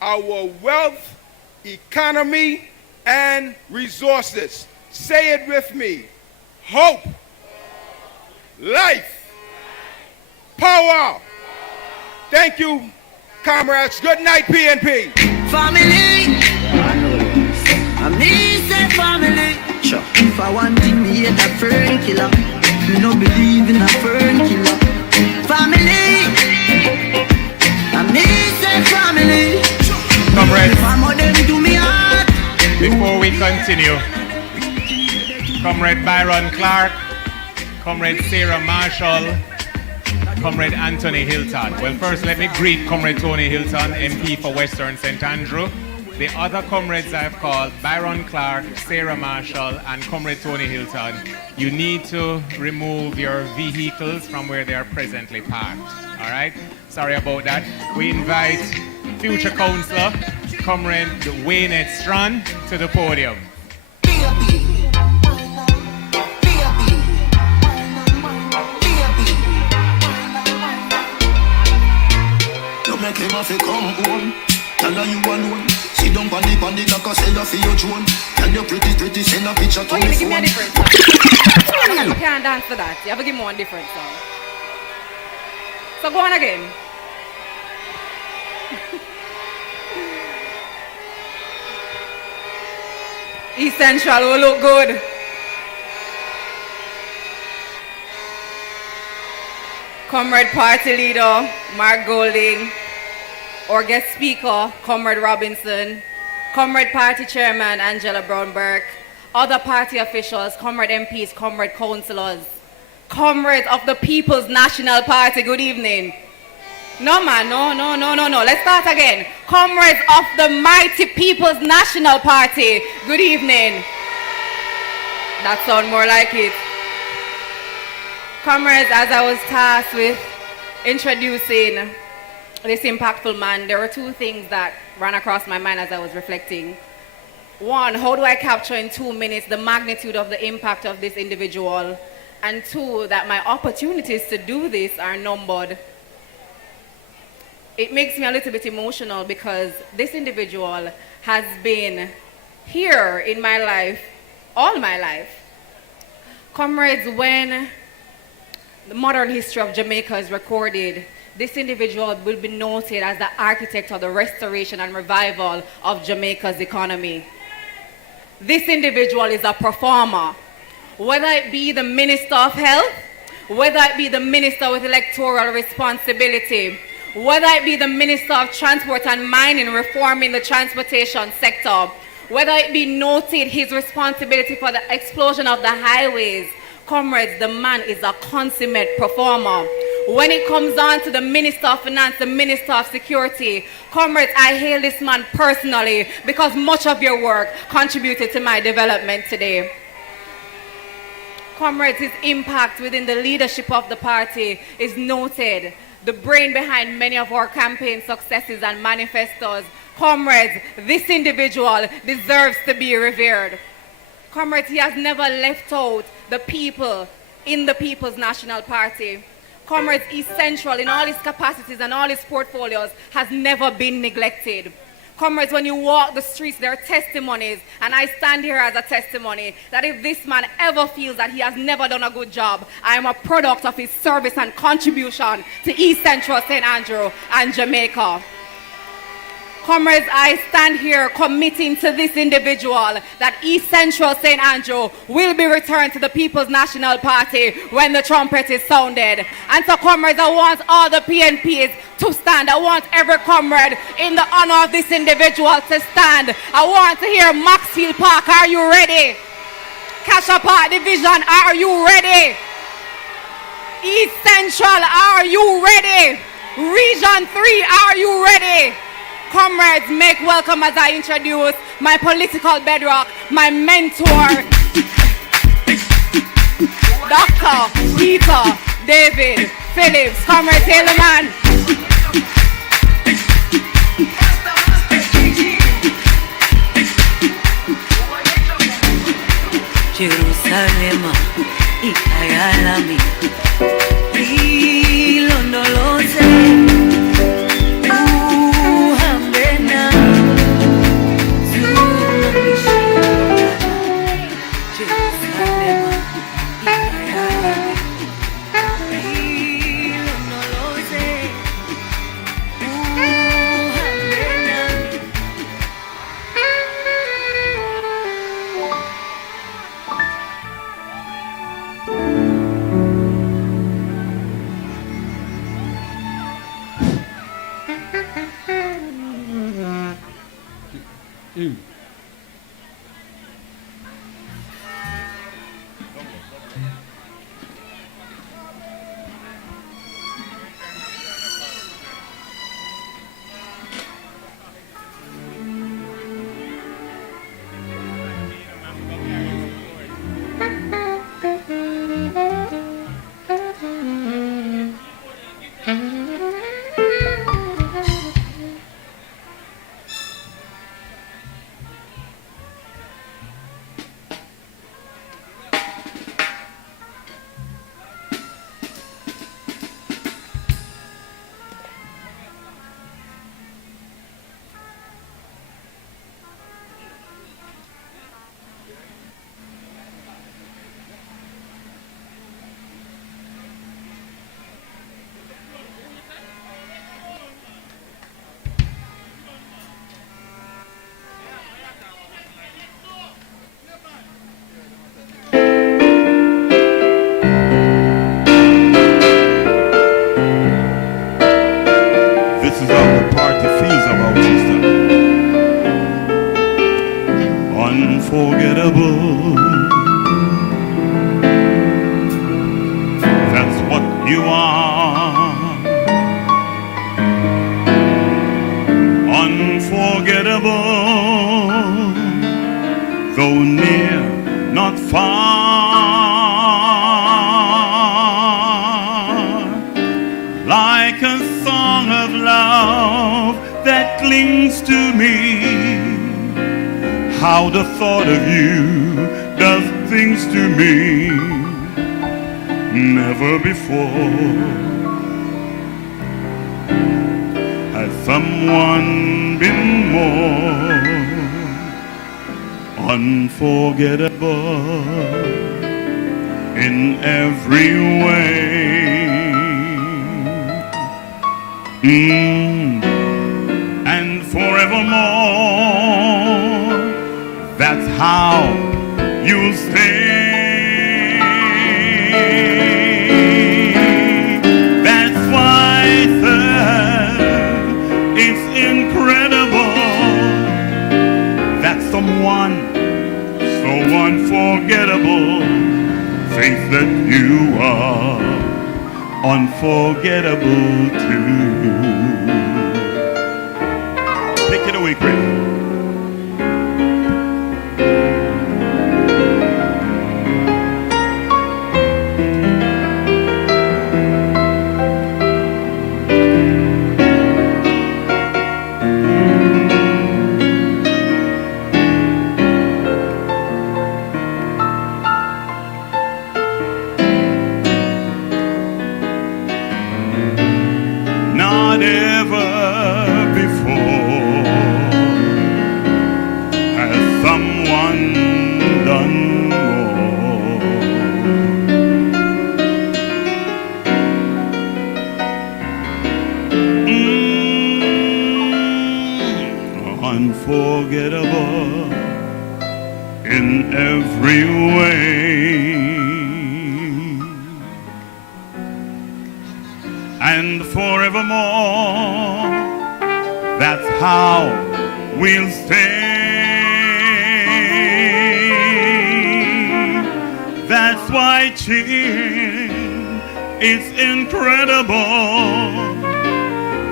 our wealth, economy, and resources. Say it with me. Hope, life, power. Thank you, comrades. Good night, PNP. Family, I me say family. Sure. If I want thing, me hate a fern killer. Me no believe in a fern killer. Family, I me say family. Comrades, before we continue, Comrade Byron Clark, Comrade Sarah Marshall, Comrade Anthony Hilton. Well, first let me greet Comrade Tony Hilton, MP for Western St. Andrew. The other comrades I've called, Byron Clark, Sarah Marshall, and Comrade Tony Hilton, you need to remove your vehicles from where they are presently parked. All right? Sorry about that. We invite future councillor, Comrade Wayne Strand, to the podium. Make him have to come home. Tell her you alone. Sit down on the dock and say you feel your drone. Tell you pretty, send a picture to me. Give me a different song. You can't dance to that. You have to give me one different song. So go on again. East Central will look good. Comrade Party Leader Mark Golding, our guest speaker, Comrade Robinson, Comrade Party Chairman Angela Brown-Burke, other party officials, Comrade MPs, Comrade Councillors, comrades of the People's National Party, good evening. No man, no. Let's start again. Comrades of the mighty People's National Party, good evening. That sounds more like it. Comrades, as I was tasked with introducing this impactful man, there were two things that ran across my mind as I was reflecting. One, how do I capture in 2 minutes the magnitude of the impact of this individual? And two, that my opportunities to do this are numbered. It makes me a little bit emotional because this individual has been here in my life, all my life. Comrades, when the modern history of Jamaica is recorded, this individual will be noted as the architect of the restoration and revival of Jamaica's economy. This individual is a performer. Whether it be the Minister of Health, whether it be the Minister with electoral responsibility, whether it be the Minister of Transport and Mining reforming the transportation sector, whether it be noted his responsibility for the explosion of the highways, comrades, the man is a consummate performer. When it comes on to the Minister of Finance, the Minister of Security, comrades, I hail this man personally because much of your work contributed to my development today. Comrades, his impact within the leadership of the party is noted. The brain behind many of our campaign successes and manifestos. Comrades, this individual deserves to be revered. Comrades, he has never left out the people in the People's National Party. Comrades, he's central in all his capacities and all his portfolios, has never been neglected. Comrades, when you walk the streets, there are testimonies, and I stand here as a testimony that if this man ever feels that he has never done a good job, I am a product of his service and contribution to East Central St. Andrew and Jamaica. Comrades, I stand here committing to this individual that East Central St. Andrew will be returned to the People's National Party when the trumpet is sounded. And so, comrades, I want all the PNPs to stand. I want every comrade in the honor of this individual to stand. I want to hear Maxfield Park, are you ready? Cassia Park Division, are you ready? East Central, are you ready? Region 3, are you ready? Comrades, make welcome as I introduce my political bedrock, my mentor, Dr. Peter David Phillips. Comrades, hail the man. Jerusalem, ikayalami, ilondoloze, uhambe nami, zungamishe. Jerusalem, ikayalami, ilondoloze, uhambe nami. This is how the party feels about sister. Unforgettable. That's what you are. Unforgettable. Though near, not far. Like a song of love that clings to me. How the thought of you does things to me. Never before has someone been more unforgettable in every way. And forevermore, that's how you'll stay. That's why, sir, it's incredible that someone so unforgettable thinks that you are unforgettable too. Take it away, Chris. Not ever before has someone done more. Unforgettable in every way. And forevermore, that's how we'll stay. That's why cheering is incredible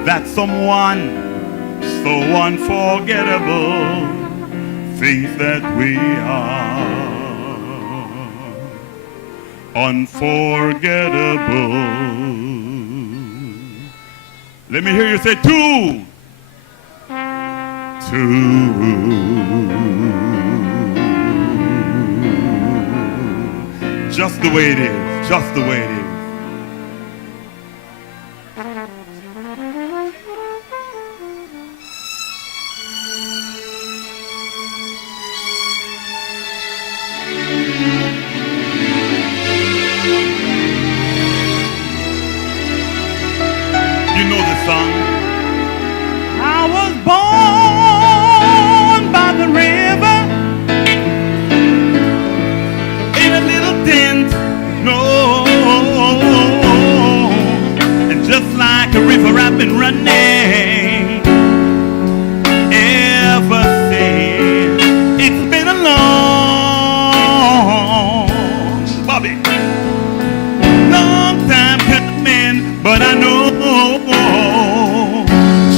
that someone so unforgettable, things that we are. Unforgettable. Let me hear you say two. Just the way it is, just the way it is. You know the song? I was born by the river in a little tent, no, and just like a river I've been running ever since. It's been a long, Bobby, long time coming, but I know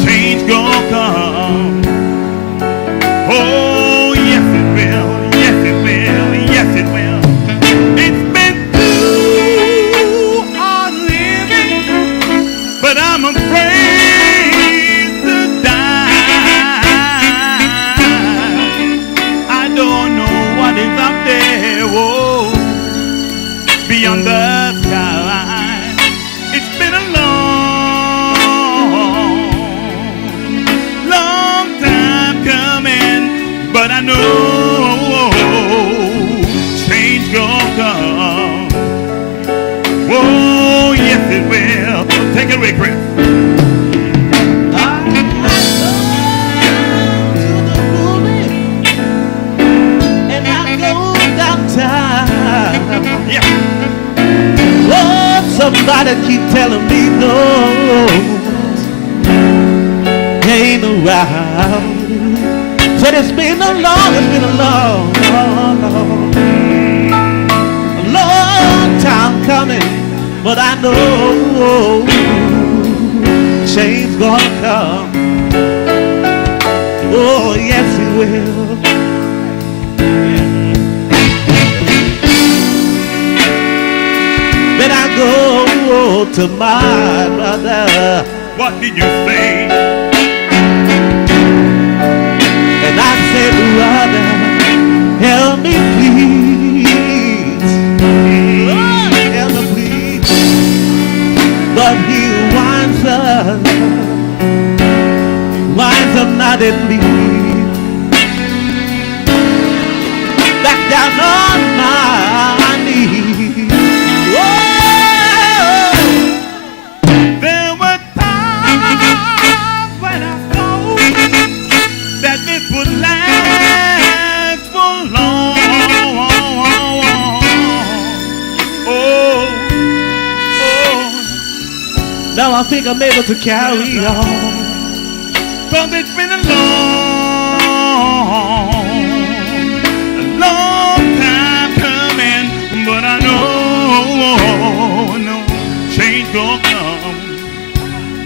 change gonna come. Oh, yes it will, yes it will, yes it will. It's been too hard living, but I'm afraid to die. I don't know what is up there, whoa, beyond the sky. It's been a long time coming, but I know change gonna come. Oh, yes it will. Take it away, Chris. And I go downtown. Yeah. Oh, somebody keep telling me no, ain't around. Said it's been a long time coming, but I know change gonna come. Oh, yes it will. Then I go to my brother. What did you say? And I said, brother, help me please. Lord, help me please. But he winds up not in me. Back down on my knees. Whoa. There were times when I thought that this would last for long. Oh. Now I think I'm able to carry on. 'Cause it's been a long time coming, but I know no change gonna come.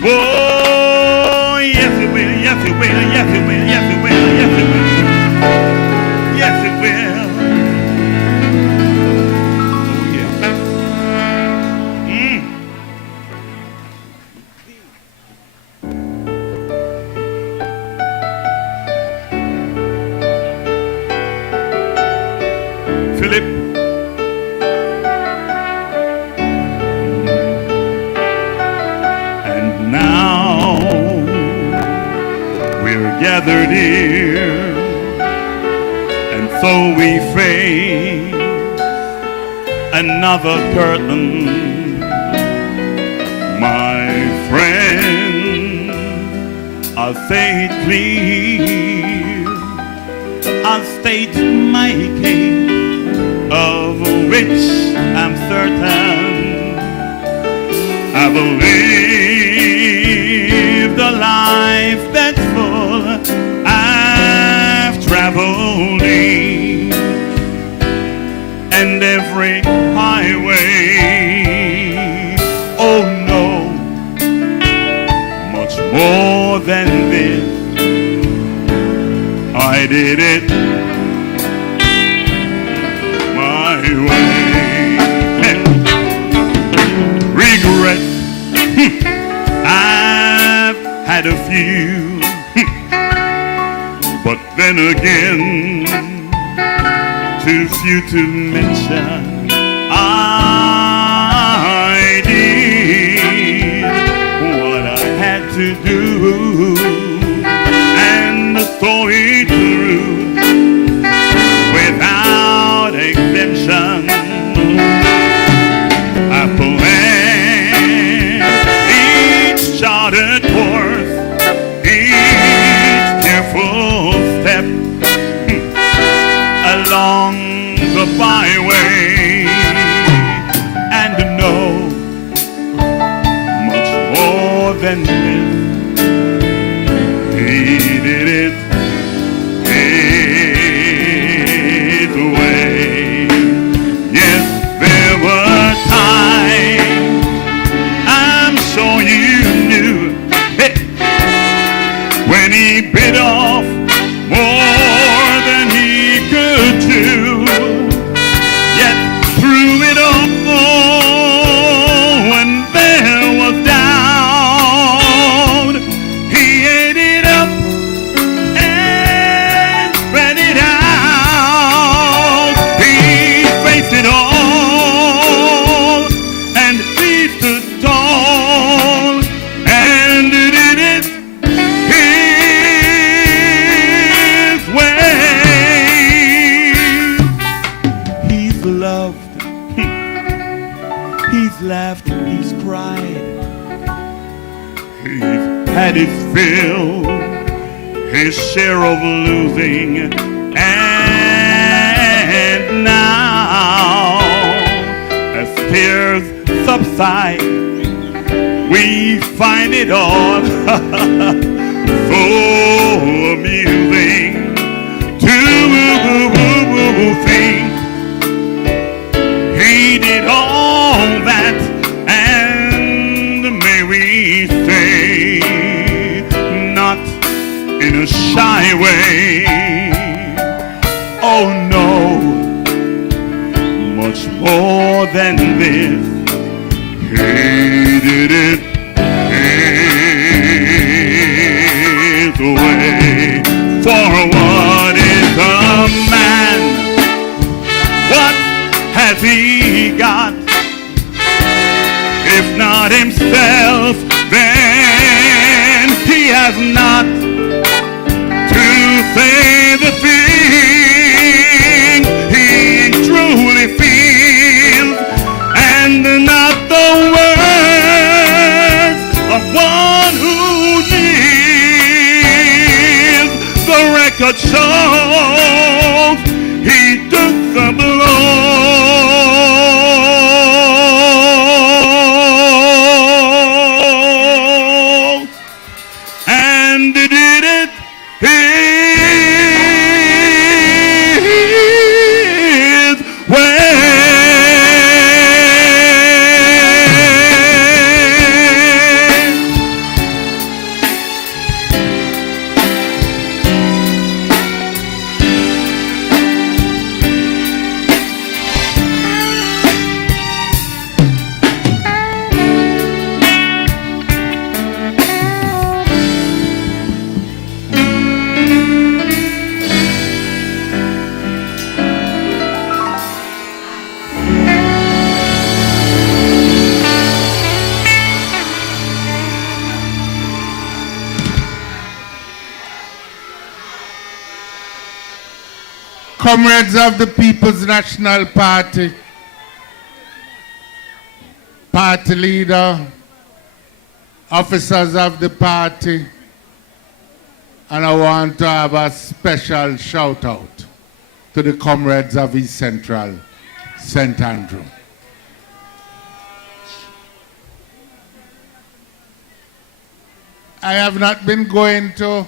Oh, yes it will, yes it will, yes it will, yes it will, yes it will, yes it will. Oh yeah. Philip. And now we're gathered here, and so we face another curtain, my friend. I'll say it clear, I'll state my case, of which I'm certain. I've lived a life that's full. I've traveled each and every highway. Oh no, much more than this did it my way. Regrets, I've had a few, but then again, too few to mention. I did what I had to do, and saw it through without exemption. I planned each charted course, each careful step along the byway, and to know much more than this. He did it his way. Yes, there were times, I'm sure you knew, hey, when he bit off more than he could chew. Yet through it all, when there was doubt, he ate it up and spread it out. He faced it all and he stood tall and did it his way. He's loved, he's laughed, he's cried, he's had his fill, his share of losing, and now, as tears subside, we find it all so amusing to think he did all that, and may we say, not in a shy way. Oh no, much more than this. He did it his way. For what is a man? What has he got? If not himself, then he has not to say the things he truly feels, and not the words of one who yields. The record shows he took the blow and did it his way. Comrades of the People's National Party, party leader, officers of the party, and I want to have a special shout out to the comrades of East Central, St. Andrew. I have not been going to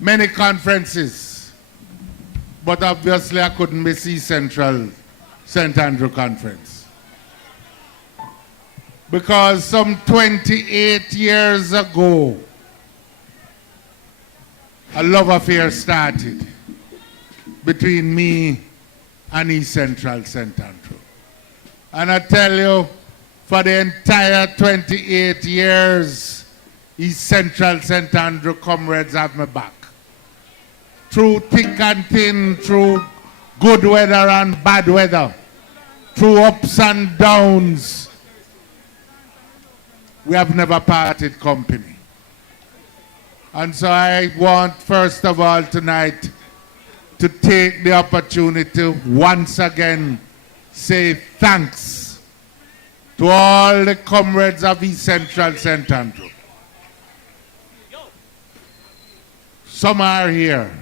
many conferences, but obviously I couldn't miss East Central St. Andrew Conference. Because some 28 years ago, a love affair started between me and East Central St. Andrew. And I tell you, for the entire 28 years, East Central St. Andrew comrades have my back. Through thick and thin, through good weather and bad weather, through ups and downs, we have never parted company. And so I want, first of all, tonight, to take the opportunity to once again say thanks to all the comrades of East Central St. Andrew. Some are here.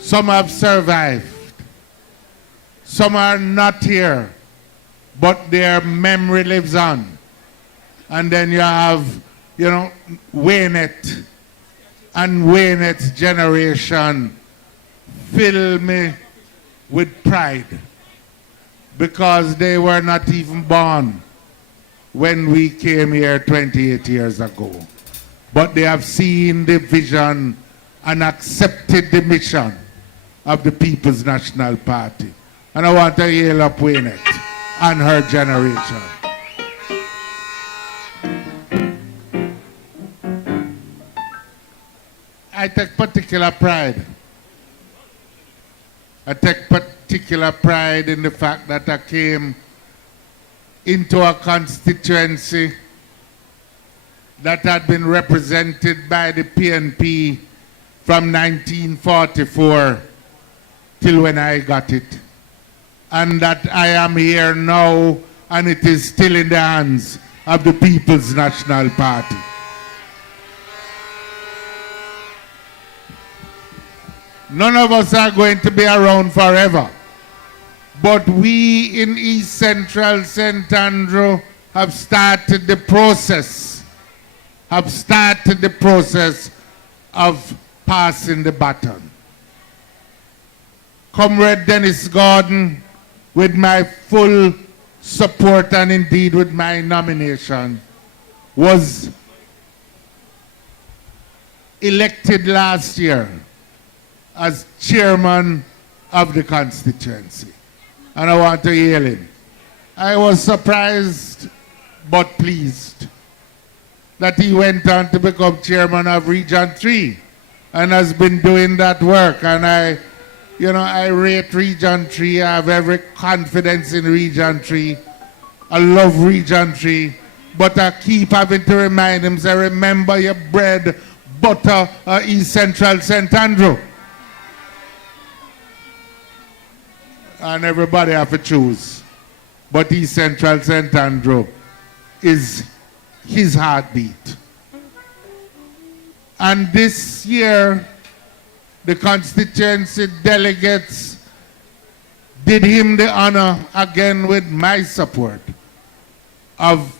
Some have survived. Some are not here, but their memory lives on. And then you have, Waynet and Waynet's generation fill me with pride because they were not even born when we came here 28 years ago. But they have seen the vision and accepted the mission of the People's National Party. And I want to hail up Waynet and her generation. I take particular pride. I take particular pride in the fact that I came into a constituency that had been represented by the PNP from 1944 till when I got it. And that I am here now and it is still in the hands of the People's National Party. None of us are going to be around forever. But we in East Central St. Andrew have started the process of passing the baton. Comrade Dennis Gordon, with my full support and indeed with my nomination, was elected last year as chairman of the constituency. And I want to hail him. I was surprised but pleased that he went on to become chairman of Region 3 and has been doing that work. And I rate Region 3. I have every confidence in Region 3. I love Region 3. But I keep having to remind him, say, remember your bread, butter, East Central St. Andrew. And everybody have to choose. But East Central St. Andrew is his heartbeat. And this year, the constituency delegates did him the honor again with my support of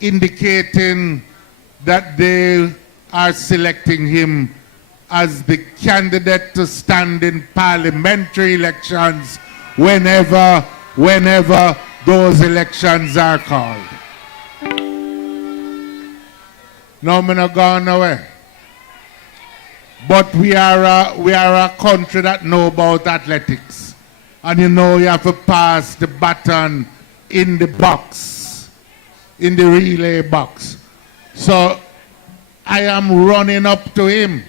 indicating that they are selecting him as the candidate to stand in parliamentary elections whenever those elections are called. No, I'm not going away. But we are a country that know about athletics. And you have to pass the baton in the box, in the relay box. So I am running up to him.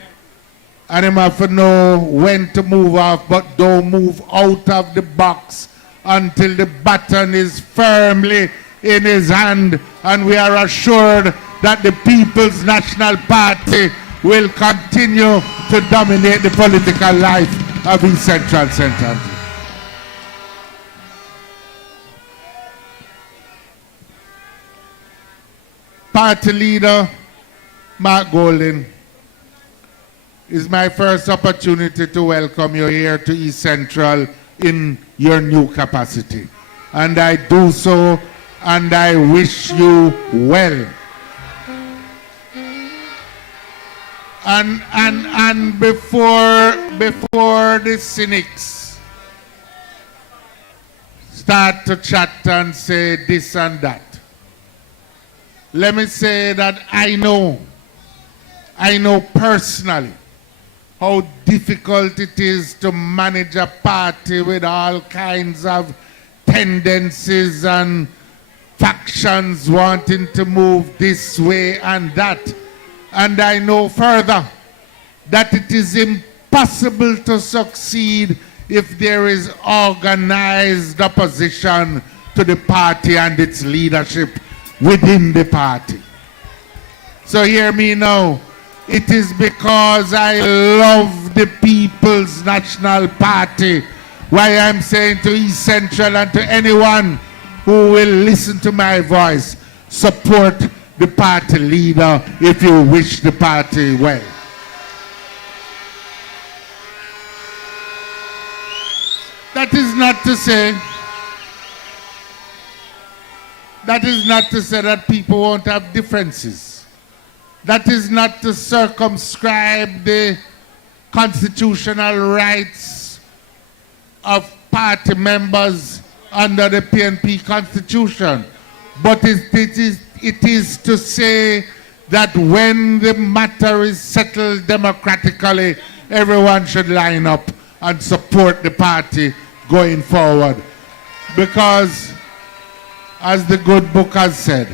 And him have to know when to move off, but don't move out of the box until the baton is firmly in his hand. And we are assured that the People's National Party will continue to dominate the political life of East Central St. Andrew. Party leader Mark Golding, it's my first opportunity to welcome you here to East Central in your new capacity. And I do so and I wish you well. And before the cynics start to chat and say this and that, let me say that I know I know personally how difficult it is to manage a party with all kinds of tendencies and factions wanting to move this way and that. And I know further that it is impossible to succeed if there is organized opposition to the party and its leadership within the party. So hear me now. It is because I love the People's National Party why I'm saying to East Central and to anyone who will listen to my voice, support the party leader if you wish the party well. That is not to say that people won't have differences. That is not to circumscribe the constitutional rights of party members under the PNP constitution. But it is to say that when the matter is settled democratically, everyone should line up and support the party going forward. Because, as the good book has said,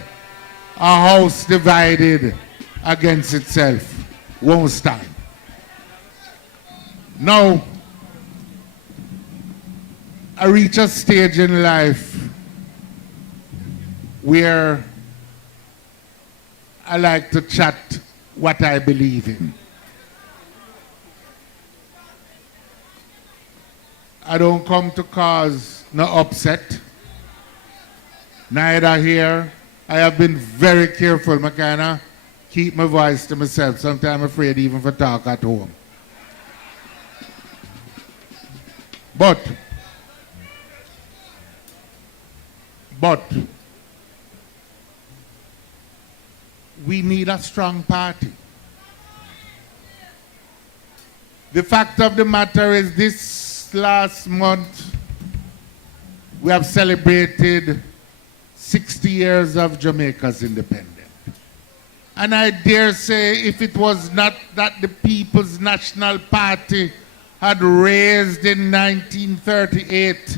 a house divided against itself won't stand. Now, I reach a stage in life where I like to chat what I believe in. I don't come to cause no upset, neither here. I have been very careful, McKenna. Keep my voice to myself. Sometimes I'm afraid even for talk at home. But we need a strong party. The fact of the matter is this last month we have celebrated 60 years of Jamaica's independence. And I dare say if it was not that the People's National Party had raised in 1938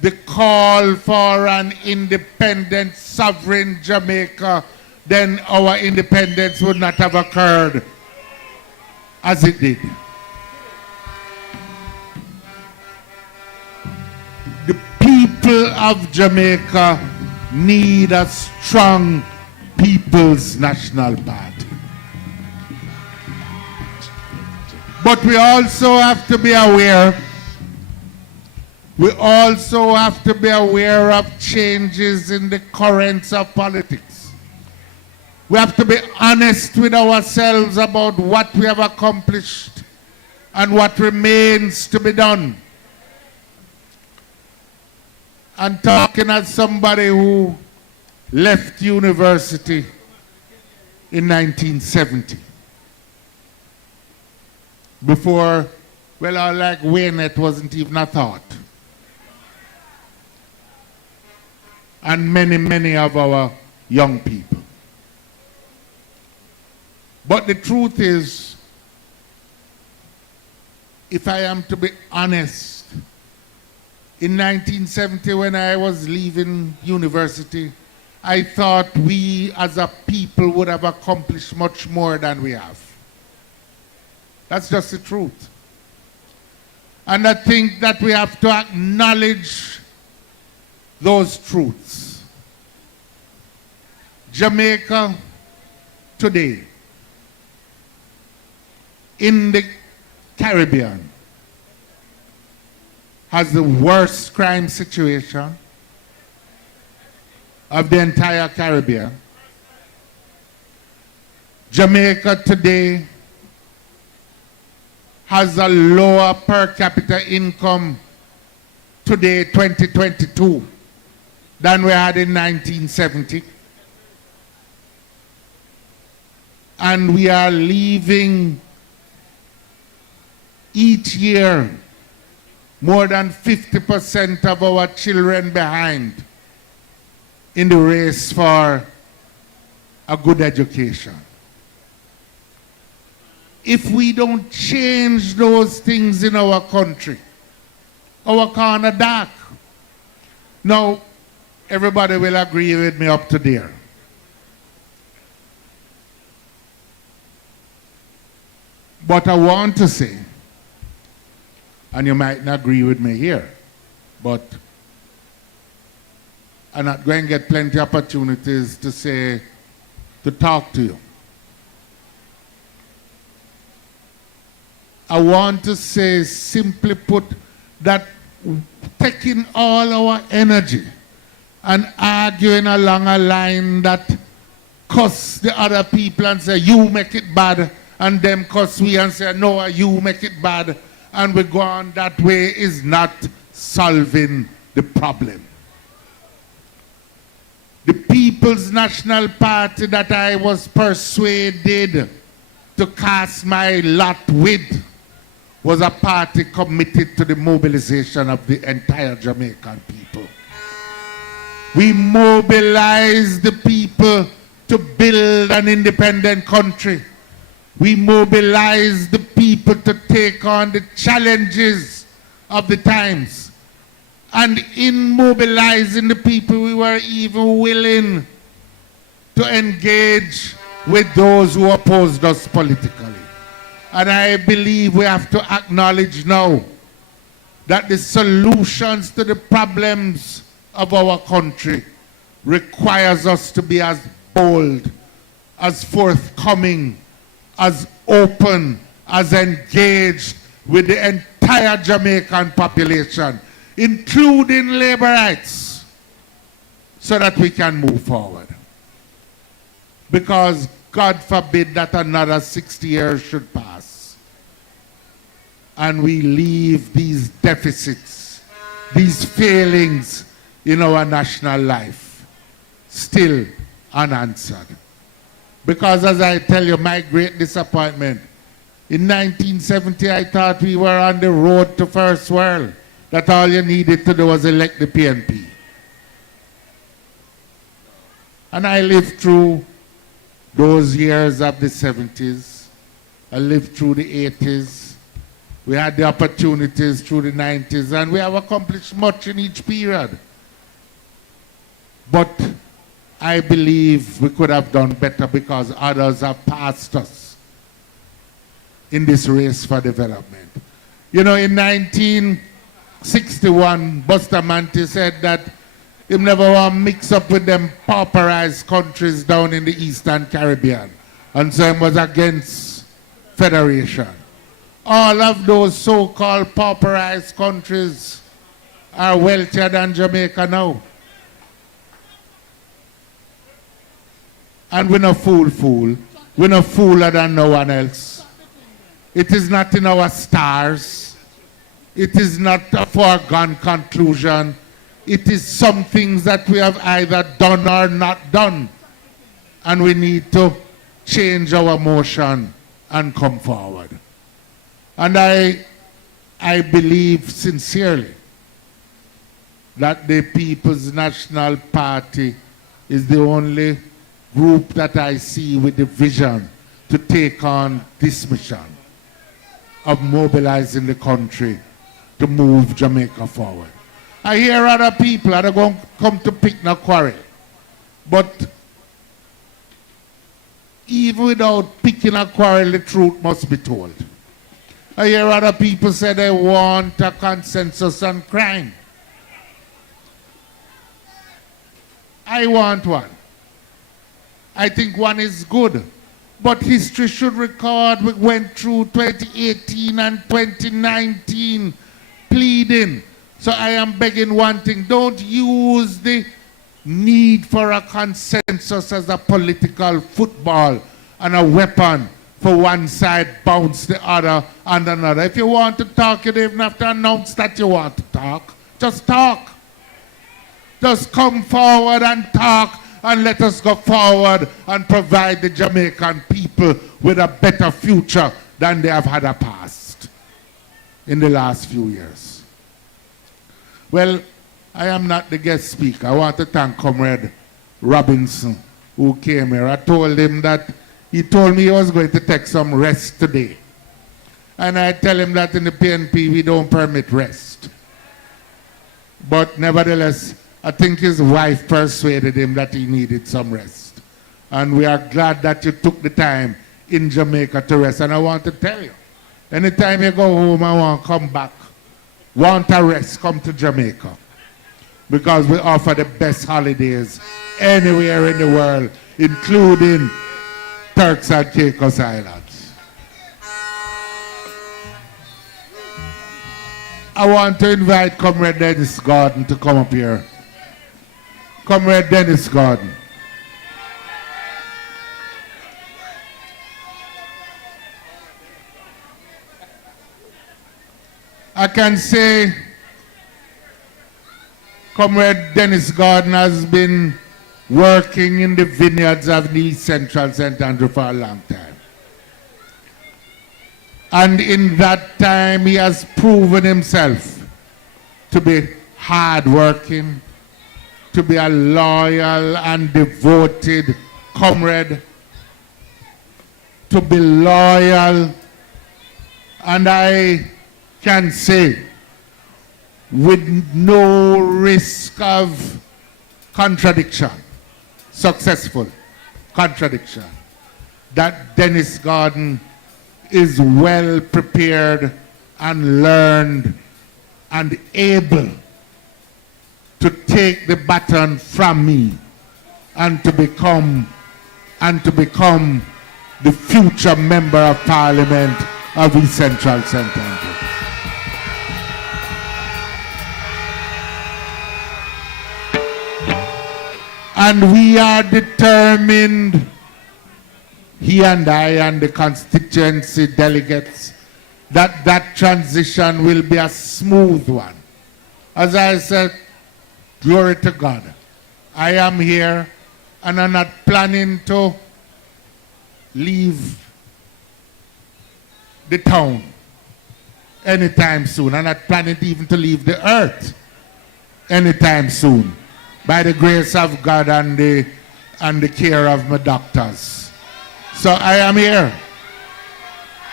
the call for an independent, sovereign Jamaica, then our independence would not have occurred as it did. The people of Jamaica need a strong People's National Party. But we also have to be aware of changes in the currents of politics. We have to be honest with ourselves about what we have accomplished and what remains to be done. And talking as somebody who left university in 1970. Before, well, like Wayne, it wasn't even a thought. And many, many of our young people. But the truth is, if I am to be honest, in 1970 when I was leaving university, I thought we as a people would have accomplished much more than we have. That's just the truth. And I think that we have to acknowledge those truths. Jamaica today, in the Caribbean, has the worst crime situation of the entire Caribbean. Jamaica today has a lower per capita income today, 2022, than we had in 1970. And we are leaving each year more than 50% of our children behind in the race for a good education. if we don't change those things in our country, our corner dark. Now, everybody will agree with me up to there. But I want to say, and you might not agree with me here, but I'm not going to get plenty of opportunities to say, to talk to you. I want to say, simply put, that taking all our energy and arguing along a line that cuss the other people and say, you make it bad, and them cuss we and say, no, you make it bad, and we go on that way is not solving the problem. The People's National Party that I was persuaded to cast my lot with was a party committed to the mobilization of the entire Jamaican people. We mobilized the people to build an independent country. We mobilized the people to take on the challenges of the times. And in mobilizing the people, we were even willing to engage with those who opposed us politically. And I believe we have to acknowledge now that the solutions to the problems of our country requires us to be as bold, as forthcoming, as open, as engaged with the entire Jamaican population, including labor rights, so that we can move forward. Because God forbid that another 60 years should pass and we leave these deficits, these failings in our national life still unanswered. Because as I tell you, my great disappointment, in 1970 I thought we were on the road to first world, that all you needed to do was elect the PNP. And I lived through those years of the 70s. I lived through the 80s. We had the opportunities through the 90s, and we have accomplished much in each period. But I believe we could have done better because others have passed us in this race for development. You know, in 1961, Bustamante said that he never want to mix up with them pauperized countries down in the Eastern Caribbean. And so he was against federation. All of those so-called pauperized countries are wealthier than Jamaica now. And we're not fool. We're not fooler than no one else. It is not in our stars. It is not a foregone conclusion. It is some things that we have either done or not done. And we need to change our motion and come forward. And I believe sincerely that the People's National Party is the only group that I see with the vision to take on this mission of mobilizing the country to move Jamaica forward. I hear other people that are going to come to pick no quarrel. But even without picking a quarrel, the truth must be told. I hear other people say they want a consensus on crime. I want one. I think one is good. But history should record we went through 2018 and 2019 pleading. So I am begging one thing, don't use the need for a consensus as a political football and a weapon for one side, bounce the other and another. If you want to talk, you don't even have to announce that you want to talk. Just talk. Just come forward and talk, and let us go forward and provide the Jamaican people with a better future than they have had a past in the last few years. Well, I am not the guest speaker. I want to thank Comrade Robinson who came here. I told him that He told me he was going to take some rest today. And I tell him that in the PNP we don't permit rest. But nevertheless, I think his wife persuaded him that he needed some rest. And we are glad that you took the time in Jamaica to rest. And I want to tell you, anytime you go home and want to come back, want a rest, come to Jamaica. Because we offer the best holidays anywhere in the world, including Turks and Caicos Islands. I want to invite Comrade Dennis Gordon to come up here. Comrade Dennis Gordon. I can say Comrade Dennis Gordon has been working in the vineyards of the East Central St. Andrew for a long time. And in that time, he has proven himself to be hardworking, to be a loyal and devoted comrade, to be loyal, and I can say with no risk of contradiction, successful contradiction, that Dennis Gordon is well prepared and learned and able to take the baton from me and to become the future member of Parliament of East Central St. Andrew. And we are determined, he and I and the constituency delegates, that that transition will be a smooth one. As I said, glory to God. I am here and I'm not planning to leave the town anytime soon. I'm not planning even to leave the earth anytime soon, by the grace of God and the care of my doctors. So I am here,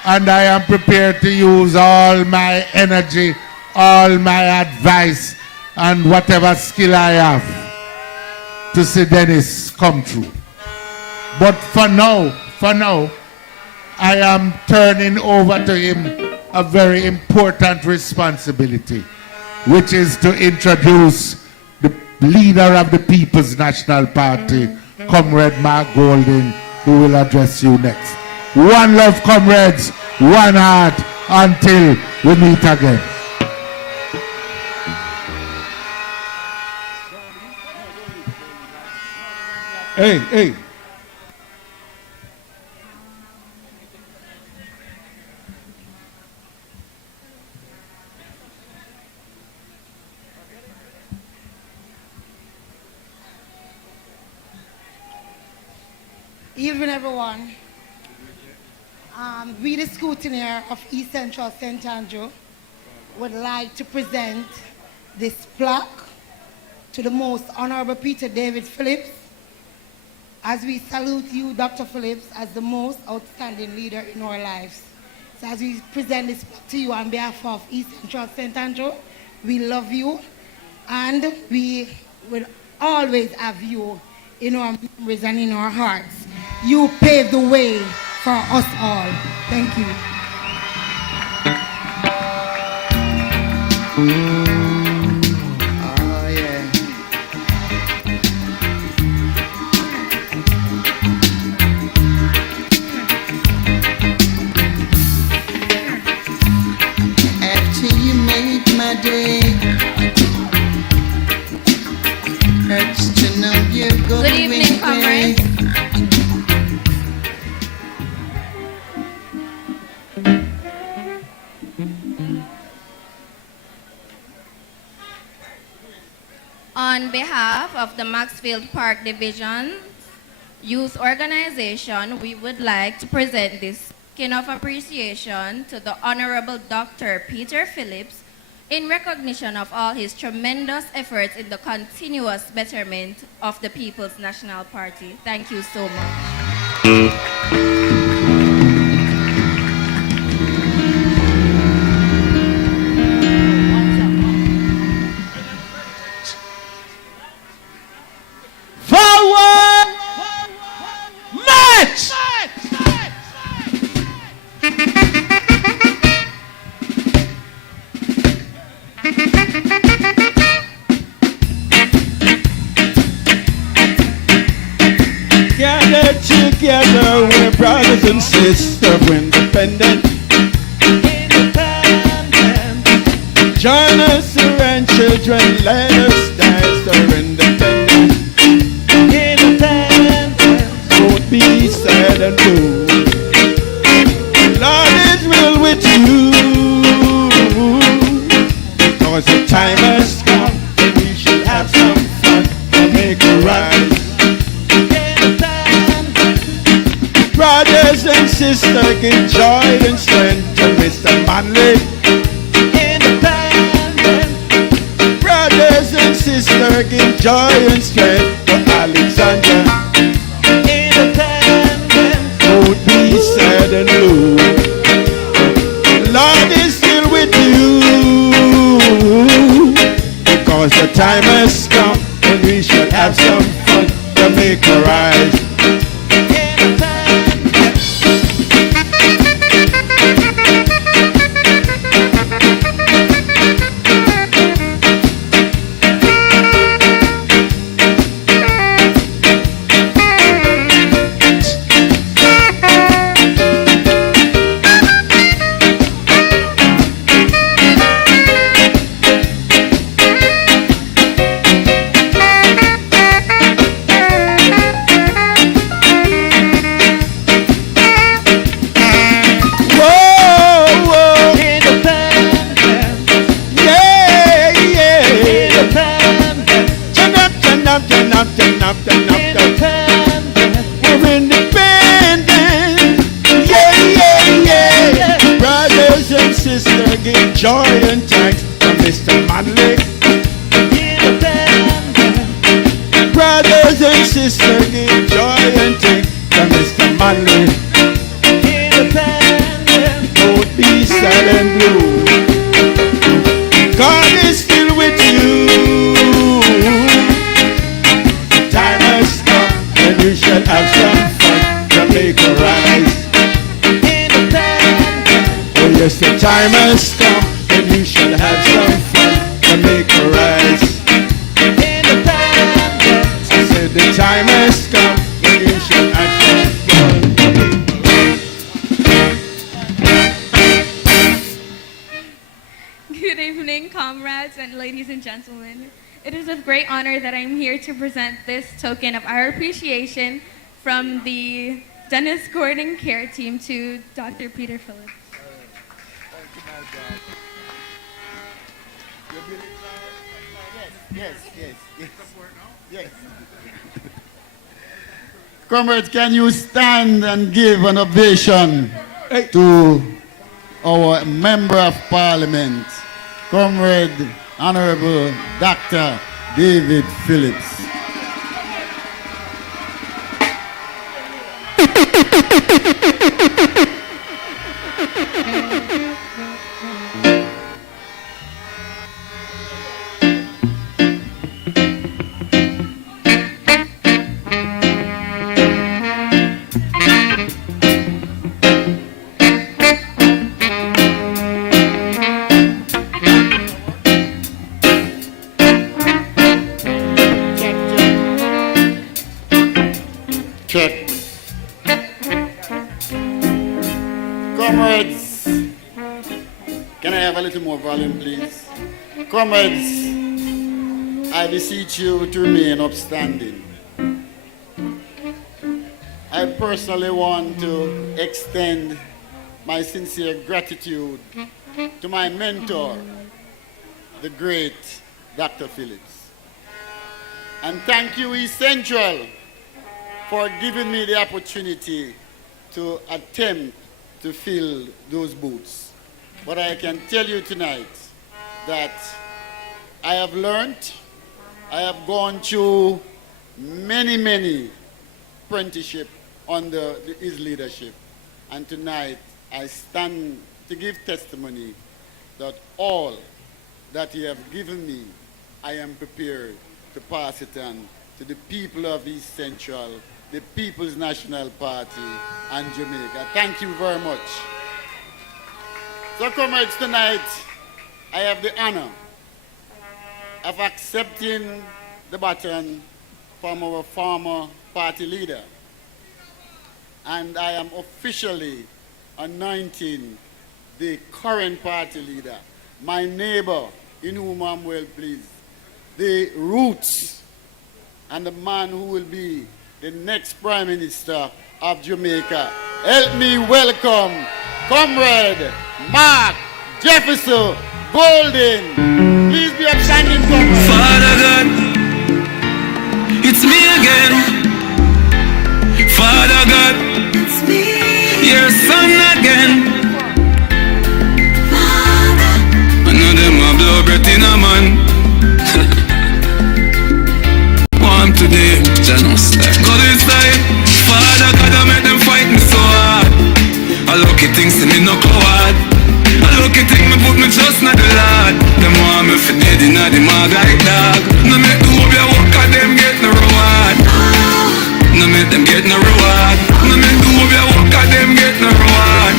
and I am prepared to use all my energy, all my advice, and whatever skill I have to see Dennis come through. But for now, I am turning over to him a very important responsibility, which is to introduce the leader of the People's National Party, Comrade Mark Golding, who will address you next. One love, comrades, one heart, until we meet again. Hey. Evening, everyone. We, the scrutineer of East Central St. Andrew, would like to present this plaque to the Most Honorable Peter David Phillips, as we salute you, Dr. Phillips, as the most outstanding leader in our lives. So as we present this plaque to you on behalf of East Central St. Andrew, we love you, and we will always have you in our memories and in our hearts. You paved the way for us all. Thank you. Oh, yeah. After you made my day, hurts to know you're going. Good evening, comrades. On behalf of the Maxfield Park Division Youth Organization, we would like to present this token of appreciation to the Honorable Dr. Peter Phillips in recognition of all his tremendous efforts in the continuous betterment of the People's National Party. Thank you so much. Forward march. Gather together, we're brothers and sisters, we're independent. Join us around children, let us dance, we're independent. Don't be sad and blue. Lord is real with you, because the time has come and we should have some fun to make a rise. Brothers and sisters, give joy and strength to Mr. Manley. Brothers and sisters, give joy and strength to Alexander. Don't be sad and blue. Lord is still with you, because the time has come and we should have some fun to make a rise. Joy and thanks to Mr. Manley. Brothers and sisters, give joy and thanks to Mr. Manley. Don't be sad and blue. God is still with you. Time has come and you shall have some fun to make a rise. Oh yes, the time has come and you shall have some fun to make a rise. I said the time has come and you shall have some fun to make a rise. Good evening, comrades and ladies and gentlemen. It is with great honor that I'm here to present this token of our appreciation from the Dennis Gordon Care Team to Dr. Peter Phillips. Yes. Comrades, can you stand and give an ovation to our Member of Parliament, Comrade Honorable Dr. David Phillips. Check. Comrades, can I have a little more volume, please? Comrades, I beseech you to remain upstanding. I personally want to extend my sincere gratitude to my mentor, the great Dr. Phillips. And thank you, East Central, for giving me the opportunity to attempt to fill those boots. But I can tell you tonight that I have learned, I have gone through many apprenticeship under his leadership. And tonight, I stand to give testimony that all that he has given me, I am prepared to pass it on to the people of East Central, the People's National Party, and Jamaica. Thank you very much. So, comrades, tonight, I have the honor of accepting the baton from our former party leader. And I am officially anointing the current party leader, my neighbor, in whom I'm well pleased, the roots, and the man who will be the next Prime Minister of Jamaica. Help me welcome Comrade Mark Jefferson Golden. Please be upstanding, comrade. Father God, it's me again. Father God, it's me, your son again. Father, I know them a blow breath in a man. Warm today, Janos. Go this side. Father God, I make them fight me so hard. I look at things and me no coward. I look at things, me put me trust in the Lord. Them want me for dead in the mag like dog. No make the hope ya work at them get no reward. No make them get no reward. No make the hope ya work at them get no reward.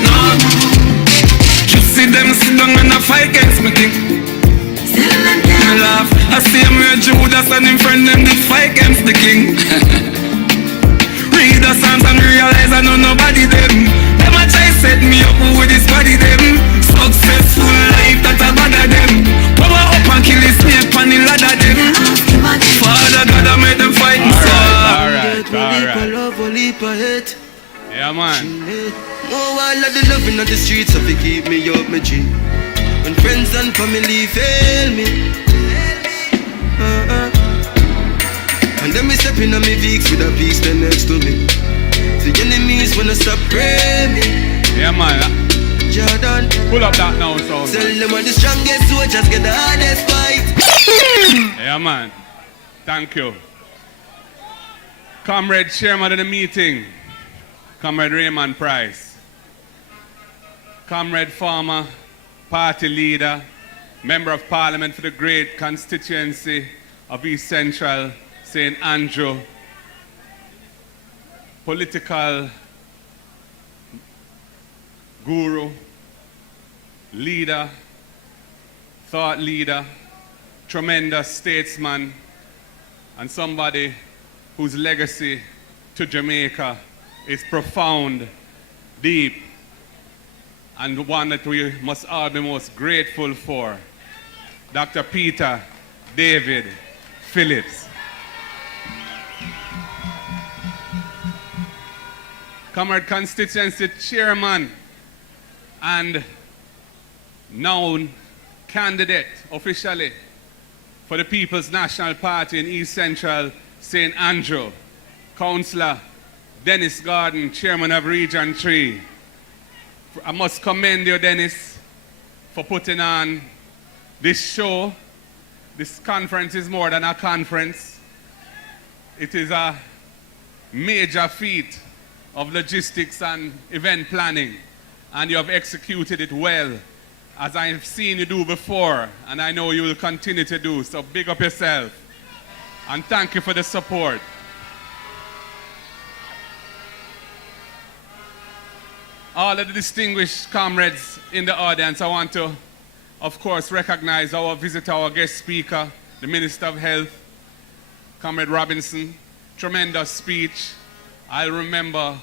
No. Just see them sit down and a fight against me thing. Me laugh. I see him with Judas and him friend them did fight against the king. Read the Psalms and realize I know nobody them. Them a try set me up with this body them. Successful life that I bother them. Power up and kill this snake on the ladder them. Father God, I made them fight me so Alright. Yeah, man. Oh, I love the loving of the streets so they keep me up my G. When friends and family fail me, and then me step in on me Vicks with a piece there next to me. The enemies wanna stop praying me. Yeah, man. Jordan, pull up that now, so. Tell them I'm the strongest soldiers get the hardest fight. Yeah, man. Thank you. Comrade Chairman of the meeting, Comrade Raymond Price. Comrade former party leader, Member of Parliament for the great constituency of East Central, St. Andrew, political guru, leader, thought leader, tremendous statesman, and somebody whose legacy to Jamaica is profound, deep, and one that we must all be most grateful for. Dr. Peter David Phillips. Comrade Constituency Chairman and known candidate officially for the People's National Party in East Central St. Andrew, Councillor Dennis Gordon, Chairman of Region 3. I must commend you, Dennis, for putting on this show. This conference is more than a conference. It is a major feat of logistics and event planning, and you have executed it well, as I have seen you do before, and I know you will continue to do. So big up yourself, and thank you for the support. All of the distinguished comrades in the audience, I want to, of course, recognize our visitor, our guest speaker, the Minister of Health, Comrade Robinson. Tremendous speech. I'll remember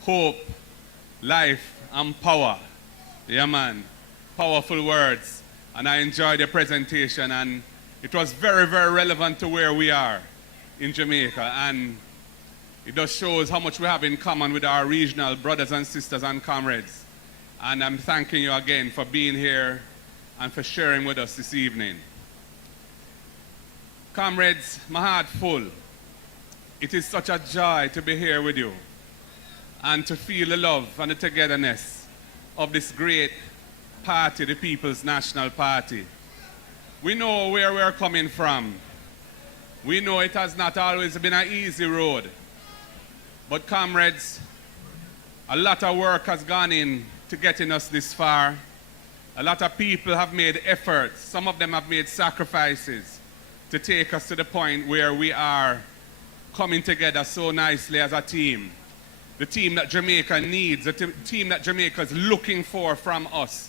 hope, life, and power. Yeah, man. Powerful words. And I enjoyed the presentation, and it was very, very relevant to where we are in Jamaica. And it just shows how much we have in common with our regional brothers and sisters and comrades. And I'm thanking you again for being here and for sharing with us this evening. Comrades, my heart full. It is such a joy to be here with you and to feel the love and the togetherness of this great party, the People's National Party. We know where we're coming from. We know it has not always been an easy road. But comrades, a lot of work has gone in to getting us this far. A lot of people have made efforts. Some of them have made sacrifices to take us to the point where we are coming together so nicely as a team. The team that Jamaica needs, the team that Jamaica is looking for from us.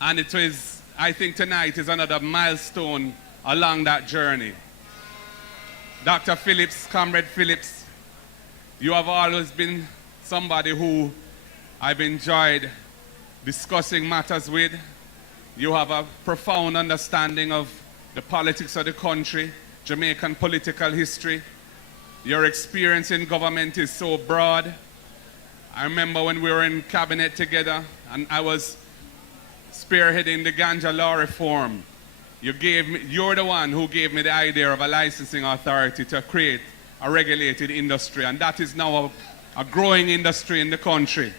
And it is, I think tonight is another milestone along that journey. Dr. Phillips, Comrade Phillips, you have always been somebody who I've enjoyed discussing matters with. You have a profound understanding of the politics of the country, Jamaican political history. Your experience in government is so broad. I remember when we were in cabinet together and I was spearheading the ganja law reform. You're the one who gave me the idea of a licensing authority to create a regulated industry, and that is now a growing industry in the country.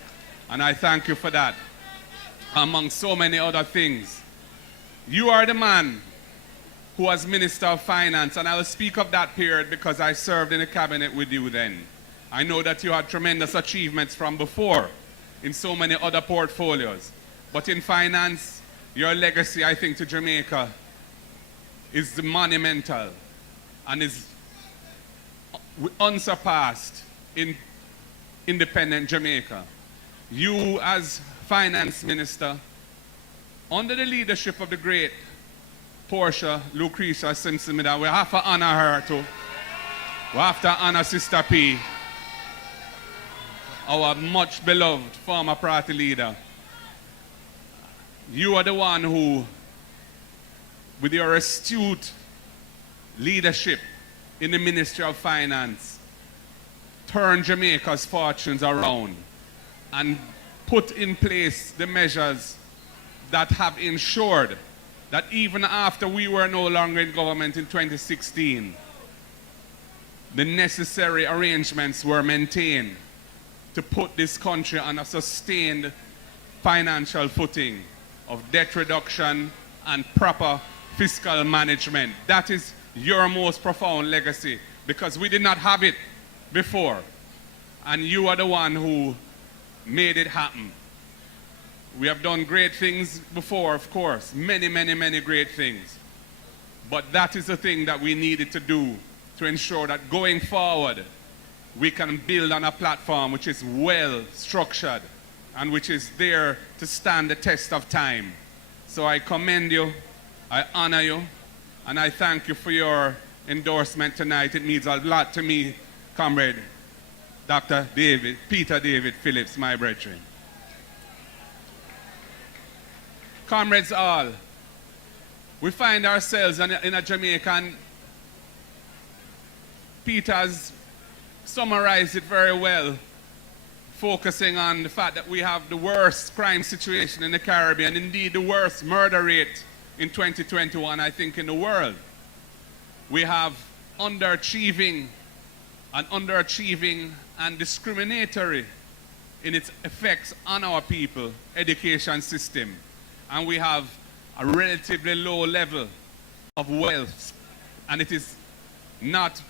And I thank you for that, among so many other things. You are the man who was Minister of Finance, and I will speak of that period because I served in the cabinet with you then. I know that you had tremendous achievements from before in so many other portfolios. But in finance, your legacy, I think, to Jamaica is monumental and is unsurpassed in independent Jamaica. You, as Finance Minister, under the leadership of the great Portia Lucretia Simpson, we have to honor her too. We have to honor Sister P, our much beloved former party leader. You are the one who, with your astute leadership in the Ministry of Finance, turned Jamaica's fortunes around and put in place the measures that have ensured that even after we were no longer in government in 2016, the necessary arrangements were maintained to put this country on a sustained financial footing of debt reduction and proper fiscal management. That is your most profound legacy, because we did not have it before. And you are the one who made it happen. We have done great things before, of course, many, many, many great things. But that is the thing that we needed to do to ensure that going forward, we can build on a platform which is well structured and which is there to stand the test of time. So I commend you, I honor you, and I thank you for your endorsement tonight. It means a lot to me, Comrade Dr. Peter David Phillips, my brethren. Comrades all, we find ourselves in a Jamaica, and Peter's summarized it very well, focusing on the fact that we have the worst crime situation in the Caribbean, indeed the worst murder rate in 2021, I think, in the world. We have underachieving and discriminatory in its effects on our people education system. And we have a relatively low level of wealth, and it is not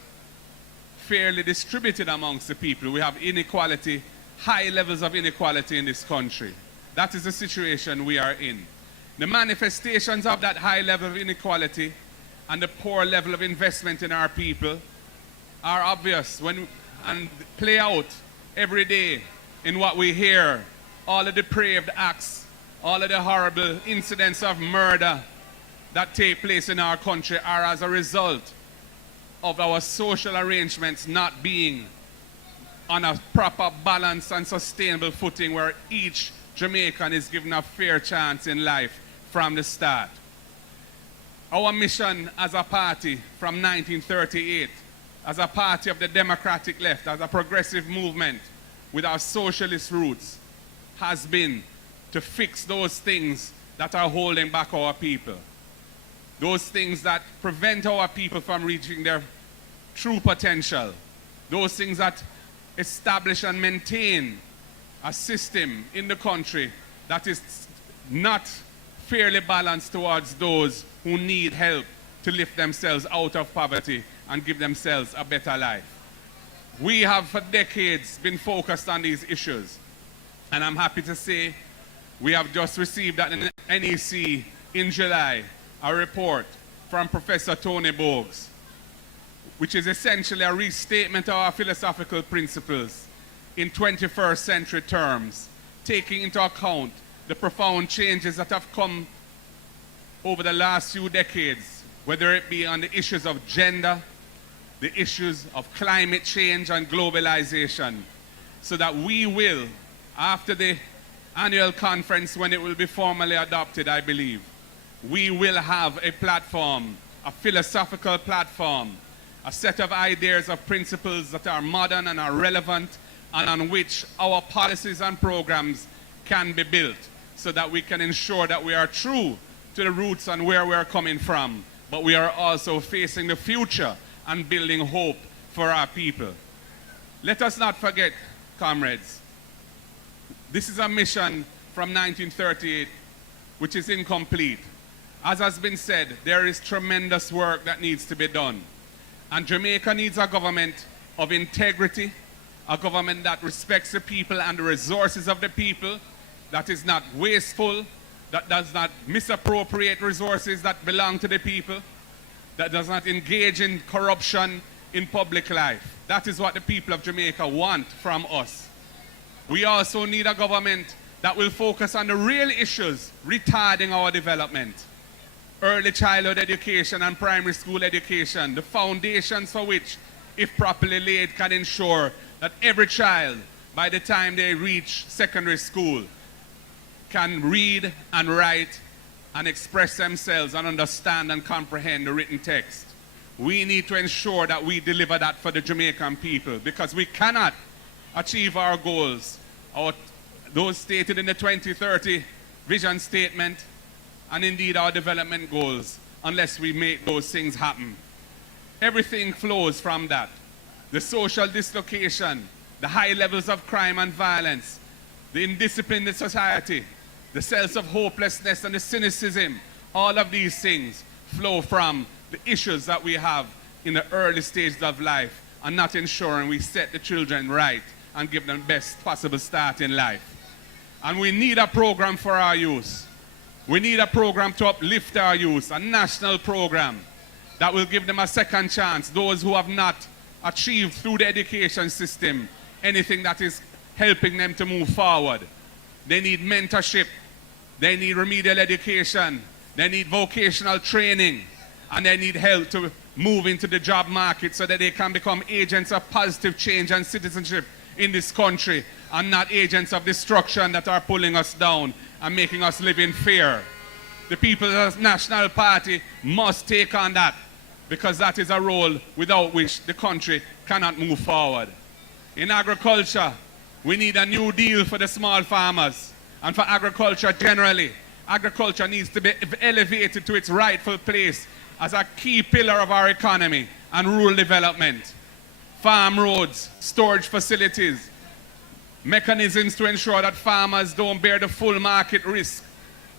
fairly distributed amongst the people. We have inequality, high levels of inequality in this country. That is the situation we are in. The manifestations of that high level of inequality and the poor level of investment in our people are obvious and play out every day in what we hear, all the depraved acts, all of the horrible incidents of murder that take place in our country are as a result of our social arrangements not being on a proper balance and sustainable footing where each Jamaican is given a fair chance in life from the start. Our mission as a party from 1938, as a party of the democratic left, as a progressive movement with our socialist roots, has been to fix those things that are holding back our people. Those things that prevent our people from reaching their true potential. Those things that establish and maintain a system in the country that is not fairly balanced towards those who need help to lift themselves out of poverty and give themselves a better life. We have for decades been focused on these issues. And I'm happy to say we have just received at the NEC in July a report from Professor Tony Bogues, which is essentially a restatement of our philosophical principles in 21st century terms, taking into account the profound changes that have come over the last few decades, whether it be on the issues of gender, the issues of climate change and globalization, so that we will, after the annual conference when it will be formally adopted, I believe, we will have a platform, a philosophical platform, a set of ideas of principles that are modern and are relevant and on which our policies and programs can be built so that we can ensure that we are true to the roots and where we are coming from, but we are also facing the future and building hope for our people. Let us not forget, comrades, this is a mission from 1938 which is incomplete. As has been said, there is tremendous work that needs to be done. And Jamaica needs a government of integrity, a government that respects the people and the resources of the people, that is not wasteful, that does not misappropriate resources that belong to the people, that does not engage in corruption in public life. That is what the people of Jamaica want from us. We also need a government that will focus on the real issues retarding our development. Early childhood education and primary school education, the foundations for which, if properly laid, can ensure that every child, by the time they reach secondary school, can read and write and express themselves and understand and comprehend the written text. We need to ensure that we deliver that for the Jamaican people, because we cannot achieve our goals, those stated in the 2030 vision statement, and indeed our development goals, unless we make those things happen. Everything flows from that. The social dislocation, the high levels of crime and violence, the indiscipline in society, the sense of hopelessness and the cynicism, all of these things flow from the issues that we have in the early stages of life and not ensuring we set the children right and give them the best possible start in life. And we need a program for our youth. We need a program to uplift our youth, a national program that will give them a second chance, those who have not achieved through the education system anything that is helping them to move forward. They need mentorship, they need remedial education, they need vocational training, and they need help to move into the job market so that they can become agents of positive change and citizenship in this country and not agents of destruction that are pulling us down and making us live in fear. The People's National Party must take on that, because that is a role without which the country cannot move forward. In agriculture, we need a new deal for the small farmers and for agriculture generally. Agriculture needs to be elevated to its rightful place as a key pillar of our economy and rural development. Farm roads, storage facilities, mechanisms to ensure that farmers don't bear the full market risk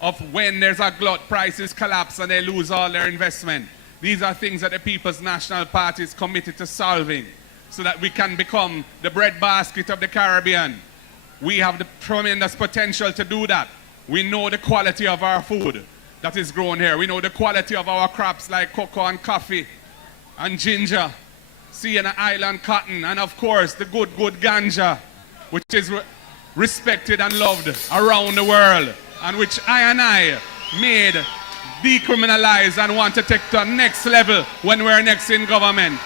of when there's a glut, prices collapse and they lose all their investment. These are things that the People's National Party is committed to solving so that we can become the breadbasket of the Caribbean. We have the tremendous potential to do that. We know the quality of our food that is grown here. We know the quality of our crops like cocoa and coffee and ginger, sea and island cotton, and of course the good ganja, which is respected and loved around the world, and which I made decriminalized and want to take to the next level when we're next in government.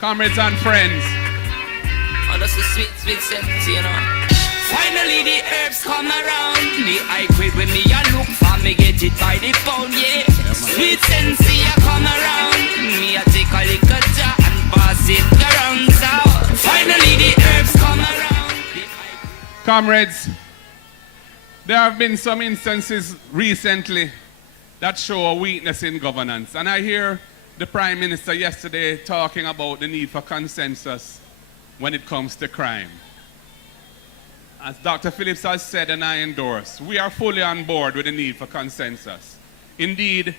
Comrades and friends. Oh, that's the sweet, sweet scent, you know. Finally the herbs come around. The high grade when me a look for me get it by the pound, yeah. Sweet sense, ya come around. Me a take a little jar and pass it around. So finally the herbs come around. Comrades, there have been some instances recently that show a weakness in governance. And I hear the Prime Minister yesterday talking about the need for consensus when it comes to crime. As Dr. Phillips has said and I endorse, we are fully on board with the need for consensus. Indeed,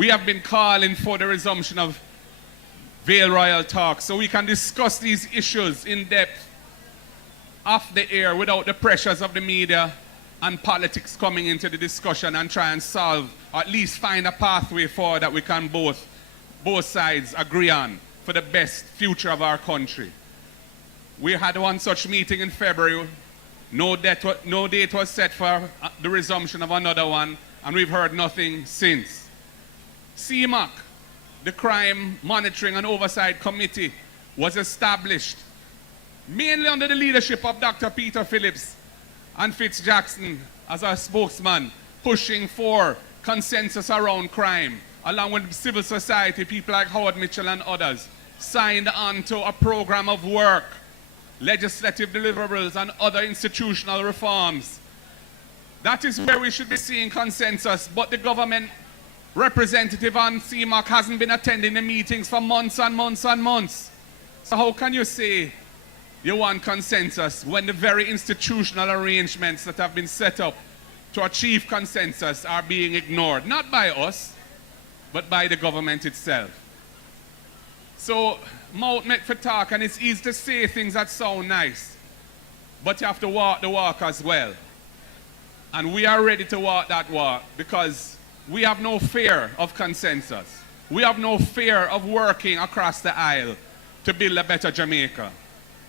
we have been calling for the resumption of Vale Royal talks so we can discuss these issues in depth off the air without the pressures of the media and politics coming into the discussion and try and solve, or at least find a pathway forward that we can both sides agree on for the best future of our country. We had one such meeting in February. No date was set for the resumption of another one, and we've heard nothing since. CMOC, the Crime Monitoring and Oversight Committee, was established mainly under the leadership of Dr. Peter Phillips and Fitz Jackson as our spokesman, pushing for consensus around crime, along with civil society, people like Howard Mitchell and others, signed on to a program of work, legislative deliverables and other institutional reforms. That is where we should be seeing consensus, but the government representative on CMOC hasn't been attending the meetings for months and months and months. So how can you say you want consensus when the very institutional arrangements that have been set up to achieve consensus are being ignored? Not by us, but by the government itself. So, mouth make for talk, and it's easy to say things that sound nice, but you have to walk the walk as well. And we are ready to walk that walk because we have no fear of consensus. We have no fear of working across the aisle to build a better Jamaica.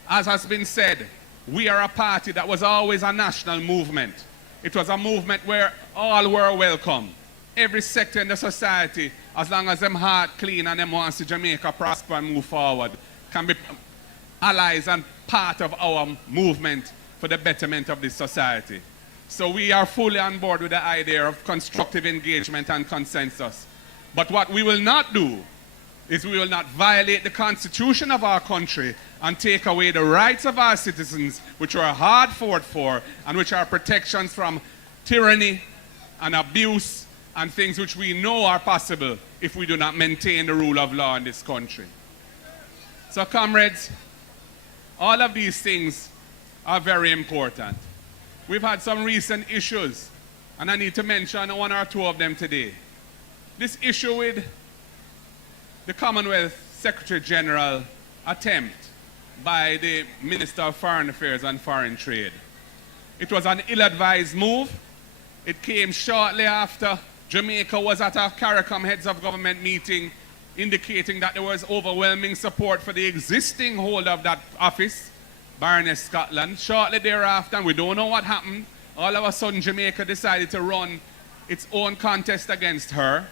As has been said, we are a party that was always a national movement. It was a movement where all were welcome. Every sector in the society, as long as them heart clean and them want to see Jamaica prosper and move forward, can be allies and part of our movement for the betterment of this society. So we are fully on board with the idea of constructive engagement and consensus. But what we will not do is we will not violate the constitution of our country and take away the rights of our citizens, which are hard fought for and which are protections from tyranny and abuse and things which we know are possible if we do not maintain the rule of law in this country. So comrades, all of these things are very important. We've had some recent issues, and I need to mention one or two of them today. This issue with the Commonwealth Secretary General attempt by the Minister of Foreign Affairs and Foreign Trade. It was an ill-advised move. It came shortly after Jamaica was at a CARICOM Heads of Government meeting indicating that there was overwhelming support for the existing holder of that office, Baroness Scotland. Shortly thereafter, and we don't know what happened, all of a sudden Jamaica decided to run its own contest against her.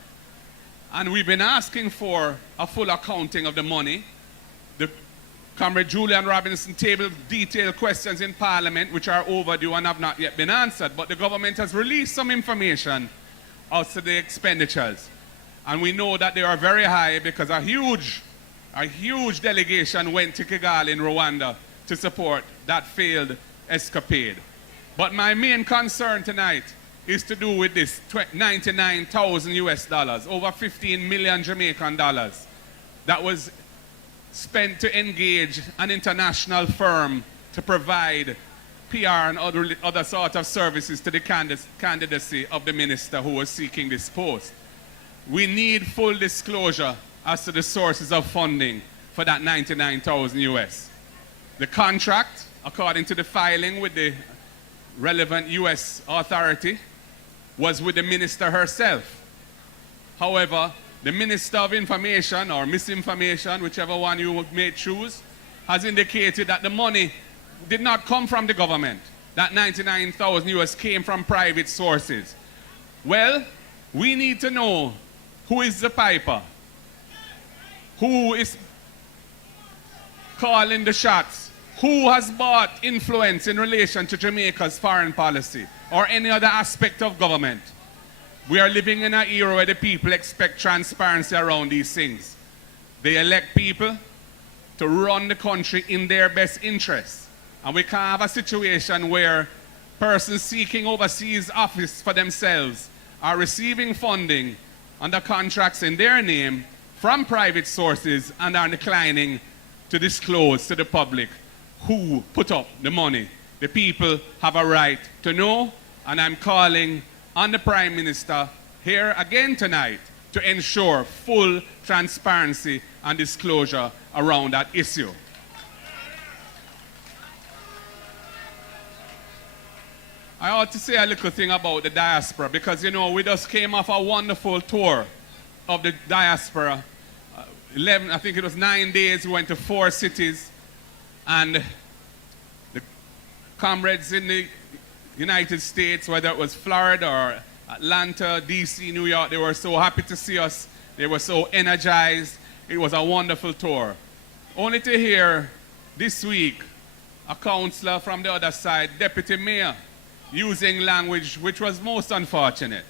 And we've been asking for a full accounting of the money. The Comrade Julian Robinson tabled detailed questions in Parliament which are overdue and have not yet been answered. But the government has released some information as to the expenditures. And we know that they are very high because a huge delegation went to Kigali in Rwanda to support that failed escapade. But my main concern tonight is to do with this 99,000 US dollars, over 15 million Jamaican dollars, that was spent to engage an international firm to provide PR and other sort of services to the candidacy of the minister who was seeking this post. We need full disclosure as to the sources of funding for that 99,000 US. The contract, according to the filing with the relevant US authority, was with the minister herself. However, the Minister of Information or Misinformation, whichever one you may choose, has indicated that the money did not come from the government. That 99,000 US came from private sources. Well, we need to know who is the piper, who is calling the shots, who has bought influence in relation to Jamaica's foreign policy or any other aspect of government. We are living in an era where the people expect transparency around these things. They elect people to run the country in their best interests. And we can't have a situation where persons seeking overseas office for themselves are receiving funding under contracts in their name from private sources and are declining to disclose to the public who put up the money. The people have a right to know, and I'm calling on the Prime Minister here again tonight to ensure full transparency and disclosure around that issue. I ought to say a little thing about the diaspora because, you know, we just came off a wonderful tour of the diaspora. 11, I think it was 9 days, we went to 4 cities, and the comrades in the United States, whether it was Florida or Atlanta, DC, New York, they were so happy to see us. They were so energized. It was a wonderful tour. Only to hear this week a councillor from the other side, deputy mayor, using language which was most unfortunate,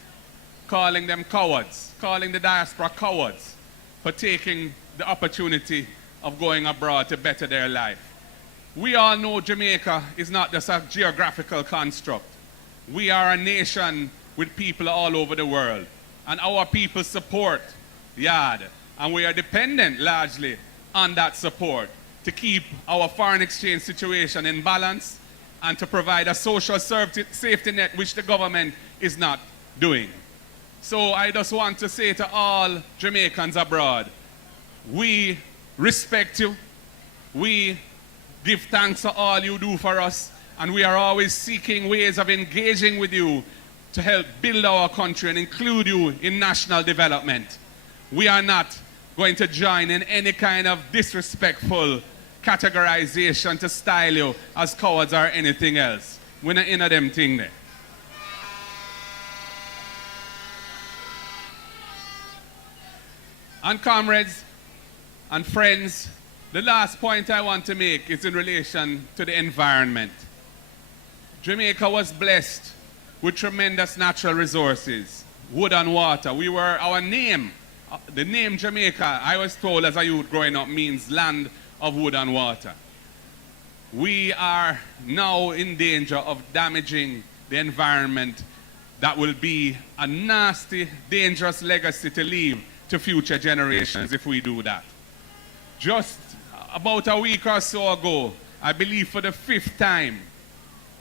calling them cowards, calling the diaspora cowards for taking the opportunity of going abroad to better their life. We all know Jamaica is not just a geographical construct. We are a nation with people all over the world, and our people support YAD, and we are dependent largely on that support to keep our foreign exchange situation in balance and to provide a social safety net which the government is not doing. So I just want to say to all Jamaicans abroad, we respect you, we give thanks for all you do for us, and we are always seeking ways of engaging with you to help build our country and include you in national development. We are not going to join in any kind of disrespectful categorization to style you as cowards or anything else. We're not in a them thing there. And comrades and friends, the last point I want to make is in relation to the environment. Jamaica was blessed with tremendous natural resources, wood and water. Our name, the name Jamaica, I was told as a youth growing up, means land of wood and water. We are now in danger of damaging the environment that will be a nasty, dangerous legacy to leave to future generations if we do that. Just about a week or so ago, I believe for the 5th time,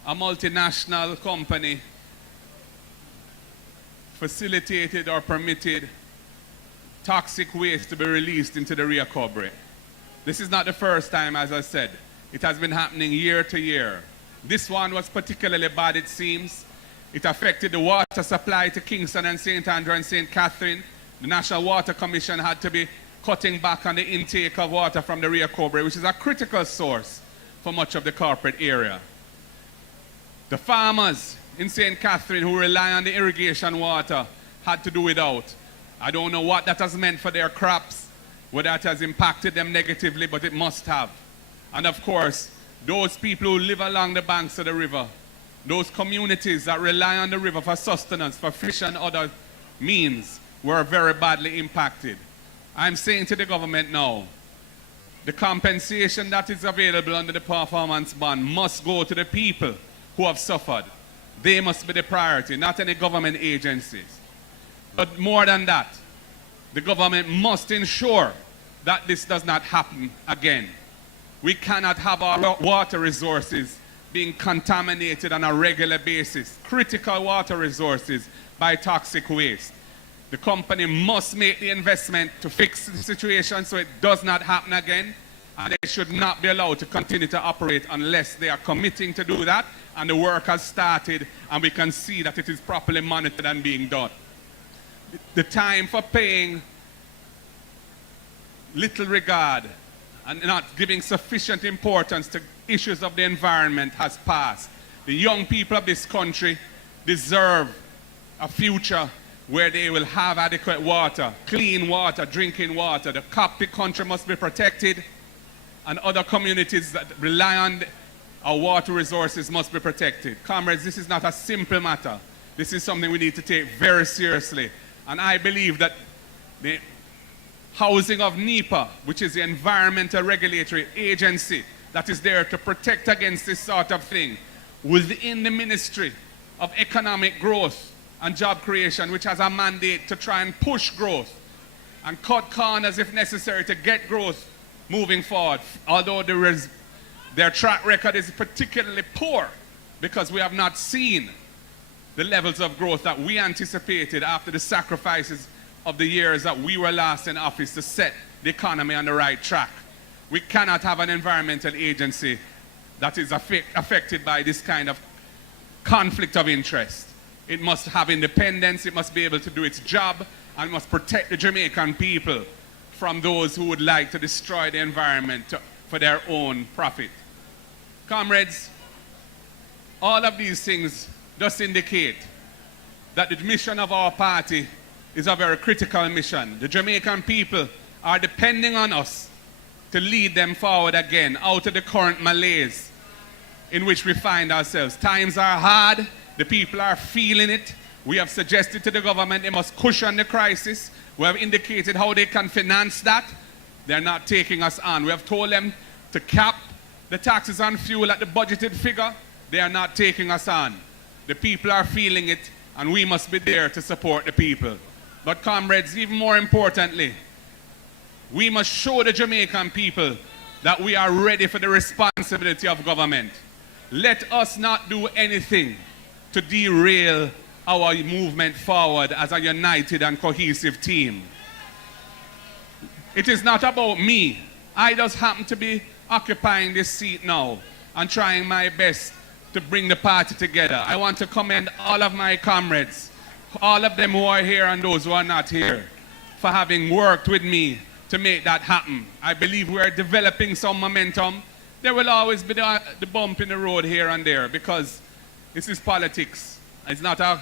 a multinational company facilitated or permitted toxic waste to be released into the Rio Cobre. This is not the first time, as I said. It has been happening year to year. This one was particularly bad, it seems. It affected the water supply to Kingston and St. Andrew and St. Catherine. The National Water Commission had to be cutting back on the intake of water from the Rio Cobre, which is a critical source for much of the corporate area. The farmers in St. Catherine who rely on the irrigation water had to do without. I don't know what that has meant for their crops, whether that has impacted them negatively, but it must have. And of course, those people who live along the banks of the river, those communities that rely on the river for sustenance, for fish and other means, were very badly impacted. I'm saying to the government now, the compensation that is available under the performance bond must go to the people who have suffered. They must be the priority, not any government agencies. But more than that, the government must ensure that this does not happen again. We cannot have our water resources being contaminated on a regular basis, critical water resources, by toxic waste. The company must make the investment to fix the situation so it does not happen again, and they should not be allowed to continue to operate unless they are committing to do that, and the work has started, and we can see that it is properly monitored and being done. The time for paying little regard and not giving sufficient importance to issues of the environment has passed. The young people of this country deserve a future where they will have adequate water, clean water, drinking water. The Coptic country must be protected, and other communities that rely on our water resources must be protected. Comrades, this is not a simple matter. This is something we need to take very seriously. And I believe that the housing of NEPA, which is the Environmental Regulatory Agency that is there to protect against this sort of thing, within the Ministry of Economic Growth and Job Creation, which has a mandate to try and push growth and cut corners if necessary to get growth moving forward. Although their track record is particularly poor because we have not seen the levels of growth that we anticipated after the sacrifices of the years that we were last in office to set the economy on the right track. We cannot have an environmental agency that is affected by this kind of conflict of interest. It must have independence, it must be able to do its job, and must protect the Jamaican people from those who would like to destroy the environment for their own profit. Comrades, all of these things just indicate that the mission of our party is a very critical mission. The Jamaican people are depending on us to lead them forward again out of the current malaise in which we find ourselves. Times are hard, the people are feeling it. We have suggested to the government they must cushion the crisis. We have indicated how they can finance that. They're not taking us on. We have told them to cap the taxes on fuel at the budgeted figure. They are not taking us on. The people are feeling it, and we must be there to support the people. But comrades, even more importantly, we must show the Jamaican people that we are ready for the responsibility of government. Let us not do anything to derail our movement forward as a united and cohesive team. It is not about me. I just happen to be occupying this seat now and trying my best to bring the party together. I want to commend all of my comrades, all of them who are here and those who are not here, for having worked with me to make that happen. I believe we are developing some momentum. There will always be the bump in the road here and there because this is politics. It's not a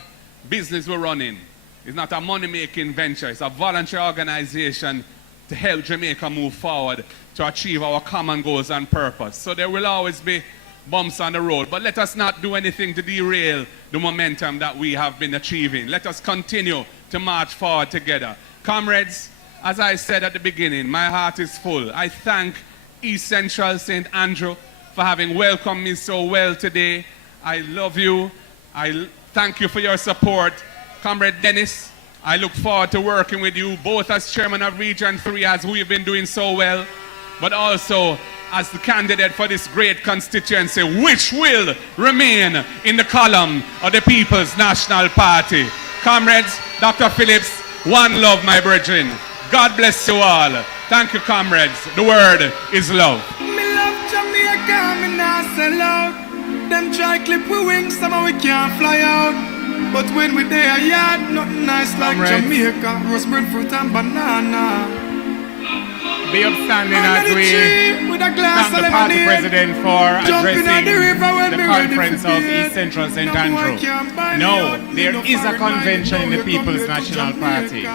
business we're running. It's not a money-making venture. It's a voluntary organization to help Jamaica move forward to achieve our common goals and purpose. So there will always be bumps on the road, but let us not do anything to derail the momentum that we have been achieving. Let us continue to march forward together. Comrades, as I said at the beginning, my heart is full. I thank East Central St. Andrew for having welcomed me so well today. I love you. I thank you for your support. Comrade Dennis, I look forward to working with you both as chairman of Region 3 as we've been doing so well, but also as the candidate for this great constituency which will remain in the column of the People's National Party. Comrades, Dr. Phillips, one love, my brethren. God bless you all. Thank you, comrades. The word is love. Me love Jamaica, me not sell out. Them try clip we wings, somehow we can't fly out. But when we there, yeah, nothing nice like Comrades. Jamaica. Roast breadfruit and banana. Be upstanding as we thank the party president for addressing the conference of East Central St. Andrew. No, there is a convention in the People's National Party.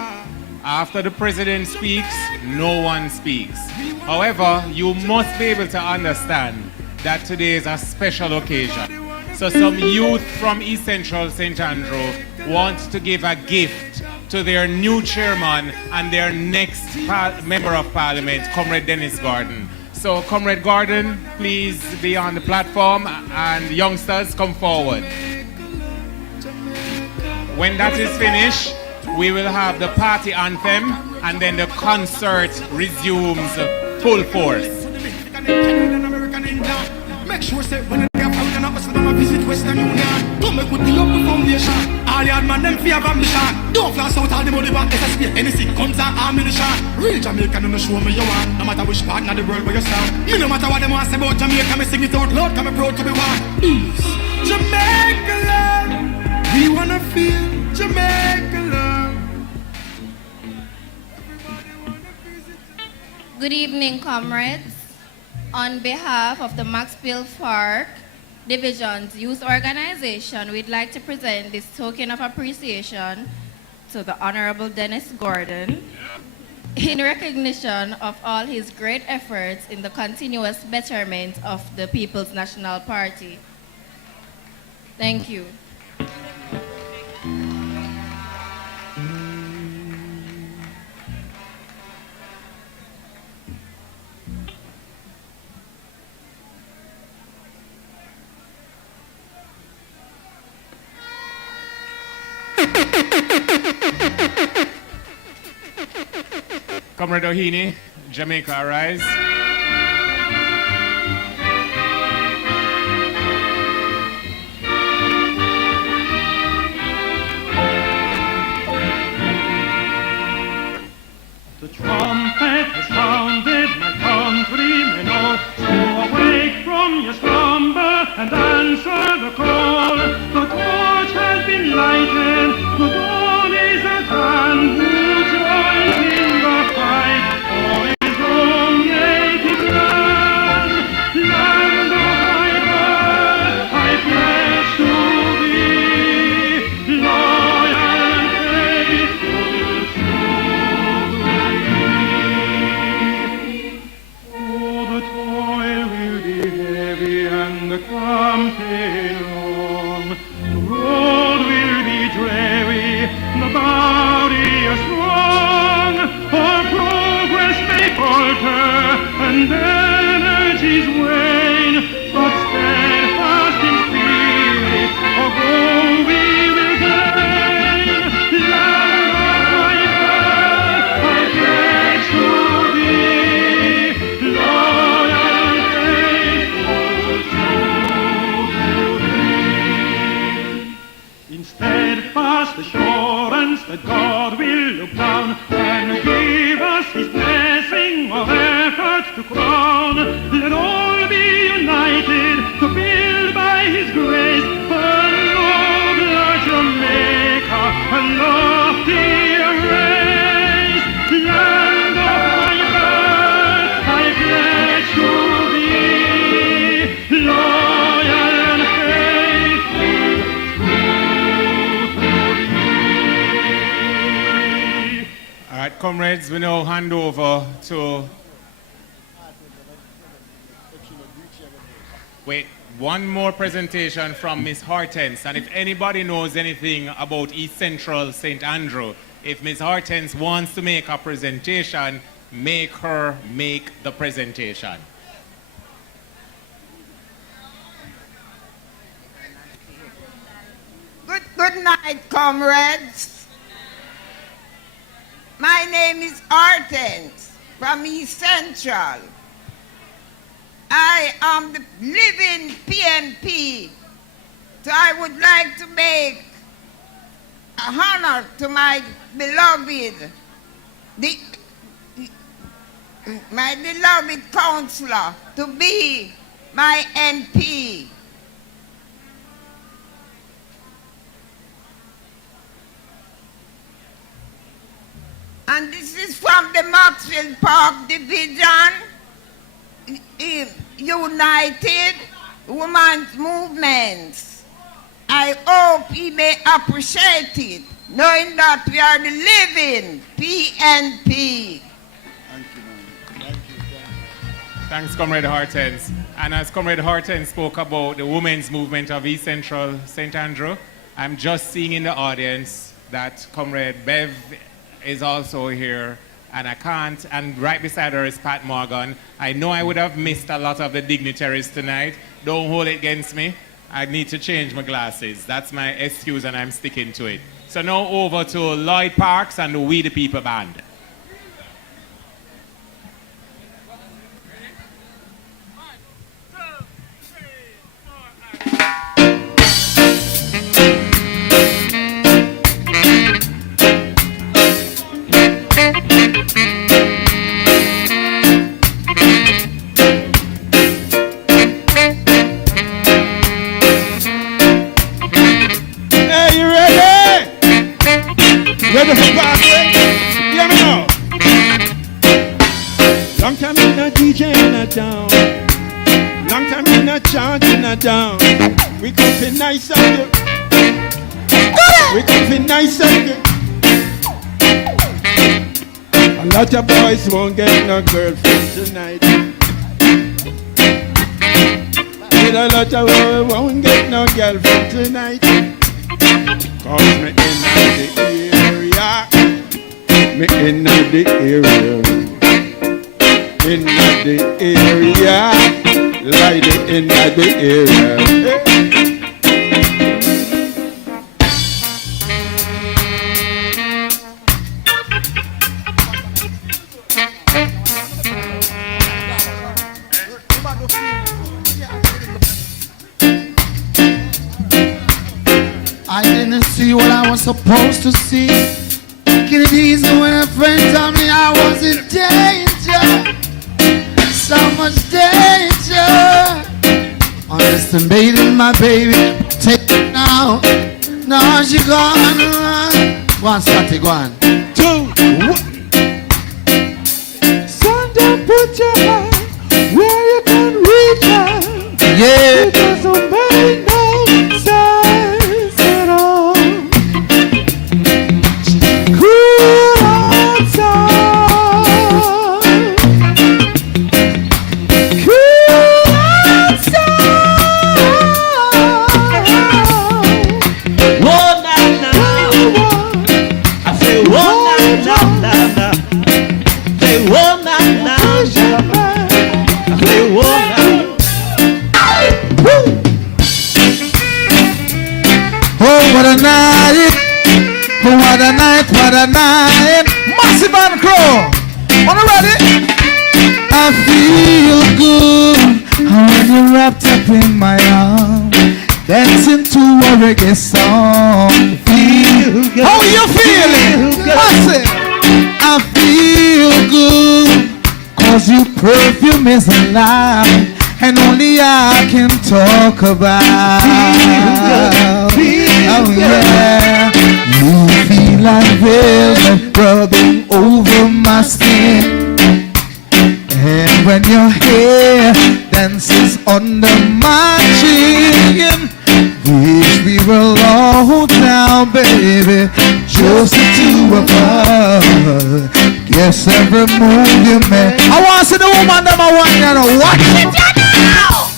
After the president speaks, no one speaks. However, you must be able to understand that today is a special occasion. So some youth from East Central St. Andrew want to give a gift to their new chairman and their next member of parliament, Comrade Dennis Gordon. So Comrade Gordon, please be on the platform and youngsters come forward. When that is finished, we will have the party anthem and then the concert resumes full force. Make sure say when they are found and hustle, them visit Western Union. Come make we build up the foundation. All the hard man them fear of mission. Don't flash out all the money back. SSP, anything comes and ammunition. Real Jamaican, no show me you want. No matter which part of the world where you stand. Me no matter what them want say about Jamaica, me sing it out loud. Come proud to be one. East Jamaica love. We wanna feel Jamaica love. Good evening, comrades. On behalf of the Maxfield Park Division's youth organization, we'd like to present this token of appreciation to the Honorable Dennis Gordon in recognition of all his great efforts in the continuous betterment of the People's National Party. Thank you. Comrade Ohini, Jamaica, arise. number and answer the call. The torch has been lighted, the dawn is at hand. Who joins in the fight for his own native land? Land of my birth, I pledge to thee, loyal and faithful to thee. Oh, the toil will be heavy and the campaign long. The road will be dreary, the barrier strong. Our progress may falter and energies wane, but steadfast in spirit, our goal we will gain. Land of my birth, I pledge to thee, loyal and faithful to thee. In steadfast assurance that God will look down and give us His blessing of effort to crown. Let all be united to build by His grace a nobler Jamaica, a loftier race. Land of my birth, I pledge to thee, loyal and faithful to thee. All right, comrades, we now hand over to... Wait, one more presentation from Miss Hortense. And if anybody knows anything about East Central St. Andrew, if Miss Hortense wants to make a presentation, make her make the presentation. Good night, comrades. My name is Hortense from East Central. I am the living PNP, so I would like to make an honor to my beloved, my beloved counselor to be my MP. And this is from the Maxfield Park Division, United Women's Movements. I hope he may appreciate it, knowing that we are the living PNP. Thanks, Comrade Hortense. And as Comrade Hortense spoke about the women's movement of East Central St. Andrew, I'm just seeing in the audience that Comrade Bev is also here, and I can't, and right beside her is Pat Morgan. I know I would have missed a lot of the dignitaries tonight. Don't hold it against me. I need to change my glasses. That's my excuse, and I'm sticking to it. So now over to Lloyd Parks and the We the People Band. Ready for party? Hear me now. Long time in a DJ in a town. Long time in a chant in a town. We come fi nice and good. We come fi nice and good. A lot of boys won't get no girlfriend tonight. With a lot of boys won't get no girlfriend tonight. Cause me in the area. Me in the area. In the area. Like in the area. I didn't see what I was supposed to see. Taking it easy when a friend told me I was in danger. So much danger. Underestimating my baby, take it now. Now she gone. Go on, Scotty, go on. 2, 1. Son, don't put your hand where you can reach out. Yeah. It doesn't make no sense at all. Cool outside. Cool outside. Whoa, nah, nah. I say, whoa, nah, nah, nah, nah. Say, whoa, nah, nah. I say, whoa, nah. Oh, what a night! Oh, what a night, what a night! Massive and Crow! On the ready? I feel good when you're wrapped up in my arms, dancing to a reggae song. Feel good. How you feeling? Massive! I feel good, cause your perfume is alive, and only I can talk about. Oh yeah, you feel like velvet rubbing over my skin, and when your hair dances under my chin, wish we were all down, baby, just the two of us. Guess every move you make. I want to see the woman that I want you to watch it now.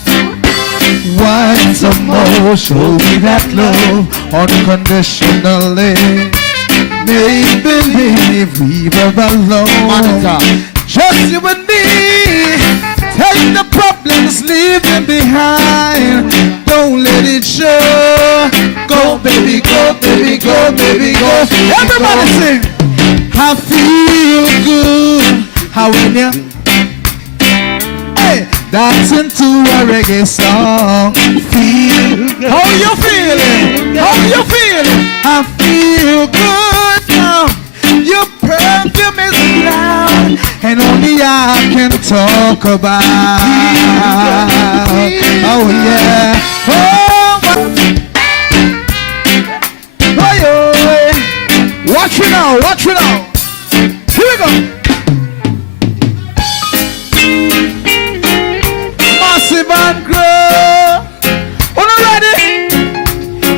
Once more, show me that love unconditionally. Make believe we were alone. Just you and me. Take the problems, leave them behind. Don't let it show. Go, baby, go, baby, go, baby, go. Everybody sing. I feel good. How when you dancing to a reggae song. Feel good. How you feeling? How you feeling? I feel good now. Your perfume is loud, and only I can talk about. Oh yeah. Oh, watch it now. Watch it now. Here we go. Massive and Grow. On the ready?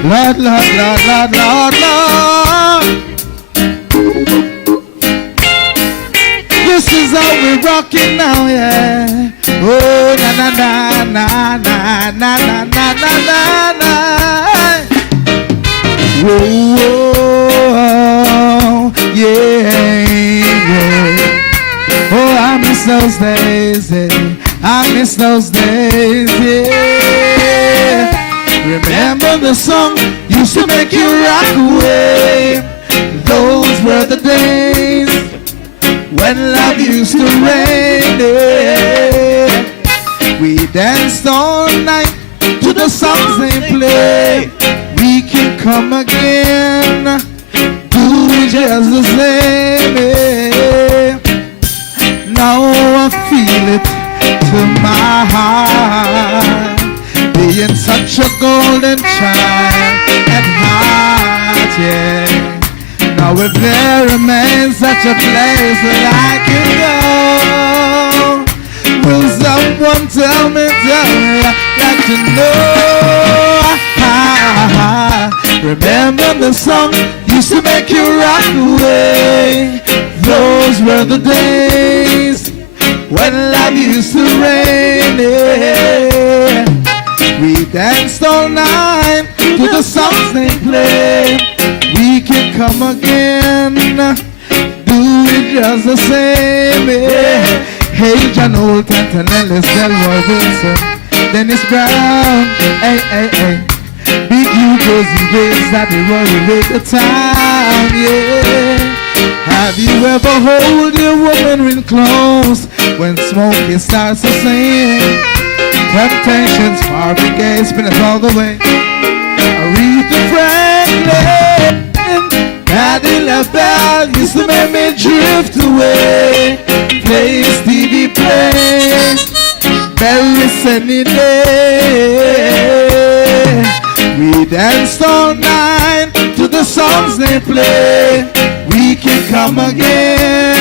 Lord, Lord, Lord, Lord, Lord, Lord. This is how we rockin' now, yeah. Oh, na na na na na na na na na na. Whoa, whoa, yeah, yeah. Oh, I miss those days, yeah. I miss those days, yeah. Remember the song used to make you rock away. Those were the days when love used to reign, yeah. We danced all night to the songs they play. We can come again, do it just the same, yeah. Now I feel it to my heart, being such a golden child at heart, yeah. Now if there remains such a place that I can go, will someone tell me, I'd like to know. Remember the song used to make you rock away. Those were the days when love used to reign, yeah. We danced all night to the songs they play. We can come again, do it just the same, yeah. Hey, John Holt, Anton Ellis, Delroy Wilson, Dennis Brown, hey, hey, hey. Big Hugos and Grace that they were with the time, yeah. Have you ever hold your woman real close when smoking starts to sing? Temptations, Marvin Gaye, spin it all the way. Aretha Franklin, Patti LaBelle used to make me drift away. Play Stevie plays, Barry Sunny Day. danced all night to the songs they play. We can come again.